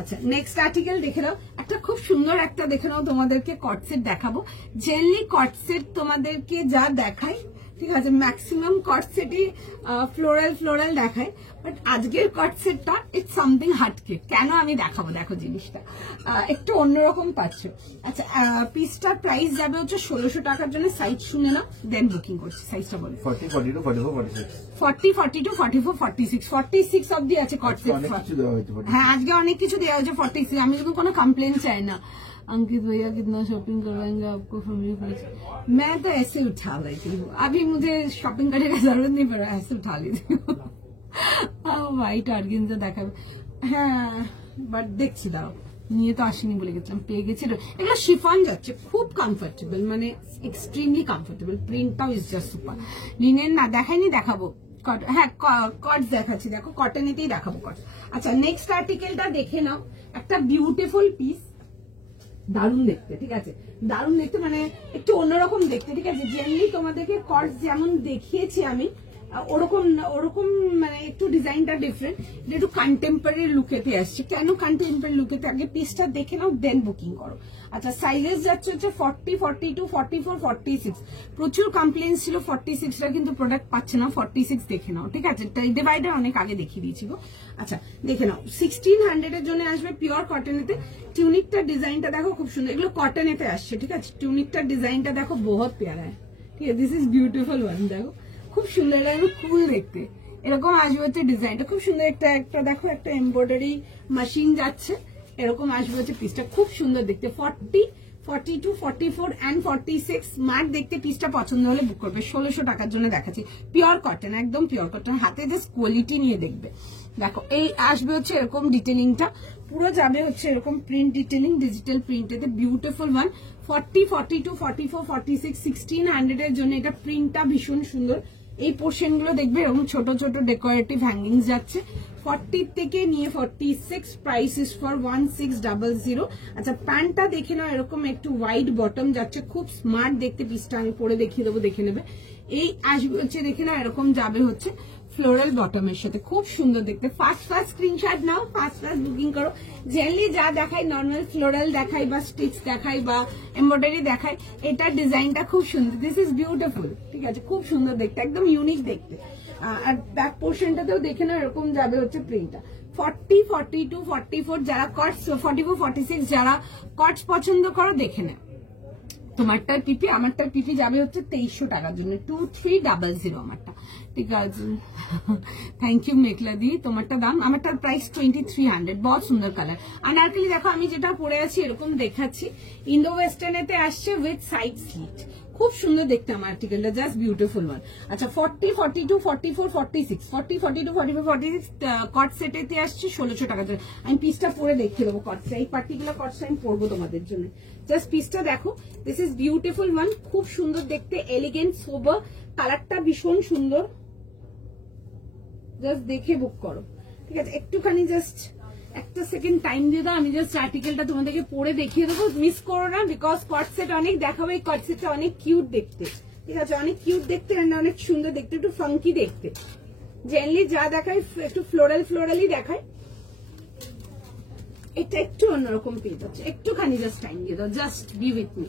আচ্ছা নেক্সট আর্টিকেল দেখে নাও, একটা খুব সুন্দর একটা দেখে নাও, তোমাদেরকে কটসেট দেখাবো। জেনারেলি কটসেট তোমাদেরকে যা দেখাই, ঠিক আছে, ম্যাক্সিমাম কটসেটই ফ্লোরাল দেখায়, বাট আজকের কটসেটটা ইটস সামথিং হাটকে। কেন আমি দেখাবো, দেখো জিনিসটা একটু অন্যরকম পাচ্ছ। আচ্ছা পিসটার প্রাইস যাবে হচ্ছে 1600 টাকার জন্য। সাইজ শুনে নাও, দেন বুকিং করছি। সাইজটা বলো। 40, 42, 44, 46। 40, 42, 44, 46, 46 অব্দি আছে কটসেট। হ্যাঁ আজকে অনেক কিছু দেওয়া হয়েছে 46। আমি কিন্তু কোনো কমপ্লেন চাই না। अंकित भैया कितना शॉपिंग करवाएंगे आपको फैमिली पैक? मैं तो ऐसे उठा लेती हूँ, अभी मुझे शॉपिंग करने का जरूरत नहीं पड़ा, ऐसे उठा लेती हूँ। व्हाइट ऑर्गेन्जा দেখা, হ্যাঁ বাট দেখছি, দাঁড়াও, নিয়ে তো আসেনি বলে গেছিলাম, পেয়ে গেছি। এগুলো শিফন যাচ্ছে, খুব কমফোর্টেবল, মানে এক্সট্রিমলি কমফোর্টেবল, প্রিন্টটাও ইজ জাস্ট সুপার। লিনেন না দেখাইনি, দেখাবো, হ্যাঁ কটস দেখাচ্ছি, দেখো কটনেতেই দেখাবো কটস। আচ্ছা নেক্সট আর্টিকেলটা দেখে নাও, একটা বিউটিফুল পিস, দারুণ দেখতে, ঠিক আছে, দারুণ দেখতে, মানে একটু অন্যরকম দেখতে, ঠিক আছে। জেনারেলি তোমাদেরকে কটস যেমন দেখিয়েছি আমি ওরকম মানে একটু ডিজাইনটা ডিফারেন্ট, একটু কন্টেম্পোরারি লুকেতে আসছে। কেন কন্টেম্পোরারি লুকেতে? আগে পিসটা দেখে নাও, দেন বুকিং করো। আচ্ছা সাইজেস যাচ্ছে হচ্ছে 40, 42, 44, 46। প্রচুর কমপ্লেন্স ছিল 46টা, কিন্তু প্রোডাক্ট পাচ্ছে না, 46 দেখে নাও, ঠিক আছে। ডিভাইডার অনেক আগে দেখিয়ে দিয়েছি গো। আচ্ছা দেখে নাও, 1600 এর জন্য আসবে পিওর কটনেতে। টিউনিকটার ডিজাইনটা দেখো খুব সুন্দর, এগুলো কটনেতে আসছে, ঠিক আছে। টিউনিকটার ডিজাইনটা দেখো, বহুত প্যারা, ঠিক আছে, দিস ইজ বিউটিফুল ওয়ান, দেখো খুব সুন্দর, কুল দেখতে, এরকম আসবে হচ্ছে ডিজাইনটা, খুব সুন্দর। একটা দেখো, একটা এমব্রয়ডারি মেশিন যাচ্ছে, এরকম আসবে হচ্ছে পিসটা, খুব সুন্দর দেখতে। 40, 42, 44 and 46 মার্ক দেখতে। পিসটা পছন্দ হলে বুক করবে। 1600 টাকার জন্য দেখাচ্ছি, পিওর কটন, একদম পিওর কটন, হাতে জাস্ট কোয়ালিটি নিয়ে দেখবে। দেখো এই আসবে হচ্ছে এরকম ডিটেলিংটা, পুরো যাবে হচ্ছে এরকম প্রিন্ট ডিটেলিং, ডিজিটাল প্রিন্টেতে, বিউটিফুল ওয়ান। 40, 42, 44, 46, 1600 এর জন্য এটা প্রিন্টটা ভীষণ সুন্দর। এই পোর্শন গুলো দেখবে এরকম ছোট ছোট ডেকোরেটিভ হ্যাঙ্গিং যাচ্ছে। 40 থেকে নিয়ে 46, প্রাইস ইস ফর 1600। আচ্ছা প্যান্টটা দেখে নাও, এরকম একটু ওয়াইড বটম যাচ্ছে, খুব স্মার্ট দেখতে। পিসটা আমি পরে দেখিয়ে দেবো, দেখে নেবে। এই আসবে হচ্ছে দেখে নাও, এরকম যাবে হচ্ছে ফ্লোরাল বটমের সাথে, খুব সুন্দর দেখতে। ফার্স্ট স্ক্রিনশট নাও, ফার্স্ট বুকিং করো। জেনারেলি যা দেখাই, নর্মাল ফ্লোরাল দেখাই বা স্টিচ দেখাই বা এমব্রয়ডারি দেখাই, এটার ডিজাইনটা খুব সুন্দর, দিস ইজ বিউটিফুল, ঠিক আছে, খুব সুন্দর দেখতে, একদম ইউনিক দেখতে। আর ব্যাক পোর্শনটাতেও দেখে নাও, এরকম যাবে হচ্ছে প্রিন্টটা। 40, 42, 44 যারা কটস, 44, 46 যারা কটস পছন্দ করো দেখে নাও। তোমারটার পিপি, আমারটার পিপি যাবে হচ্ছে 2300 টাকার জন্য, 2300 আমারটা, ঠিক আছে। থ্যাংক ইউ মেঘলা দি, তোমারটা দাম, আমারটার প্রাইস 2300। বহুত সুন্দর কালার। আনারকলি দেখো, আমি যেটা পরে আছি এরকম দেখাচ্ছি, ইন্ডো ওয়েস্টার্নেতে আসছে উইথ সাইড স্লিট, খুব সুন্দর দেখতে আমার আর্টিকেলটা, জাস্ট বিউটিফুল ওয়ান। আচ্ছা 40, 42, 44, 46, 40, 42, 44, 46 কট সেটেতে আসছে 1600 টাকার জন্য। আমি পিসটা পরে দেখিয়ে দেবো কটসটা, এই পার্টিকুলার কটসটা আমি পরবো তোমাদের জন্য। জাস্ট পিসটা দেখো, দিস ইজ বিউটিফুল ওয়ান, খুব সুন্দর দেখতে, এলিগেন্ট সোবার, কালারটা ভীষণ সুন্দর, জাস্ট দেখে বুক করো, ঠিক আছে। একটুখানি জাস্ট একটা সেকেন্ড টাইম দিয়ে দাও, আমি জাস্ট আর্টিকেলটা তোমাদেরকে পরে দেখিয়ে দেবো, মিস করো না, বিকজ কট সেট অনেক দেখাবো। এই কট সেটটা অনেক কিউট দেখতে, ঠিক আছে, অনেক কিউট দেখতে, অনেক সুন্দর দেখতে, একটু ফাঙ্কি দেখতে। জেনারেলি যা দেখায় একটু ফ্লোরালি দেখায়, এটা একটু অন্যরকম পেয়ে যাচ্ছে। একটুখানি জাস্ট টাইম দিয়ে দাও, জাস্ট বি উইথ মি,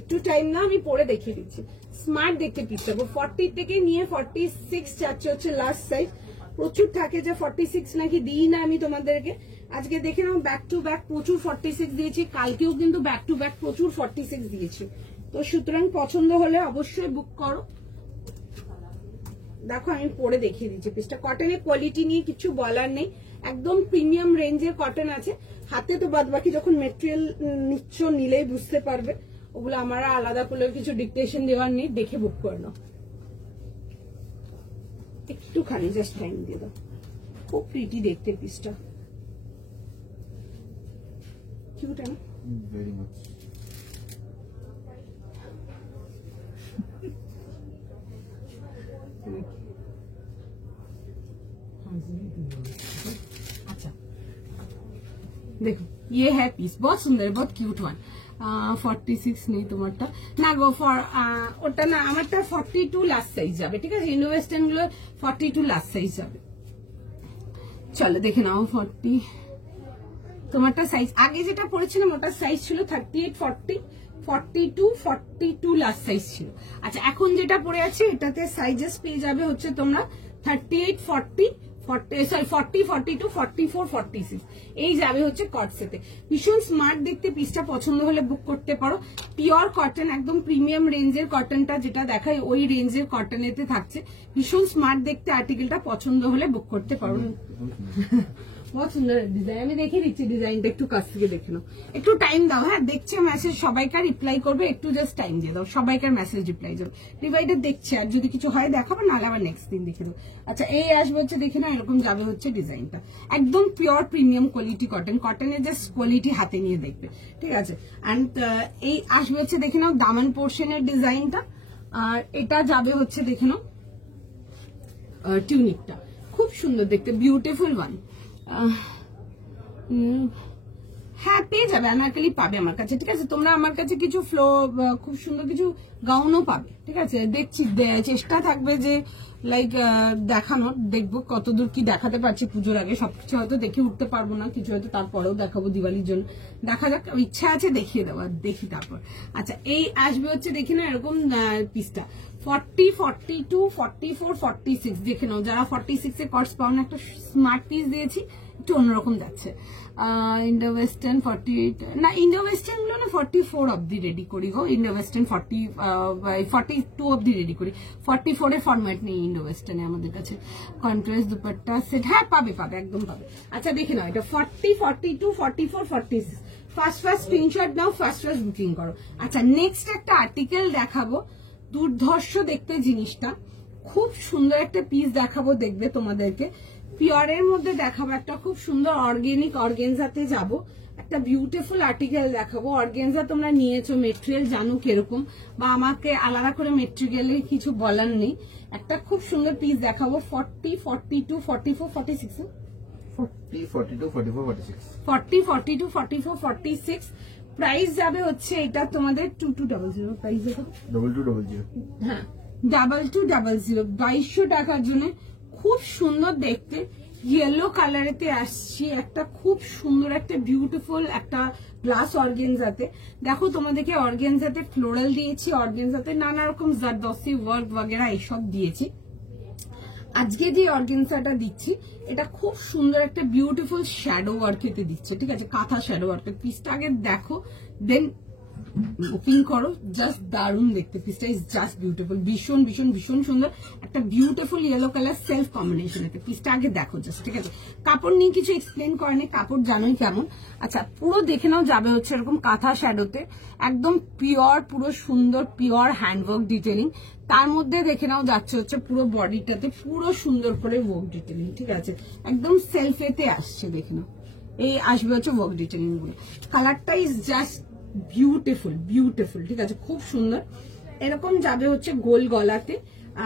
একটু টাইম না, আমি পরে দেখিয়ে দিচ্ছি। স্মার্ট দেখতে পিসটা 40 থেকে নিয়ে 46 চাচ্ছে হচ্ছে লাস্ট সাইজ। প্রচুর থাকে যে 46 নাকি দিই না আমি তোমাদেরকে, আজকে দেখে নাও ব্যাক টু ব্যাক প্রচুর 46 দিয়েছি, কালকেও কিন্তু ব্যাক টু ব্যাক প্রচুর 46 দিয়েছি। তো সুতরাং পছন্দ হলে অবশ্যই বুক করো। দেখো আমি পরে দেখিয়ে দিচ্ছি পিসটা। কটনের কোয়ালিটি নিয়ে কিছু বলার নেই, একদম প্রিমিয়াম রেঞ্জের কটন আছে। হাতে তো বাদ বাকি যখন মেটেরিয়াল নিচ্ছ নিলেই বুঝতে পারবে, ওগুলো আমার আলাদা করে কিছু ডিকটেশন দেওয়ার নেই, দেখে বুক করে নাও। একটুখানি জাস্ট টাইম দিয়ে দাও, খুব প্রিটি দেখতে পিসটা, কিউট না? Very much. अच्छा देखो ये है पीस, बहुत सुंदर, बहुत क्यूट वन। 46 नहीं তোমারটা না গো, ফর ওটা না, আমারটা 42 লাস্ট সাইজ যাবে, ঠিক আছে। ইন্ডো ওয়েস্টার্ন গুলো 42 লাস্ট সাইজ যাবে। চলো দেখে নাও 40 তোমারটা সাইজ। আগে যেটা পড়েছিলাম ওটার সাইজ ছিল 38, 40, 42, 42 লাস্ট সাইজ ছিল। আচ্ছা এখন যেটা পড়ে আছে এটাতে সাইজেস পেয়ে যাবে হচ্ছে তোমরা 38, 40, 40, 42, 44, 46 এই যাবে হচ্ছে কট সেটে। ভীষণ স্মার্ট দেখতে পিসটা, পছন্দ হলে বুক করতে পারো। পিওর কটন, একদম প্রিমিয়াম রেঞ্জের কটনটা যেটা দেখায় ওই রেঞ্জের কটনেতে থাকছে। ভীষণ স্মার্ট দেখতে আর্টিকেলটা, পছন্দ হলে বুক করতে পারো। बहुत सुंदर डिजाइन, আমি দেখিয়ে দিচ্ছি ডিজাইনটা, একটু কাছ থেকে দেখে নাও, একটু টাইম দাও। হ্যাঁ দেখছে মেসেজ, সবাইকার রিপ্লাই করবে, একটু জাস্ট টাইম দিয়ে দাও, সবাইকার মেসেজ রিপ্লাই যাবে। ডিভাইডার দেখছে, আর যদি কিছু হয় দেখাবো, নাহলে আবার নেক্সট দিন দেখে দেবো। আচ্ছা এই আসবে হচ্ছে দেখে না, এরকম যাবে হচ্ছে ডিজাইনটা, একদম পিওর প্রিমিয়াম কোয়ালিটি কটন, কটনের জাস্ট কোয়ালিটি হাতে নিয়ে দেখবে, ঠিক আছে। অ্যান্ড এই আসবে হচ্ছে দেখে নাও দামান পোর্শনের ডিজাইনটা, আর এটা যাবে হচ্ছে দেখে নাও টিউনিকটা, খুব সুন্দর দেখতে, বিউটিফুল ওয়ান। হ্যাঁ পেয়ে যাবে, অনারকলি পাবে আমার কাছে, ঠিক আছে। তোমরা আমার কাছে কিছু ফ্লো খুব সুন্দর কিছু গাউনও পাবে, ঠিক আছে। দেখছি, চেষ্টা থাকবে যে লাইক দেখানোর, দেখবো কতদূর কি দেখাতে পারছি পুজোর আগে। সবকিছু হয়তো দেখে উঠতে পারবো না, কিছু হয়তো তারপরেও দেখাবো দিওয়ালির জন্য, দেখা যাক, ইচ্ছা আছে দেখিয়ে দেওয়ার, দেখি তারপর। আচ্ছা এই আসবে হচ্ছে দেখি না এরকম পিসটা 40, 42, 44, 46 দেখে নাও। যারা 46 এ কটস পাও না, একটা স্মার্ট পিস দিয়েছি, একটু অন্যরকম যাচ্ছে। ইন্ডো ওয়েস্টার্ন 48 না, ইন্ডো ওয়েস্টার্ন গুলো না 44 অব্দি রেডি করি গো। ইন্ডো ওয়েস্টার্ন 42 অব্দি রেডি করি, 44 এর ফরম্যাট নেই ইন্ডো ওয়েস্টার্নে আমাদের কাছে। কন্ট্রাস্ট দুপাট্টা সেট, হ্যাঁ পাবে পাবে, একদম পাবে। আচ্ছা দেখে নাও, এটা 40, 42, 44, 46 ফার্স্ট স্ক্রিনশট নাও, ফার্স্ট বুকিং করো। আচ্ছা নেক্সট একটা আর্টিকেল দেখাবো, দুর্ধর্ষ দেখতে জিনিসটা, খুব সুন্দর একটা পিস দেখাবো, দেখবে তোমাদেরকে। পিওরের মধ্যে দেখাবো একটা খুব সুন্দর অর্গানিক অর্গেনজাতে যাব, একটা বিউটিফুল আর্টিকেল দেখাবো। অর্গেনজা তোমরা নিয়েছো, মেটেরিয়াল জানো কিরকম, বা আমাকে আলাদা করে মেটেরিয়ালের কিছু বলার নেই। একটা খুব সুন্দর পিস দেখাবো, 40, 42, 44, 46 40, 42, 44, 46 40, 42, 44, 46 প্রাইস যাবে হচ্ছে এটা তোমাদের 2200 প্রাইস দেখো, 2200 হ্যাঁ 2200, 2200 টাকার জন্য খুব সুন্দর দেখতে ইয়েলো কালারেতে আসছি, একটা খুব সুন্দর একটা বিউটিফুল একটা গ্লাস অর্গেনজাতে। দেখো তোমাদেরকে অর্গেনজাতে ফ্লোরাল দিয়েছি, অর্গেনজাতে নানা রকম জারদস্তি ওয়ার্ক বগেরা এইসব দিয়েছি। আজকে যে অর্গেনজাটা দিচ্ছি এটা খুব সুন্দর একটা বিউটিফুল শ্যাডো ওয়ার্কেতে দিচ্ছে, ঠিক আছে, কাঁথা শ্যাডো ওয়ার্কের। পিসটা আগে দেখো, দেন বুকিং করো, জাস্ট দারুণ দেখতে, পিসটা ইজ জাস্ট বিউটিফুল, ভীষণ ভীষণ ভীষণ সুন্দর, একটা beautiful yellow colour self combination. পিসটা আগে দেখো জাস্ট, ঠিক আছে। কাপড় নিয়ে কিছু এক্সপ্লেন করেনি, কাপড় জানোই কেমন। আচ্ছা পুরো দেখে নাও, যাবে হচ্ছে এরকম কাঁথা শ্যাডোতে, একদম পিওর, পুরো সুন্দর পিওর হ্যান্ডওয়ার্ক ডিটেলিং। তার মধ্যে দেখে নাও যাচ্ছে হচ্ছে পুরো বডিটাতে পুরো সুন্দর করে ওয়ার্ক ডিটেলিং, ঠিক আছে, একদম সেলফেতে আসছে, দেখে নাও। এই আসবে হচ্ছে ওয়ার্ক ডিটেলিং গুলো। কালারটা ইজ জাস্ট বিউটিফুল বিউটিফুল, ঠিক আছে, খুব সুন্দর। এরকম যাবে হচ্ছে গোল গলাতে,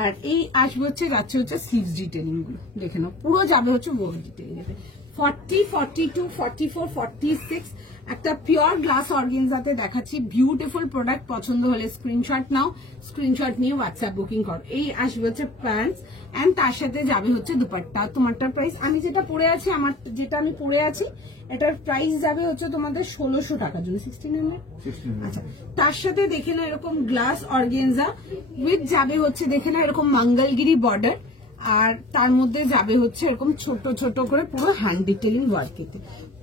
আর এই আসবে হচ্ছে যাচ্ছে হচ্ছে স্লিভস ডিটেলিং গুলো, দেখে নাও পুরো যাবে হচ্ছে ওয়ার্ক ডিটেলিং এতে। 40, 42, 44, 46 একটা পিওর গ্লাস অর্গানজাতে দেখাচ্ছি। বিউটিফুল প্রোডাক্ট, পছন্দ হলে স্ক্রিনশট নাও, স্ক্রিনশট নিয়ে হোয়াটসঅ্যাপ বুকিং করো। এই আসবে হচ্ছে প্যান্টস এন্ড তার সাথে যাবে হচ্ছে দুপাট্টা। তোমারটার প্রাইস, আমি যেটা পরে আছি, আমার যেটা আমি পরে আছি এটার প্রাইস যাবে হচ্ছে তোমাদের 1600 টাকার জন্য, 1600। আচ্ছা, তার সাথে দেখে না এরকম গ্লাস অর্গানজা উইথ যাবে হচ্ছে দেখে না এরকম মঙ্গলগিরি বর্ডার, আর তার মধ্যে যাবে হচ্ছে এরকম ছোট ছোট করে পুরো হ্যান্ড ডিটেলিং ওয়ার্কেতে,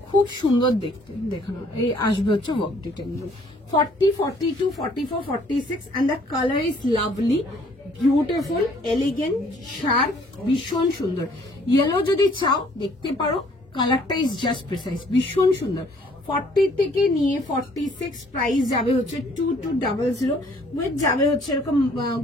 খুব সুন্দর দেখতে। দেখানো এই আসবে হচ্ছে work detailing. 40, 42, 44, 46 and the color is lovely, beautiful, elegant, sharp, ভীষণ সুন্দর। ইয়েলো যদি চাও দেখতে পারো, কালারটা ইজ জাস্ট প্রিসাইজ, ভীষণ সুন্দর। 40 থেকে নিয়ে 46 প্রাইস যাবে হচ্ছে 2200 উইথ যাবে হচ্ছে এরকম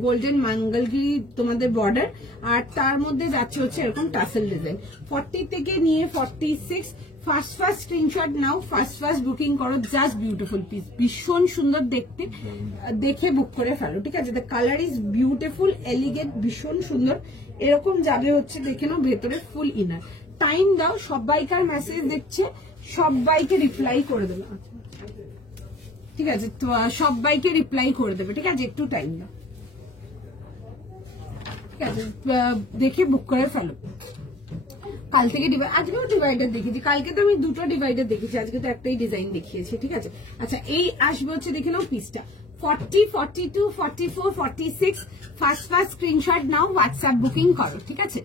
গোল্ডেন মঙ্গলগিরি তোমাদের বর্ডার, আর তার মধ্যে যাচ্ছে হচ্ছে এরকম টাসেল ডিজাইন। 40 থেকে নিয়ে 46 ফার্স্ট স্ক্রিনশট নাও, ফার্স্ট বুকিং করো। জাস্ট বিউটিফুল পিস, ভীষণ সুন্দর দেখতে, দেখে বুক করে ফেলো, ঠিক আছে। The colour is beautiful, elegant, ভীষণ সুন্দর। এরকম যাবে হচ্ছে দেখে নাও ভেতরে ফুল ইনার। টাইম দাও, সবাইকার মেসেজ দেখছে, সবাইকে রিপ্লাই করে দেবে, ঠিক আছে। তো সবাইকে রিপ্লাই করে দেবে, ঠিক আছে, একটু টাইম দাও, ঠিক আছে। দেখে বুক করে ফেলো। কাল থেকে আজকেও ডিভাইডার দেখেছি, কালকে তো আমি দুটো ডিভাইডার দেখেছি, আজকে তো একটাই ডিজাইন দেখিয়েছি, ঠিক আছে। আচ্ছা, এই আসবে হচ্ছে দেখে নাও পিসটা 40, 42, 44, 46 ফার্স্ট স্ক্রিনশট নাও, হোয়াটসঅ্যাপ বুকিং করো, ঠিক আছে।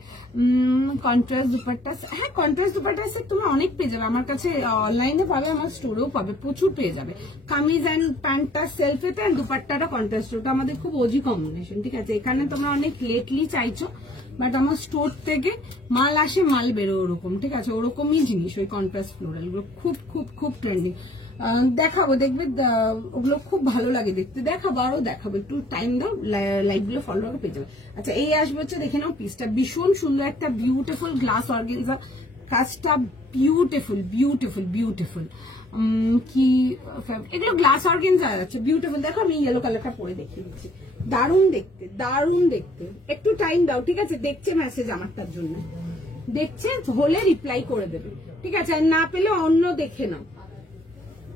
কন্ট্রাস্ট দুপাট্টা, হ্যাঁ কন্ট্রাস্ট দুপাট্টা তোমরা অনেক পেয়ে যাবে, আমার কাছে অনলাইনে পাবে, আমার স্টোরেও পাবে, প্রচুর পেয়ে যাবে। কামিজ অ্যান্ড প্যান্টটা সেলফেতে আর দুপাট্টাটা কন্ট্রাস্ট, ওটা আমাদের খুব ওজি কম্বিনেশন, ঠিক আছে। এখানে তোমরা অনেক লেটলি চাইছো, বাট আমার স্টোর থেকে মাল আসে, মাল বেরো ওরকম, ঠিক আছে, ওরকমই জিনিস ওই কন্ট্রাস্ট ফ্লোরাল গুলো খুব খুব খুব ট্রেন্ডিং। দেখাবো, দেখবে ওগুলো খুব ভালো লাগে দেখতে, দেখাবো আরো দেখাবো, একটু টাইম দাও, লাইভ গুলো ফলো করে পেয়ে যাবে। আচ্ছা, এই আসবে হচ্ছে দেখে নাও পিসটা, ভীষণ সুন্দর একটা বিউটিফুল গ্লাস অর্গানজা, কাজটা বিউটিফুল বিউটিফুল বিউটিফুল। কি এগুলো গ্লাস অর্গানজা আছে, বিউটিফুল। দেখো আমি ইয়েলো কালারটা পরে দেখিয়ে দিচ্ছি, দারুণ দেখতে, দারুণ দেখতে। একটু টাইম দাও, ঠিক আছে। দেখছে মেসেজ আমার, তার জন্য দেখছে, হলে রিপ্লাই করে দেবে, ঠিক আছে। আর না পেলে অন্য দেখে নাও,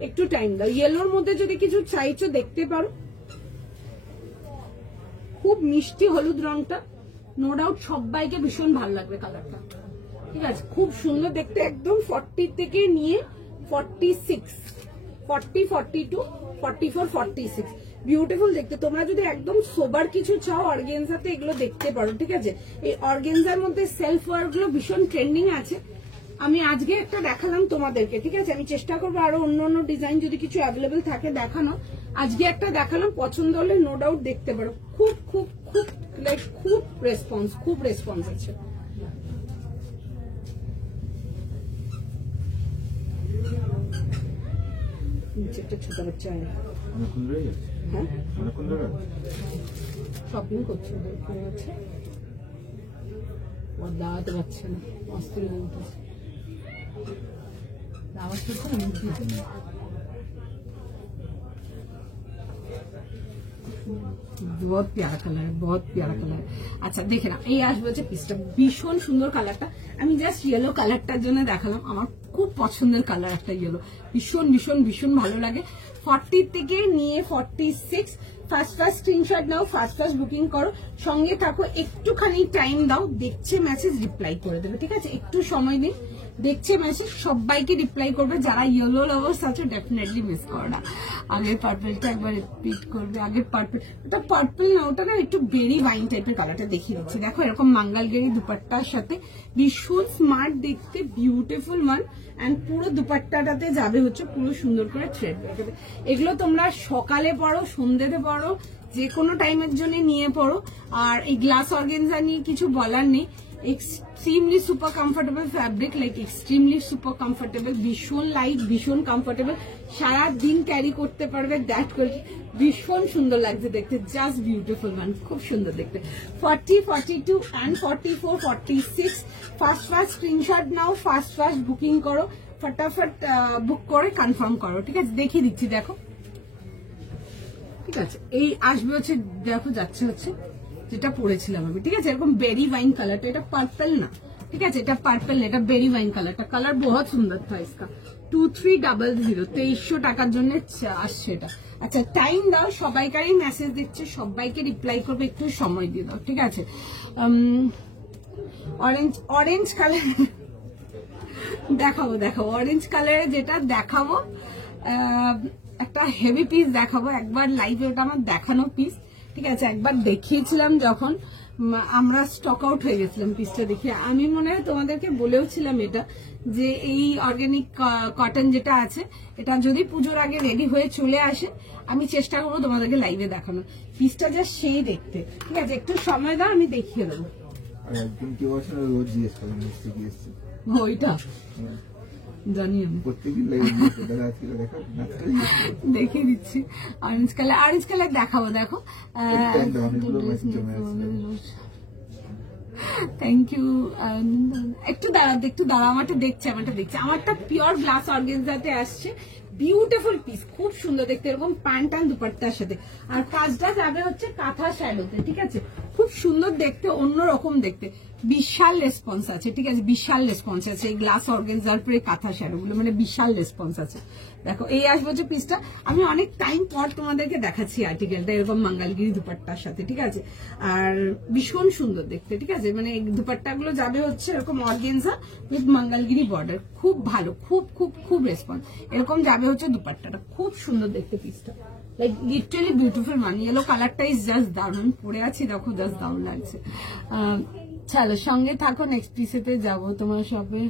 একটু টাইম দাও। ইয়েলোর মধ্যে যদি কিছু চাইছো দেখতে পারো, খুব মিষ্টি হলুদ রংটা, নো ডাউট সবাইকে ভীষণ ভালো লাগবে কালারটা, ঠিক আছে, খুব সুন্দর দেখতে। একদম 40 থেকে নিয়ে 46, 40, 42, 44, 46 বিউটিফুল দেখতে। তোমরা যদি একদম সোবার কিছু চাও অর্গানজাতে, এগুলো দেখতে পারো, ঠিক আছে। এই অর্গানজার মধ্যে সেলফ ওয়ার্ক গুলো ভীষণ ট্রেন্ডিং আছে। আমি আজকে একটা দেখালাম তোমাদেরকে, ঠিক আছে। আমি চেষ্টা করবো আরো অন্য অন্য ডিজাইন যদি কিছু অ্যাভেলেবেল থাকে দেখানো। আজকে একটা দেখালাম, পছন্দ হলে নো ডাউট দেখতে পারো। খুব খুব খুব লাইক খুব রেসপন্স আছে। ছোট বাচ্চা হ্যাঁ শপিং করছে, দাওয়াতে পারছে না, অস্থির হয়ে উঠেছে। দাওয়াত बहुत प्यारा कलर है, बहुत प्यारा कलर है। আচ্ছা দেখে না, এই আসবে হচ্ছে পিসটা, ভীষণ সুন্দর কালারটা। আমি জাস্ট ইয়েলো কালারটার জন্য দেখালাম, আমার খুব পছন্দের কালার একটা ইয়েলো, ভীষণ ভীষণ ভীষণ ভালো লাগে। 40 থেকে নিয়ে 46 ফার্স্ট স্ক্রিনশট নাও, ফার্স্ট বুকিং করো, সঙ্গে থাকো, একটুখানি টাইম দাও, দেখছে মেসেজ রিপ্লাই করে দেবে, ঠিক আছে। একটু সময় দিন, দেখছে মেসেজ, সবাইকে রিপ্লাই করবে। যারা ইয়েলো লাভার্স আছে ডেফিনেটলি মিস করো না। আগের পার্পলটা একবার রিপিট করবে, আগের পার্পল, ওটা পার্পল না, ওটা না একটু বেরি ওয়াইন টাইপের কালারটা দেখিয়ে দিচ্ছি। দেখো এরকম মঙ্গলগিরি দুপাট্টার সাথে, ভীষণ স্মার্ট দেখতে, বিউটিফুল ওয়ান। এন্ড পুরো দুপাট্টাটাতে যাবে হচ্ছে পুরো সুন্দর করে থ্রেড। এগুলো তোমরা সকালে পড়ো, সন্ধ্যেতে পড়ো, যে কোনো টাইমের জন্য নিয়ে পড়ো। আর এই গ্লাস অর্গানজা নিয়ে কিছু বলার নেই, extremely super comfortable fabric, like extremely super comfortable, ভীষণ লাইট, ভীষণ কমফোর্টেবল, সারা দিন ক্যারি করতে পারবে। দ্যাট কোয়ালিটি ভীষণ সুন্দর লাগছে দেখতে, জাস্ট বিউটিফুল মান, খুব সুন্দর দেখতে। 40, 42 and 44, 46 ফার্স্ট স্ক্রিনশট নাও, ফার্স্ট বুকিং করো, ফটাফট বুক করে কনফার্ম করো, ঠিক আছে। দেখিয়ে দিচ্ছি, দেখো, ঠিক আছে। এই আসবে হচ্ছে, দেখো যাচ্ছে হচ্ছে যেটা পরেছিলাম আমি, ঠিক আছে, এরকম বেরি ওয়াইন কালারটা, এটা পার্পল না, ठीक है। এটা পার্পল, এটা বেরি ওয়াইন কালারটা, কালার বহুত সুন্দর था इसका। 2300 2300 টাকার জন্য আসছে এটা। আচ্ছা টাইম দাও, সবাইকারই মেসেজ দিচ্ছে, সবাইকে রিপ্লাই করবে, একটু সময় দিয়ে দাও, ঠিক আছে। অরেঞ্জ কালার দেখাবো, অরেঞ্জ কালারে যেটা দেখাবো, একটা হেভি পিস দেখাবো। একবার লাইভে ওটা আমার দেখানো পিস, ঠিক আছে। একবার দেখিয়েছিলাম যখন আমরা স্টক আউট হয়ে গেছিলাম পিসটা দেখে। আমি মনে হয় তোমাদেরকে বলেও ছিলাম এটা, যে এই অর্গানিক কটন যেটা আছে, এটা যদি পুজোর আগে রেডি হয়ে চলে আসে, আমি চেষ্টা করবো তোমাদেরকে লাইভে দেখানো। পিসটা যা সেই দেখতে, ঠিক আছে। একটু সময় দাও, আমি দেখিয়ে দেবো। একদম কেউ আসে না, রোজ জিজ্ঞেস করেন ওইটা জানি আমি, প্রত্যেকদিন দেখিয়ে দিচ্ছি। অরেঞ্জ কালার দেখাবো, দেখো। Thank you. একটু দাঁড়া, আমারটা দেখছি। আমারটা পিওর গ্লাস অর্গানজাতে আসছে, বিউটিফুল পিস, খুব সুন্দর দেখতে, এরকম প্যান্ট অ্যান্ড দুপাট্টার সাথে। আর কাজটা যাবে হচ্ছে কাঁথা শ্যালোতে, ঠিক আছে। খুব সুন্দর দেখতে, অন্যরকম দেখতে, বিশাল রেসপন্স আছে, ঠিক আছে। বিশাল রেসপন্স আছে এই গ্লাস অর্গানজার পরে কাঁথা শ্যালো গুলো, মানে বিশাল রেসপন্স আছে। দেখো এই আসবে হচ্ছে পিসটা, আমি অনেক টাইম পর তোমাদেরকে দেখাচ্ছি আর্টিকেলটা, এরকম মঙ্গলগিরি দুপাট্টার সাথে, ঠিক আছে। আর ভীষণ সুন্দর দেখতে, ঠিক আছে। মানে এই দুপাট্টা গুলো যাবে হচ্ছে এরকম অর্গানজা উইথ মঙ্গলগিরি বর্ডার, খুব ভালো, খুব খুব খুব রেসপন্স। এরকম যাবে হচ্ছে দুপাট্টাটা, খুব সুন্দর দেখতে পিসটা, লাইক লিটারালি বিউটিফুল। মানে ইয়েলো কালারটা ইজ জাস্ট দারুণ, পরে আছি দেখো, জাস্ট দারুণ লাগছে। চলো সঙ্গে থাকো, নেক্সট পিসেতে যাবো তোমার শপে।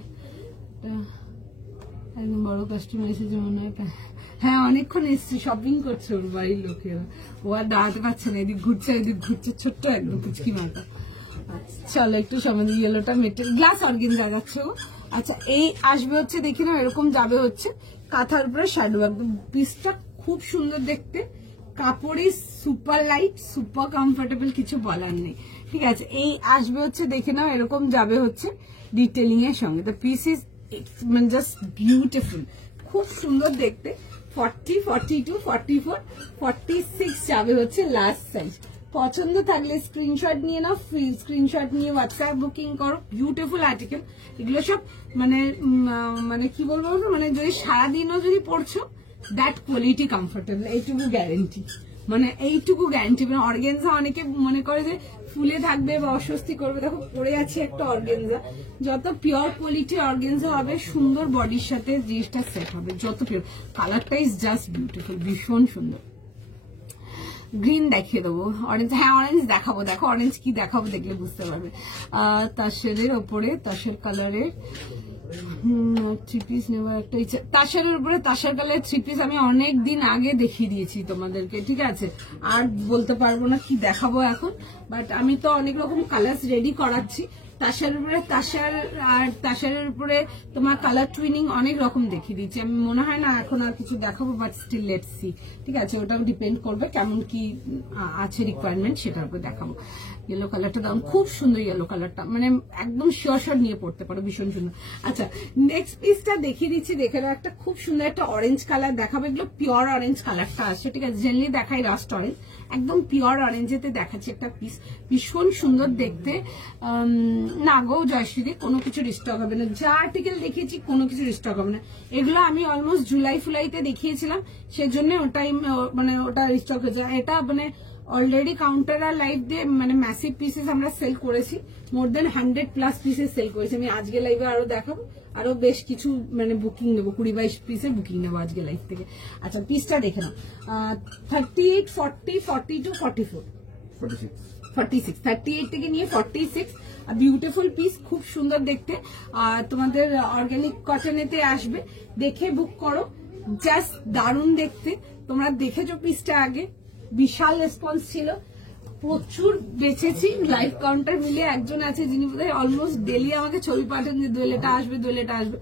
একদম বড় কাস্টমার এসেছে মনে হয়। হ্যাঁ অনেকক্ষণ এসছি, শপিং করছে ওর বাড়ির লোকেরা, ও আর দাঁড়াতে পারছে না, এদিক ঘুরছে ছোট্ট একদম পুচকি মাটা। চলো একটু সময়, ইয়েলোটা মেটেল গ্লাস অর্গানজা যাচ্ছে ও। আচ্ছা এই আসবে হচ্ছে, দেখি না, এরকম যাবে হচ্ছে কাঁথার উপরে শ্যাডো, একদম পিসটা খুব সুন্দর দেখতে, কাপড়ই সুপার লাইট, সুপার কমফোর্টেবল, কিছু বলার নেই, ঠিক আছে। এই আসবে হচ্ছে, দেখে নাও, এরকম যাবে হচ্ছে ডিটেলিং এর সঙ্গে। তো পিস ইজ মানে জাস্ট বিউটিফুল, খুব সুন্দর দেখতে। 40, 42, 44, 46 যাবে হচ্ছে লাস্ট সাইজ। পছন্দ থাকলে স্ক্রিনশট নিয়ে নাও, স্ক্রিনশট নিয়ে হোয়াটসঅ্যাপ বুকিং করো। বিউটিফুল আর্টিকেল এগুলো সব, মানে কি বলবো, মানে যদি সারাদিনও যদি পড়ছো, দ্যাট কোয়ালিটি কমফোর্টেবল, এইটুকু গ্যারেন্টি, মানে এইটুকু গ্যারেন্টি। মানে অর্গানজা অনেকে মনে করে যে ফুলে থাকবে বা অস্বস্তি করবে, দেখো পরে আছে একটা অর্গানজা, যত পিওর কোয়ালিটি অর্গানজা হবে, সুন্দর বডির সাথে জিনিসটা সেট হবে, যত পিওর। কালারটা ইজ জাস্ট বিউটিফুল, ভীষণ সুন্দর। গ্রিন দেখিয়ে দেবো, অরেঞ্জ, হ্যাঁ অরেঞ্জ দেখাবো, দেখো অরেঞ্জ কি দেখাবো, দেখলে বুঝতে পারবে। তাসেরের ওপরে, তাসের কালারের থ্রি পিস নেবার একটা ইচ্ছা, তাসেরের উপরে তাসের কালারের থ্রি পিস আমি অনেক দিন আগে দেখিয়ে দিয়েছি তোমাদেরকে, ঠিক আছে। আর বলতে পারবো না কি দেখাবো এখন, বাট আমি তো অনেক রকম কালার্স রেডি করাচ্ছি। তাসের উপরে তাসের, আর তাসেরের উপরে তোমার কালার টুইনিং অনেক রকম দেখিয়ে দিচ্ছি। আমি মনে হয় না এখন আর কিছু দেখাবো, বাট স্টিল লেটস সি, ঠিক আছে। ওটাও ডিপেন্ড করবে কেমন কি আছে রিকোয়ারমেন্ট, সেটার উপরে দেখাবো। ইয়েলো কালারটা দাম খুব সুন্দর, ইয়েলো কালারটা মানে একদম শিওর নিয়ে পড়তে পারো, ভীষণ সুন্দর। আচ্ছা নেক্সট পিসটা দেখিয়ে দিচ্ছি, দেখে নাও, একটা খুব সুন্দর একটা অরেঞ্জ কালার দেখাবো। এগুলো পিওর অরেঞ্জ কালারটা আসছে, ঠিক আছে। জেনারেলি দেখাই রাস্ট অরেঞ্জ, একদম পিওর অরেঞ্জেতে দেখাচ্ছি একটা পিস, ভীষণ সুন্দর দেখতে। না গো জয়শ্রীদি, কোনো কিছু রিস্টক হবে না, যা আর্টিকেল দেখিয়েছি কোনো কিছু রিস্টক হবে না। এগুলো আমি অলমোস্ট জুলাই ফুলাইতে দেখিয়েছিলাম, সেজন্য ওটাই মানে ওটা রিস্টক হয়েছে। এটা মানে অলরেডি কাউন্টার আর লাইভ দিয়ে মানে ম্যাসিভ পিসেস আমরা সেল করেছি, মোর দেন 100+ পিসেস সেল করেছি। আমি আজকে লাইভে আরো দেখাবো, আরো বেশ কিছু মানে বুকিং নেবো, 20-22 পিসের বুকিং নেবো আজকে লাইভ থেকে। আচ্ছা পিসটা দেখে নাও, 38, 40, 42, 44, 46, 38 থেকে নিয়ে 46, বিউটিফুল পিস, খুব সুন্দর দেখতে। আর তোমাদের অর্গানিক কটনেতে আসবে, দেখে বুক করো, জাস্ট দারুণ দেখতে। তোমরা দেখেছো পিসটা আগে, বিশাল রেসপন্স ছিল, প্রচুর বেচেছি। লাইভ কাউন্টার মিলে একজন আছে যিনি বোধহয় অলমোস্ট ডেলি আমাকে ছবি পাঠান যে দোলেটা আসবে, দোলেটা আসবে।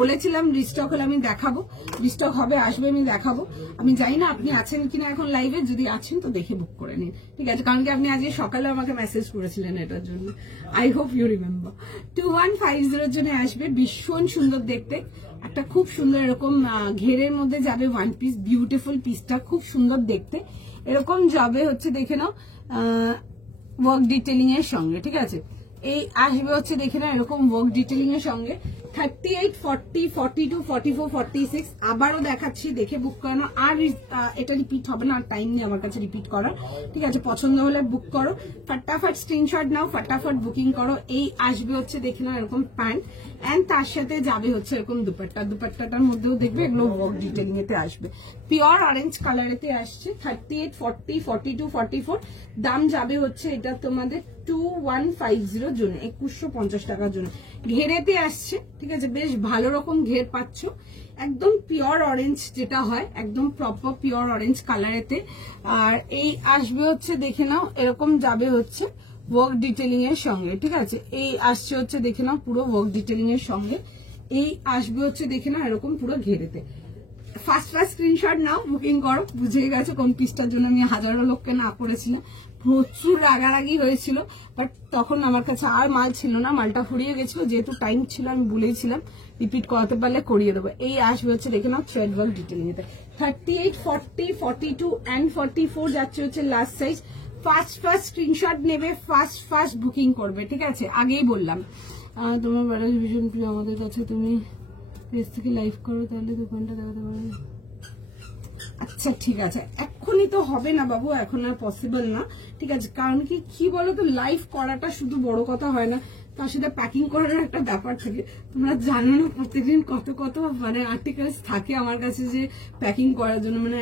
বলেছিলাম রিস্টক হলে আমি দেখাবো, রিস্টক হবে, আসবে, আমি দেখাবো। আমি জানি না আপনি আছেন কিনা এখন লাইভে, যদি আছেন তো দেখে বুক করে নিন, ঠিক আছে। কারণ কি আপনি আজকে সকালে আমাকে মেসেজ করেছিলেন এটার জন্য, আই হোপ ইউ রিমেম্বার। 2150 জন্য আসবে, ভীষণ সুন্দর দেখতে, একটা খুব সুন্দর এরকম ঘেরের মধ্যে যাবে ওয়ান পিস, বিউটিফুল পিসটা খুব সুন্দর দেখতে। এরকম যাবে হচ্ছে, দেখে নাও, ওয়ার্ক ডিটেলিং এর সঙ্গে, ঠিক আছে। এই আসবে হচ্ছে দেখে না এরকম ওয়ার্ক ডিটেলিং এর সঙ্গে 38, 40, 42, 44, 46 আবারও দেখাচ্ছি, দেখে বুক করানো। আর এটা রিপিট হবে না, আর টাইম নেই আমার কাছে রিপিট করার, ঠিক আছে? পছন্দ হলে বুক করো, ফটাফট স্ক্রিনশট নাও, ফটাফট বুকিং করো। এই আসবে হচ্ছে দেখে না এরকম প্যান্ট, এন্ড তার সাথে যাবে হচ্ছে এরকম দুপাট্টা, দুপাট্টাটার মধ্যেও দেখবে এগুলো ওয়ার্ক ডিটেলিং এতে আসবে, পিওর অরেঞ্জ কালারেতে আসছে। 38, 40, 42, 44 দাম যাবে হচ্ছে এটা তোমাদের 2150 জন্য, 2150 টাকার জন্য। ঘেরেতে আসছে, ঠিক আছে? বেশ ভালো রকম ঘের পাচ্ছ, একদম পিওর অরেঞ্জ যেটা হয়, একদম প্রপার পিওর অরেঞ্জ কালারেতে। আর এই আসবে হচ্ছে দেখে নাও এরকম যাবে হচ্ছে ওয়ার্ক ডিটেলিং এর সঙ্গে, ঠিক আছে? এই আসছে হচ্ছে দেখে নাও পুরো ওয়ার্ক ডিটেলিং এর সঙ্গে। এই আসবে হচ্ছে দেখে নাও এরকম পুরো ঘেরেতে। ফার্স্ট স্ক্রিনশট নাও, বুকিং করো। বুঝে গেছো কোন পিসটার জন্য আমি হাজারো লোককে না করেছিলাম, প্রচুর রাগারাগি হয়েছিল, বাট তখন আমার কাছে আর মাল ছিল না, মালটা ফুরিয়ে গেছিল, যেহেতু টাইম ছিল আমি বলেছিলাম রিপিট করাতে পারলে করিয়ে দেবো। এই আসবে হচ্ছে দেখে নাও থ্রেড ওয়ার্ক ডিটেলিং এতে। 38, 40, 42 and 44 যাচ্ছে হচ্ছে লাস্ট সাইজ। ফার্স্ট স্ক্রিনশট নেবে, ফার্স্ট বুকিং করবে, ঠিক আছে? আগেই বললাম তোমার ব্যাটারি ভীষণ প্রিয় আমাদের কাছে, তুমি পেজ থেকে লাইভ করো তাহলে দোকানটা দেখাতে পারবে। আচ্ছা ঠিক আছে, এক্ষুনি তো হবে না বাবু, এখন আর পসিবল না, ঠিক আছে? কারণ কি বলো তো, লাইভ করাটা শুধু বড় কথা হয় না, তার সাথে প্যাকিং করার একটা ব্যাপার থাকে। তোমরা জানো না প্রতিদিন কত মানে আর্টিকেলস থাকে আমার কাছে যে প্যাকিং করার জন্য। মানে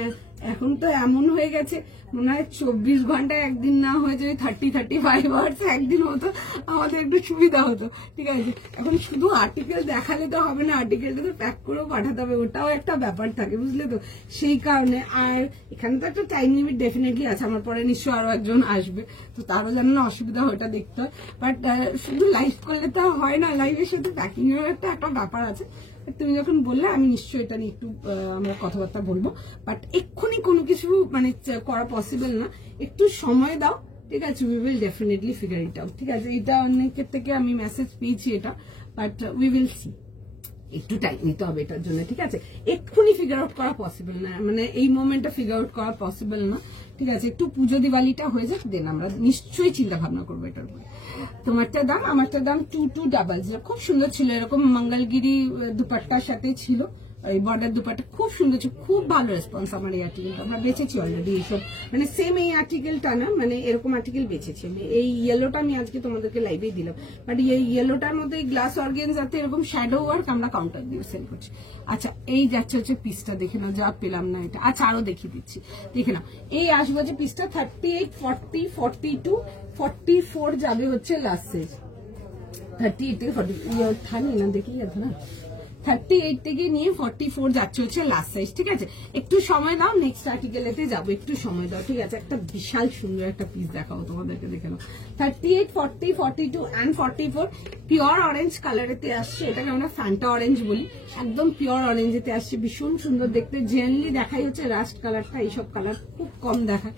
এখন তো এমন হয়ে গেছে, মনে হয় 24 ঘন্টায় একদিন না হয়ে যায় 30-35 আওয়ার্স একদিন হতো, আমাদের একটু সুবিধা হতো, ঠিক আছে? এখন শুধু আর্টিকেল দেখালে তো হবে না, আর্টিকেলটা তো প্যাক করেও পাঠাতে হবে, ওটাও একটা ব্যাপার থাকে, বুঝলে তো? সেই কারণে আর এখানে তো একটা টাইম লিমিট ডেফিনেটলি আছে, আমার পরে নিশ্চয় আরো একজন আসবে, তো তারও যেন না অসুবিধা ওটা দেখতে হয়। বাট শুধু লাইভ করলে তো হয় না, লাইভের সাথে প্যাকিং এর একটা ব্যাপার আছে। তুমি যখন বললে আমি নিশ্চয়ই এটা নিয়ে একটু আমরা কথাবার্তা বলবো, বাট এক্ষুনি কোনো কিছু মানে করা পসিবল না, একটু সময় দাও, ঠিক আছে? We will definitely figure it out, ঠিক আছে? এটা অনেকের থেকে আমি মেসেজ পেয়েছি এটা, বাট উই উইল সি, একটু টাইম নিতে হবে এটার জন্য, ঠিক আছে? এক্ষুনি ফিগার আউট করা পসিবল না, মানে এই মোমেন্টে ফিগার আউট করা পসিবল না, ঠিক আছে? একটু পুজো দিওয়ালিটা হয়ে যাক, দেন আমরা নিশ্চয়ই চিন্তা ভাবনা করবো এটার উপরে। তোমারটার দাম আমারটার দাম 2200, খুব সুন্দর ছিল, এরকম মঙ্গলগিরি দুপাট্টার সাথে ছিল, এই বর্ডার দুপাট্টা খুব সুন্দর ছিল, খুব ভালো রেসপন্স আমার এই আর্টিকেলটা, আমরা বেচেছি অলরেডি এইসব, মানে সেম এই আর্টিকেলটা না, মানে এরকম আর্টিকেল বেচেছি আমি। এই ইয়েলোটা আমি আজকে তোমাদেরকে লাইভেই দিলাম, বাট এই ইয়েলোটার মধ্যে গ্লাস অর্গানজাতে এরকম শ্যাডো ওয়ার্ক আমরা কাউন্টার দিয়ে সেল করছি। আচ্ছা এই যাচ্ছে হচ্ছে পিসটা, দেখে নাও, যা পেলাম না এটা। আচ্ছা আরো দেখিয়ে দিচ্ছি, দেখে নাও। এই আসবে হচ্ছে পিসটা 38, 40, 42, 44 যাবে হচ্ছে লাস্ট সাইজ। 38 থেকে 40 থানি না দেখি না, 38 থেকে নিয়ে 44 যাচ্ছে হচ্ছে লাস্ট সাইজ, ঠিক আছে? একটু সময় দাও, নেক্সট আর্টিকেলেতে যাবো, একটু সময় দাও, ঠিক আছে? একটা বিশাল সুন্দর একটা পিস দেখাবো তোমাদেরকে, দেখে নাও। 38, 40, 42 and 44 পিওর অরেঞ্জ কালারেতে আসছে, এটাকে আমরা ফ্যান্টা অরেঞ্জ বলি, একদম পিওর অরেঞ্জেতে আসছে, ভীষণ সুন্দর দেখতে। জেনারেলি দেখাই হচ্ছে রাস্ট কালারটা, এইসব কালার খুব কম দেখায়,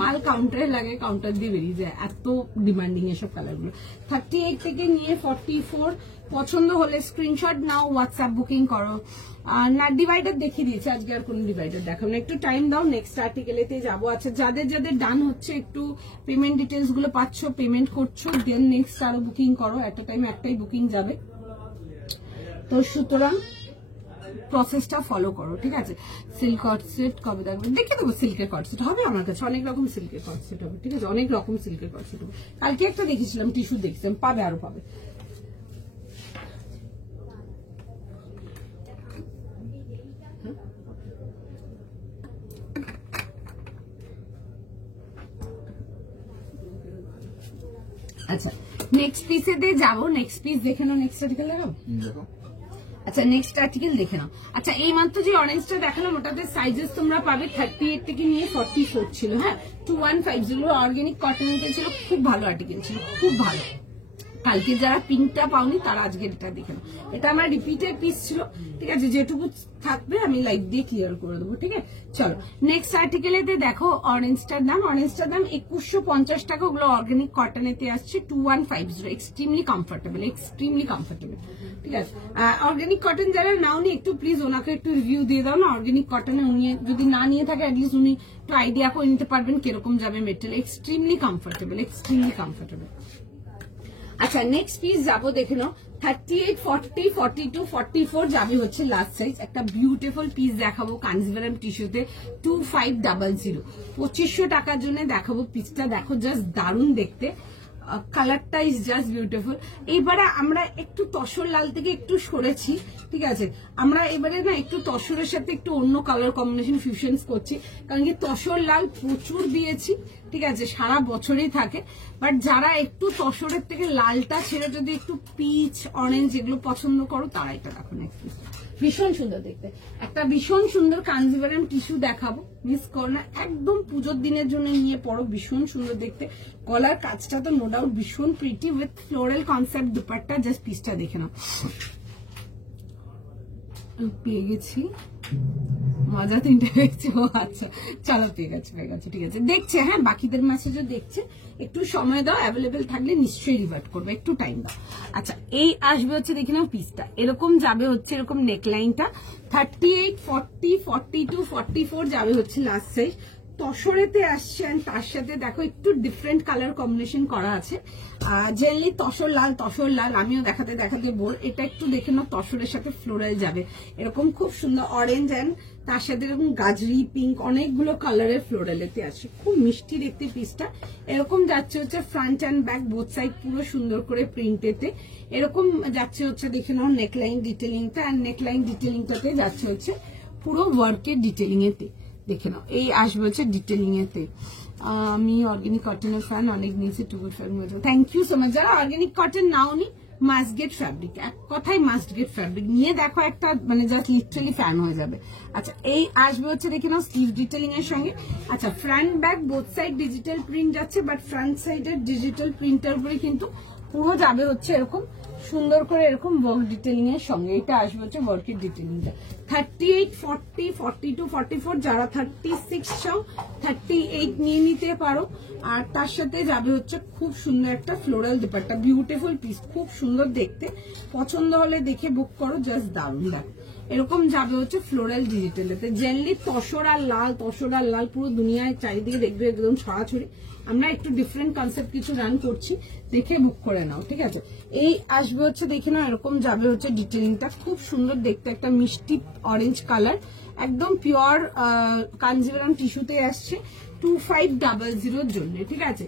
মাল কাউন্টারে লাগে, কাউন্টার দিয়ে বেরিয়ে যায়, এত ডিমান্ডিং এসব কালারগুলো। 38 থেকে নিয়ে 44 পছন্দ হলে স্ক্রিনশট নাও, হোয়াটসঅ্যাপ বুকিং করো। না ডিভাইডার দেখিয়ে দিয়েছে, আজকে আর কোন ডিভাইডার দেখাবো না, একটু টাইম দাও, নেক্সট আর্টিকেলেতে যাবো। আচ্ছা যাদের ডান হচ্ছে, একটু পেমেন্ট ডিটেলস গুলো পাচ্ছ, পেমেন্ট করছো, দেন নেক্সট আরো বুকিং করো, এট আ টাইম একটাই বুকিং যাবে, তো সুতরাং প্রসেসটা ফলো করো, ঠিক আছে? সিল্ক কটসেট কবে দেখবে দেখে দেবো, সিল্কের কটসেট হবে আমার কাছে, অনেক রকম সিল্কের কটসেট হবে, ঠিক আছে? অনেক রকম সিল্কের কটসেট হবে, কালকে একটা দেখেছিলাম টিস্যু দেখছিলাম, পাবে আরো পাবে। আচ্ছা নেক্সট পিসে দিয়ে যাবো, নেক্সট পিস দেখে নাও, নেক্সট আর্টিকেল দেখাবো। আচ্ছা নেক্সট আর্টিকেল দেখে নাও। আচ্ছা এই মাত্র যে অরেঞ্জটা দেখালাম ওটাতে সাইজেস তোমরা পাবে 38 থেকে নিয়ে 44 ছিল, হ্যাঁ 2150 অর্গানিক কটনের ছিল, খুব ভালো আর্টিকেল ছিল, খুব ভালো। কালকে যারা পিঙ্কটা পাওনি তারা আজকে এটা দেখে নাও, এটা আমার রিপিটেড পিস ছিল, ঠিক আছে? যেটুকু থাকবে আমি লাইভ দিয়ে ক্লিয়ার করে দেবো, ঠিক আছে? চলো নেক্সট আর্টিকেলেতে দেখো, অরেঞ্জটার দাম 2150 টাকা, ওগুলো অর্গানিক কটনেতে আসছে 2150, এক্সট্রিমলি কমফোর্টেবল, ঠিক আছে? অর্গানিক কটন যারা নাওনি একটু প্লিজ ওনাকে একটু রিভিউ দিয়ে দাও না, অর্গানিক কটনে উনি যদি না নিয়ে থাকে অ্যাটলিস্ট উনি একটু আইডিয়া করে নিতে পারবেন কিরকম যাবে মেটেরিয়াল, এক্সট্রিমলি কমফোর্টেবল। আচ্ছা নেক্সট পিস যাবো দেখে নাও 38, 40, 42, 44 যাবে হচ্ছে লাস্ট সাইজ। একটা বিউটিফুল পিস দেখাবো কাঞ্জিভারাম টিস্যুতে 2500, 2500 টাকার জন্য দেখাবো পিসটা। দেখো জাস্ট দারুণ দেখতে, কালারটা ইজ জাস্ট বিউটিফুল। এবারে আমরা একটু তসর লাল থেকে একটু সরেছি, ঠিক আছে। আমরা এবারে না একটু তসরের সাথে একটু অন্য কালার কম্বিনেশন ফিউশন করছি, কারণ কি তসর লাল প্রচুর দিয়েছি, ঠিক আছে, সারা বছরই থাকে। বাট যারা একটু তসরের থেকে লালটা ছেড়ে যদি একটু পিচ অরেঞ্জ এগুলো পছন্দ করো তারা এটা দেখো একটু, ভীষণ সুন্দর দেখতে। একটা ভীষণ সুন্দর কাঞ্জিভারাম টিস্যু দেখাবো, মিস করো না, একদম পুজোর দিনের জন্য নিয়ে পড়ো, ভীষণ সুন্দর দেখতে। গলার কাজটা তো নো ডাউট ভীষণ pretty with floral concept dupatta. Just পিসটা দেখে নাও, পেয়ে গেছি, মজা তিনটে পেয়েছি। ও আচ্ছা চলো পেয়ে গেছে, ঠিক আছে। দেখছে, হ্যাঁ বাকিদের মেসেজও দেখছে, একটু সময় দাও, অ্যাভেলেবেল থাকলে নিশ্চয়ই রিভার্ট করবে, একটু টাইম দাও। আচ্ছা এই আসবে হচ্ছে দেখে নাও পিসটা, এরকম যাবে হচ্ছে এরকম নেকলাইনটা 38, 40, 42, 44 যাবে হচ্ছে লাস্ট সাইজ। তসরেতে আসছে, তার সাথে দেখো একটু ডিফারেন্ট কালার কম্বিনেশন করা আছে। জেনারেলি তসর লাল আমিও দেখাতে বল, এটা একটু দেখে নাও, তসরের সাথে ফ্লোরাল যাবে এরকম খুব সুন্দর অরেঞ্জ এন্ড তার সাথে এরকম গাজরি পিঙ্ক অনেকগুলো কালারের ফ্লোরালেতে আছে, খুব মিষ্টি দেখতে পিসটা। এরকম যাচ্ছে হচ্ছে front and back both side পুরো সুন্দর করে প্রিন্টেতে, এরকম যাচ্ছে হচ্ছে দেখে নাও নেকলাইন ডিটেলিংটা, আর নেকলাইন ডিটেলিংটাতে যাচ্ছে হচ্ছে পুরো ওয়ার্কের ডিটেলিং এতে, দেখে নাও এই আসবে হচ্ছে ডিটেলিং এতে। আমি অর্গানিক কটনের ফ্যান, অনেক নিয়েছি too good fan. Thank you so much. যারা অর্গানিক কটন নাওনি, মাস্ট গেট ফ্যাব্রিক, এক কথাই মাস্ট গেট ফ্যাব্রিক নিয়ে দেখো, একটা মানে জাস্ট লিটারালি ফ্যান হয়ে যাবে। আচ্ছা এই আসবে হচ্ছে দেখে নাও স্লিভ ডিটেলিং এর সঙ্গে। আচ্ছা front back both side digital print যাচ্ছে, বাট ফ্রন্ট সাইডের ডিজিটাল প্রিন্টার উপরে কিন্তু পুরো যাবে হচ্ছে এরকম সুন্দর করে এরকম ওয়ার্ক ডিটেলিং এর সঙ্গে। এটা আসবে হচ্ছে ওয়ার্কের ডিটেলিংটা 38, 40, 42, 44 যারা 36 চাও 38 নিয়ে নিতে পারো। আর তার সাথে যাবে হচ্ছে খুব সুন্দর একটা ফ্লোরাল দুপাট্টা, বিউটিফুল পিস, খুব সুন্দর দেখতে। পছন্দ হলে দেখে বুক করো, জাস্ট দারুণ দেখো। এরকম যাবে হচ্ছে ফ্লোরাল ডিজিটালেতে। জেনারেলি তসর আর লাল পুরো দুনিয়ায় চারিদিকে দেখবে একদম ছড়াছড়ি, আমরা একটু ডিফারেন্ট কনসেপ্ট কিছু রান করছি, দেখে বুক করে নাও, ঠিক আছে। এই আসবে হচ্ছে দেখে নাও এরকম যাবে হচ্ছে ডিটেলিংটা, খুব সুন্দর দেখতে, একটা মিষ্টি অরেঞ্জ কালার, একদম পিওর কাঞ্জিভারাম টিস্যুতে আসছে 2500 জন্য, ঠিক আছে।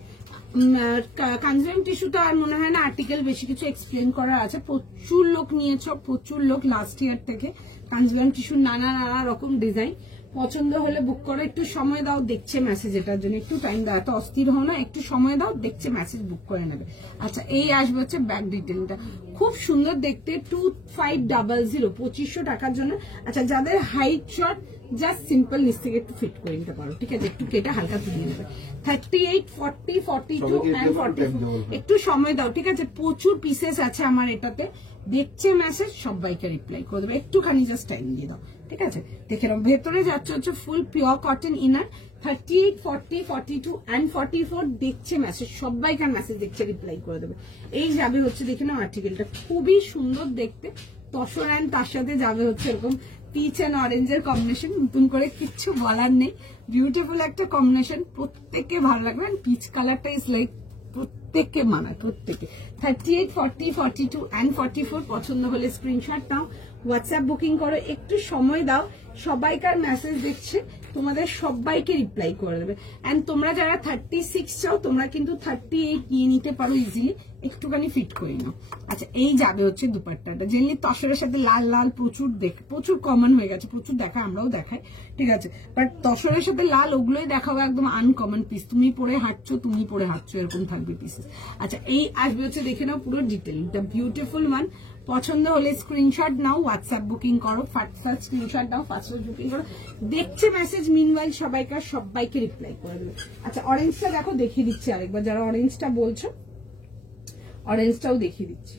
কাঞ্জিভারাম টিস্যুটা আর মনে হয় না আর্টিকেল বেশি কিছু এক্সপ্লেন করা আছে, প্রচুর লোক নিয়েছ, প্রচুর লোক লাস্ট ইয়ার থেকে কাঞ্জিভারাম টিস্যুর নানা রকম ডিজাইন। পছন্দ হলে বুক করো, একটু সময় দাও, দেখছে মেসেজ, এটার জন্য একটু টাইম দাও, এত অস্থির হও না, একটু সময় দাও, দেখছে মেসেজ, বুক করে নেবে। আচ্ছা এই আসবে হচ্ছে ব্যাক ডিটেলটা, খুব সুন্দর দেখতে 2500, 2500 টাকার জন্য। আচ্ছা যাদের হাইট শর্ট জাস্ট সিম্পল নিচ থেকে একটু ফিট করে নিতে পারো, ঠিক আছে, একটু কেটে হালকা তুলিয়ে নেবে। 38, 40, 42 and 44 একটু সময় দাও, ঠিক আছে, প্রচুর পিসেস আছে আমার এটাতে, দেখছে মেসেজ সবাইকে রিপ্লাই করে দেবে, একটুখানি জাস্ট টাইম দিয়ে দাও, ঠিক আছে। দেখে নাও ভেতরে যাচ্ছে হচ্ছে ফুল পিওর কটন ইনার 38, 40, 42 and 44 দেখছে মেসেজ, সবাইকার মেসেজ দেখছে রিপ্লাই করে দেবে। এই যাবে হচ্ছে দেখে নাও আর্টিকেলটা, খুবই সুন্দর দেখতে তসর অ্যান্ড তার সাথে যাবে হচ্ছে এরকম পিচ অ্যান্ড অরেঞ্জের কম্বিনেশন, নতুন করে কিচ্ছু বলার নেই, বিউটিফুল একটা কম্বিনেশন, প্রত্যেককে ভালো লাগবে। পিচ কালারটা ইজ লাইক প্রত্যেককে মানায়, প্রত্যেকে। 38, 40, 42 and 44 পছন্দ হলে স্ক্রিনশট নাও, হোয়াটসঅ্যাপ বুকিং করো, একটু সময় দাও, সবাইকার মেসেজ দেখছে, তোমাদের সবাইকে রিপ্লাই করে দেবে। এন্ড তোমরা যারা 36 চাও তোমরা কিন্তু 38 নিয়ে নিতে পারো ইজিলি, একটুখানি ফিট করে নাও। আচ্ছা এই যাবে হচ্ছে দুপাট্টাটা, জেনারেলি তসরের সাথে লাল প্রচুর কমন হয়ে গেছে, প্রচুর দেখা, আমরাও দেখাই, ঠিক আছে, বাট তসরের সাথে লাল ওগুলোই দেখাবো, একদম আনকমন পিস, তুমি পরে হাঁটছো এরকম থাকবে পিসেস। আচ্ছা এই আসবে হচ্ছে দেখে নাও পুরো ডিটেইলটা, বিউটিফুল ওয়ান। পছন্দ হলে স্ক্রিনশট নাও, হোয়াটসঅ্যাপ বুকিং করো, ফার্স্ট স্ক্রিনশট নাও, ফার্স্ট বুকিং করো, দেখছে মেসেজ, মিনওয়াইল সবাইকে রিপ্লাই করে দেবে। আচ্ছা অরেঞ্জটা দেখো, দেখিয়ে দিচ্ছি আরেকবার, যারা অরেঞ্জটা বলছো অরেঞ্জটাও দেখিয়ে দিচ্ছি,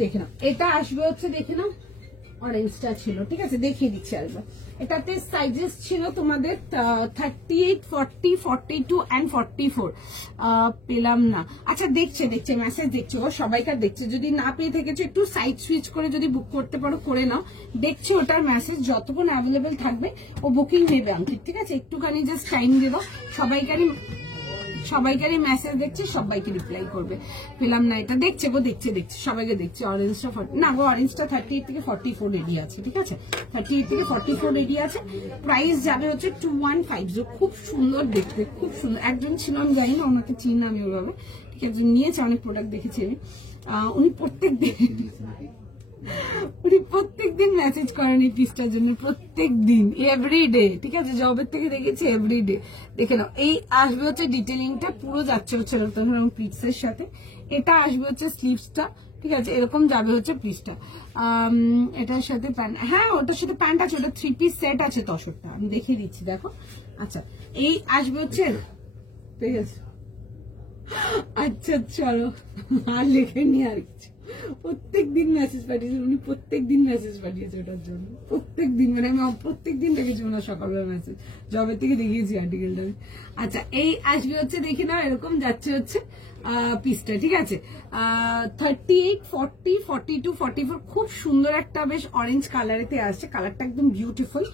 দেখে নাও। এটা আসবে হচ্ছে দেখে নাও অরেঞ্জটা ছিল, ঠিক আছে দেখিয়ে দিচ্ছি আরেকবার। এটাতে সাইজেস ছিল তোমাদের 38, 40, 42 and 44। পেলাম না, আচ্ছা দেখছে মেসেজ দেখছে, ও সবাইকার দেখছে। যদি না পেয়ে থেকেছো একটু সাইড সুইচ করে যদি বুক করতে পারো করে নাও, দেখছি ওটার মেসেজ যতক্ষণ অ্যাভেলেবেল থাকবে ও বুকিং নেবে আংটির, ঠিক আছে। একটুখানি জাস্ট টাইম দিয়ে দাও, সবাইকারই মেসেজ দেখছে, সবাইকে রিপ্লাই করবে। পেলাম না, এটা দেখছে গো, দেখছে সবাইকে দেখছে। অরেঞ্জটা না গো, অরেঞ্জটা 38 থেকে 44 রেডি আছে, ঠিক আছে 38 থেকে 44 রেডি আছে। প্রাইস যাবে হচ্ছে 2150। খুব সুন্দর দেখতে, খুব সুন্দর। একজন ছিল, আমি জানি না ওনাকে চিনি আমি ওইভাবে, ঠিক আছে, নিয়েছে, অনেক প্রোডাক্ট দেখেছি আমি। উনি প্রত্যেকদিন মেসেজ করেন এই পিসটার জন্য, প্রত্যেকদিন, এভরিডে, ঠিক আছে, জবের থেকে দেখেছি এভরিডে। দেখে নাও, এই আসবে হচ্ছে ডিটেলিংটা পুরো যাচ্ছে হচ্ছে পিসের সাথে। এটা আসবে হচ্ছে স্লিভসটা, ঠিক আছে, এরকম যাবে হচ্ছে পিসটা। এটার সাথে প্যান্ট, হ্যাঁ ওটার সাথে প্যান্ট আছে, ওটা 3 পিস সেট আছে তসরটা, আমি দেখিয়ে দিচ্ছি দেখো। আচ্ছা এই আসবে হচ্ছে, ঠিক আছে, আচ্ছা চলো আর লেখে নি আর কিছু। প্রত্যেকদিন মেসেজ পাঠিয়েছে উনি, প্রত্যেকদিন মেসেজ পাঠিয়েছে ওটার জন্য, প্রত্যেকদিন, মানে আমি প্রত্যেকদিন দেখেছি ওনার সকালবেলা মেসেজ, জবের থেকে দেখিয়েছি আর্টিকেলটা। আচ্ছা এই আসবে হচ্ছে, দেখে নাও, এরকম যাচ্ছে হচ্ছে পিসটা, ঠিক আছে। 38, 40, 42, 44, খুব সুন্দর একটা বেশ অরেঞ্জ কালারেতে আসছে, কালারটা একদম বিউটিফুল।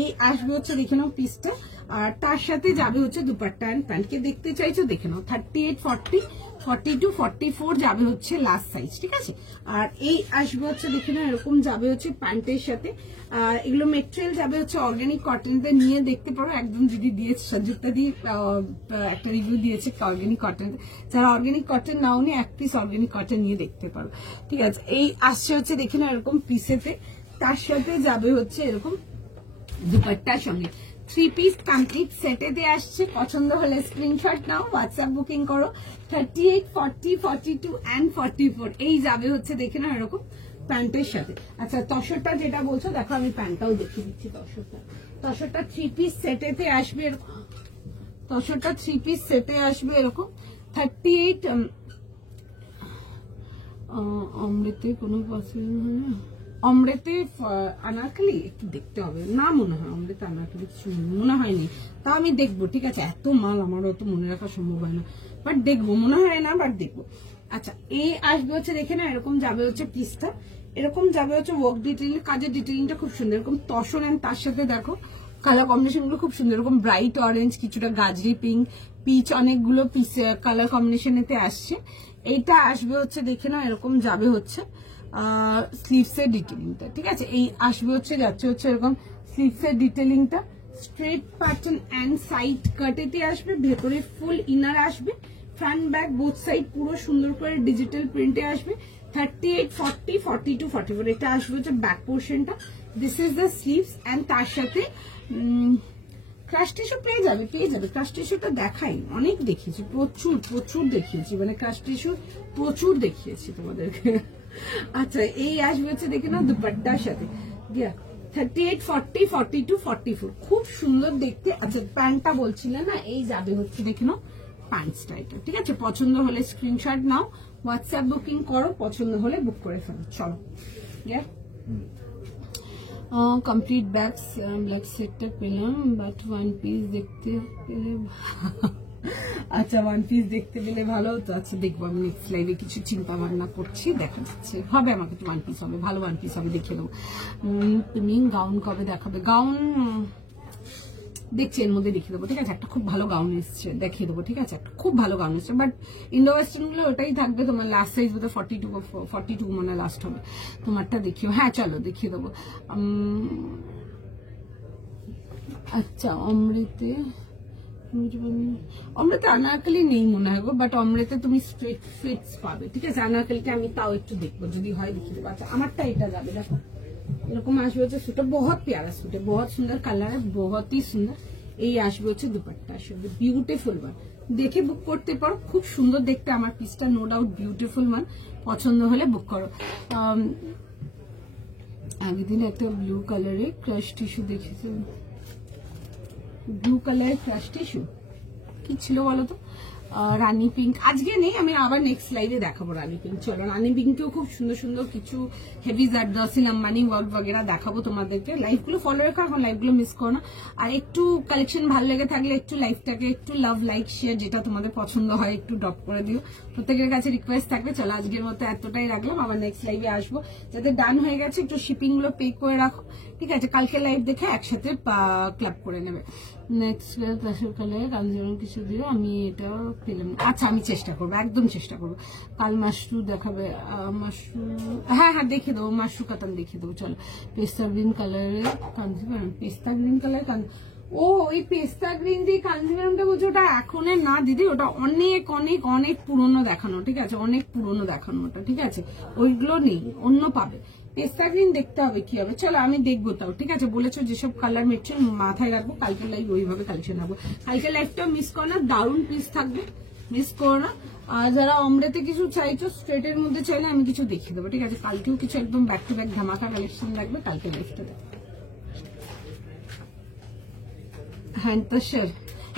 এই আসবে হচ্ছে, দেখে নাও পিসটা, আর তার সাথে যাবে হচ্ছে দুপাট্টা এন্ড প্যান্ট। কে দেখতে চাইছো দেখে নাও। 38, 40, 42, 44 যাবে হচ্ছে লাস্ট সাইজ, ঠিক আছে। আর এই আসবে হচ্ছে, দেখে নাও, এরকম যাবে হচ্ছে প্যান্টের সাথে। আর এগুলো মেটেরিয়াল যাবে হচ্ছে অর্গানিক কটনতে, নিয়ে দেখতে পারো, একদম দিদি দিয়েছে, সঞ্জুক্তা দি একটা রিভিউ দিয়েছে অর্গানিক কটন। যারা অর্গানিক কটন নাও নি, এক পিস অর্গানিক কটন নিয়ে দেখতে পারো, ঠিক আছে। এই আসছে হচ্ছে, দেখে নাও, এরকম পিসেতে, তার সাথে যাবে হচ্ছে এরকম দুপাট্টার সঙ্গে। 3 পিস কমপ্লিট সেটেতে আসছে। পছন্দ হলে স্ক্রিনশট নাও, হোয়াটসঅ্যাপ বুকিং করো। 38, 40, 42 and 44 এই যাবে হচ্ছে, দেখে নাও, এরকম প্যান্টের সাথে। আচ্ছা তসরটা যেটা বলছো দেখো, আমি প্যান্টটাও দেখিয়ে দিচ্ছি। তসরটা 3 পিস সেটেতে আসবে, তসরটা 3 পিস সেটে আসবে এরকম। 38 অমৃতে কোনো পসিবল হয় না, অমৃতে আনারকলি একটু দেখতে হবে না, মনে হয় অমৃতে আনারকলি কিছু মনে হয়নি, তা আমি দেখবো, ঠিক আছে। এত মাল আমারও তো মনে রাখা সম্ভব হয় না, বাট দেখবো, মনে হয় না, বাট দেখবো। আচ্ছা এই আসবে হচ্ছে, দেখে না, এরকম যাবে হচ্ছে পিসটা, এরকম যাবে হচ্ছে ওয়ার্ক ডিটেইল, কাজের ডিটেইলিংটা খুব সুন্দর, এরকম তসর এন্ড তার সাথে দেখো কালার কম্বিনেশন গুলো খুব সুন্দর, এরকম ব্রাইট অরেঞ্জ, কিছুটা গাজরি পিঙ্ক, পিচ, অনেকগুলো পিস কালার কম্বিনেশনেতে আসছে। এইটা আসবে হচ্ছে, দেখে না, এরকম যাবে হচ্ছে স্লিভসের ডিটেলিংটা, ঠিক আছে। এই আসবে হচ্ছে, যাচ্ছে হচ্ছে এরকম স্লিভসের ডিটেলিংটা, স্ট্রেট প্যাটার্ন এন্ড সাইড কাটেতে আসবে, ভেতরে ফুল ইনার আসবে, ফ্রন্ট ব্যাক বোথ সাইড পুরো সুন্দর করে ডিজিটাল প্রিন্টে আসবে। 38, 40, 42, 44 এটা আসবে হচ্ছে ব্যাক পোর্শনটা। This is the sleeves and তার সাথে ক্রাশ টিস্যু পেয়ে যাবে। ক্রাশ টিস্যুটা দেখাই, অনেক দেখিয়েছি, প্রচুর দেখিয়েছি, মানে ক্রাশ টিস্যু প্রচুর দেখিয়েছি তোমাদেরকে। আচ্ছা এই আসবে হচ্ছে, দেখে নাও, দুপাট্টার সাথে 38, 40, 42, 44 খুব সুন্দর দেখতে। আচ্ছা প্যান্টটা বলছিলে না, এই যাবে হচ্ছে, দেখে নাও প্যান্টসটা এটা, ঠিক আছে। পছন্দ হলে স্ক্রিনশট নাও, হোয়াটসঅ্যাপ বুকিং করো, পছন্দ হলে বুক করে ফেলো। চলো কমপ্লিট ব্যাগস ব্ল্যাক সেটটা পেলাম, বাট 1 পিস দেখতে পেলে আচ্ছা 1 পিস দেখতে পেলে ভালো হতো। আচ্ছা দেখবো, আমি নেক্সট লাইভে কিছু চিন্তা ভাবনা করছি, দেখা যাচ্ছে হবে, আমাকে তো 1 পিস হবে, ভালো 1 পিস হবে, দেখিয়ে দেবো। তুমি গাউন কবে দেখাবে? গাউন দেখছি, এর মধ্যে দেখিয়ে দেবো, ঠিক আছে। একটা খুব ভালো গাউন এসছে, দেখিয়ে দেবো, ঠিক আছে। একটা খুব ভালো গাউন এসছে, বাট ইন্ডো ওয়েস্টার্ন গুলো ওটাই থাকবে। তোমার লাস্ট সাইজ বোধহয় 42 মানে লাস্ট হবে। তোমারটা দেখিও, হ্যাঁ চলো দেখিয়ে দেবো। আচ্ছা অমৃতে আনারকলি নেই মনে হয় গো, বাট অমৃতে তুমি স্ট্রেট ফিটস পাবে, ঠিক আছে। আনারকলিটা আমি তাও একটু দেখবো, যদি হয় দেখিয়ে দেবো। আচ্ছা আমারটা এটা যাবে, দেখো এরকম আসবে হচ্ছে সুটে, বহুত প্যারা সুটে, বহুত সুন্দর কালার, বহুত হি সুন্দর। এই আসবে হচ্ছে দুপাট্টা, আসবে বিউটিফুল ওয়ান, দেখে বুক করতে পারো, খুব সুন্দর দেখতে আমার পিসটা, নো ডাউট বিউটিফুল ওয়ান। পছন্দ হলে বুক করো। আগের দিন একটা ব্লু কালারে ক্রাশ টিস্যু দেখেছি, ব্লু কালারের ক্রাশ টিস্যু কি ছিল বলো তো? রানী পিঙ্ক আজকে নেই, আমি আবার নেক্সট লাইভে দেখাবো রানী পিঙ্ক। চলো রানী পিঙ্কেও খুব সুন্দর সুন্দর কিছু হেভি জারদৌসি আম্বানি ওয়ার্ক বগেরা দেখাবো তোমাদেরকে। লাইভগুলো ফলো রেখো, এখন লাইভগুলো মিস করো না। আর একটু কালেকশন ভালো লেগে থাকলে একটু লাইভটাকে একটু লাভ লাইক শেয়ার যেটা তোমাদের পছন্দ হয় একটু ড্রপ করে দিও, প্রত্যেকের কাছে রিকোয়েস্ট থাকবে। চলো আজকের মতো এতটাই রাখলাম, আবার নেক্সট লাইভে আসবো। যাদের ডান হয়ে গেছে একটু শিপিং গুলো পে করে রাখো, ঠিক আছে? কালকে লাইভ দেখে একসাথে ক্লাব করে নেবে। নেক্সট কালার কাঞ্জিবরম কিছু দিও, আমি এটা পেলাম না। আচ্ছা আমি চেষ্টা করবো, একদম চেষ্টা করবো। কাল মাশরু দেখাবে, মাশরু হ্যাঁ দেখিয়ে দেবো, মাশরু কাতান দেখিয়ে দেবো। চলো পেস্তা গ্রিন কালারের কাঞ্জিবরম, পেস্তা গ্রিন কালার ও ওই পেস্তা গ্রিন দিয়ে কাঞ্জিবরমটা বলছো, ওটা এখনের না দিদি, ওটা অনেক অনেক অনেক পুরনো দেখানো, ঠিক আছে? অনেক পুরনো দেখানো ওটা, ঠিক আছে? ওইগুলো নেই, অন্য পাবে। পেস্তা গ্রিন দেখতে হবে কি হবে, চলো আমি দেখবো তাও, ঠিক আছে? বলেছো যেসব কালার মেটছে মাথায় রাখবো, কালকে লাইভ ওইভাবে কালেকশন রাখবো। কালকে লাইভটা মিস করো না, দারুণ পিস থাকবে, মিস করো না। আর যারা অমরেতে কিছু চাইছো, স্ট্রেটের মধ্যে চাইলে আমি কিছু দেখিয়ে দেবো, ঠিক আছে? কালকেও কিছু একদম ব্যাক টু ব্যাক ধামাকা কালেকশন লাগবে, কালকে লাইভটা দেখো।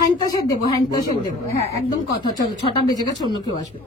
হ্যান্ডতাসের দেবো, হ্যাঁ একদম কথা। চলো 6টা বেজে গেছে, অন্য কেউ আসবে।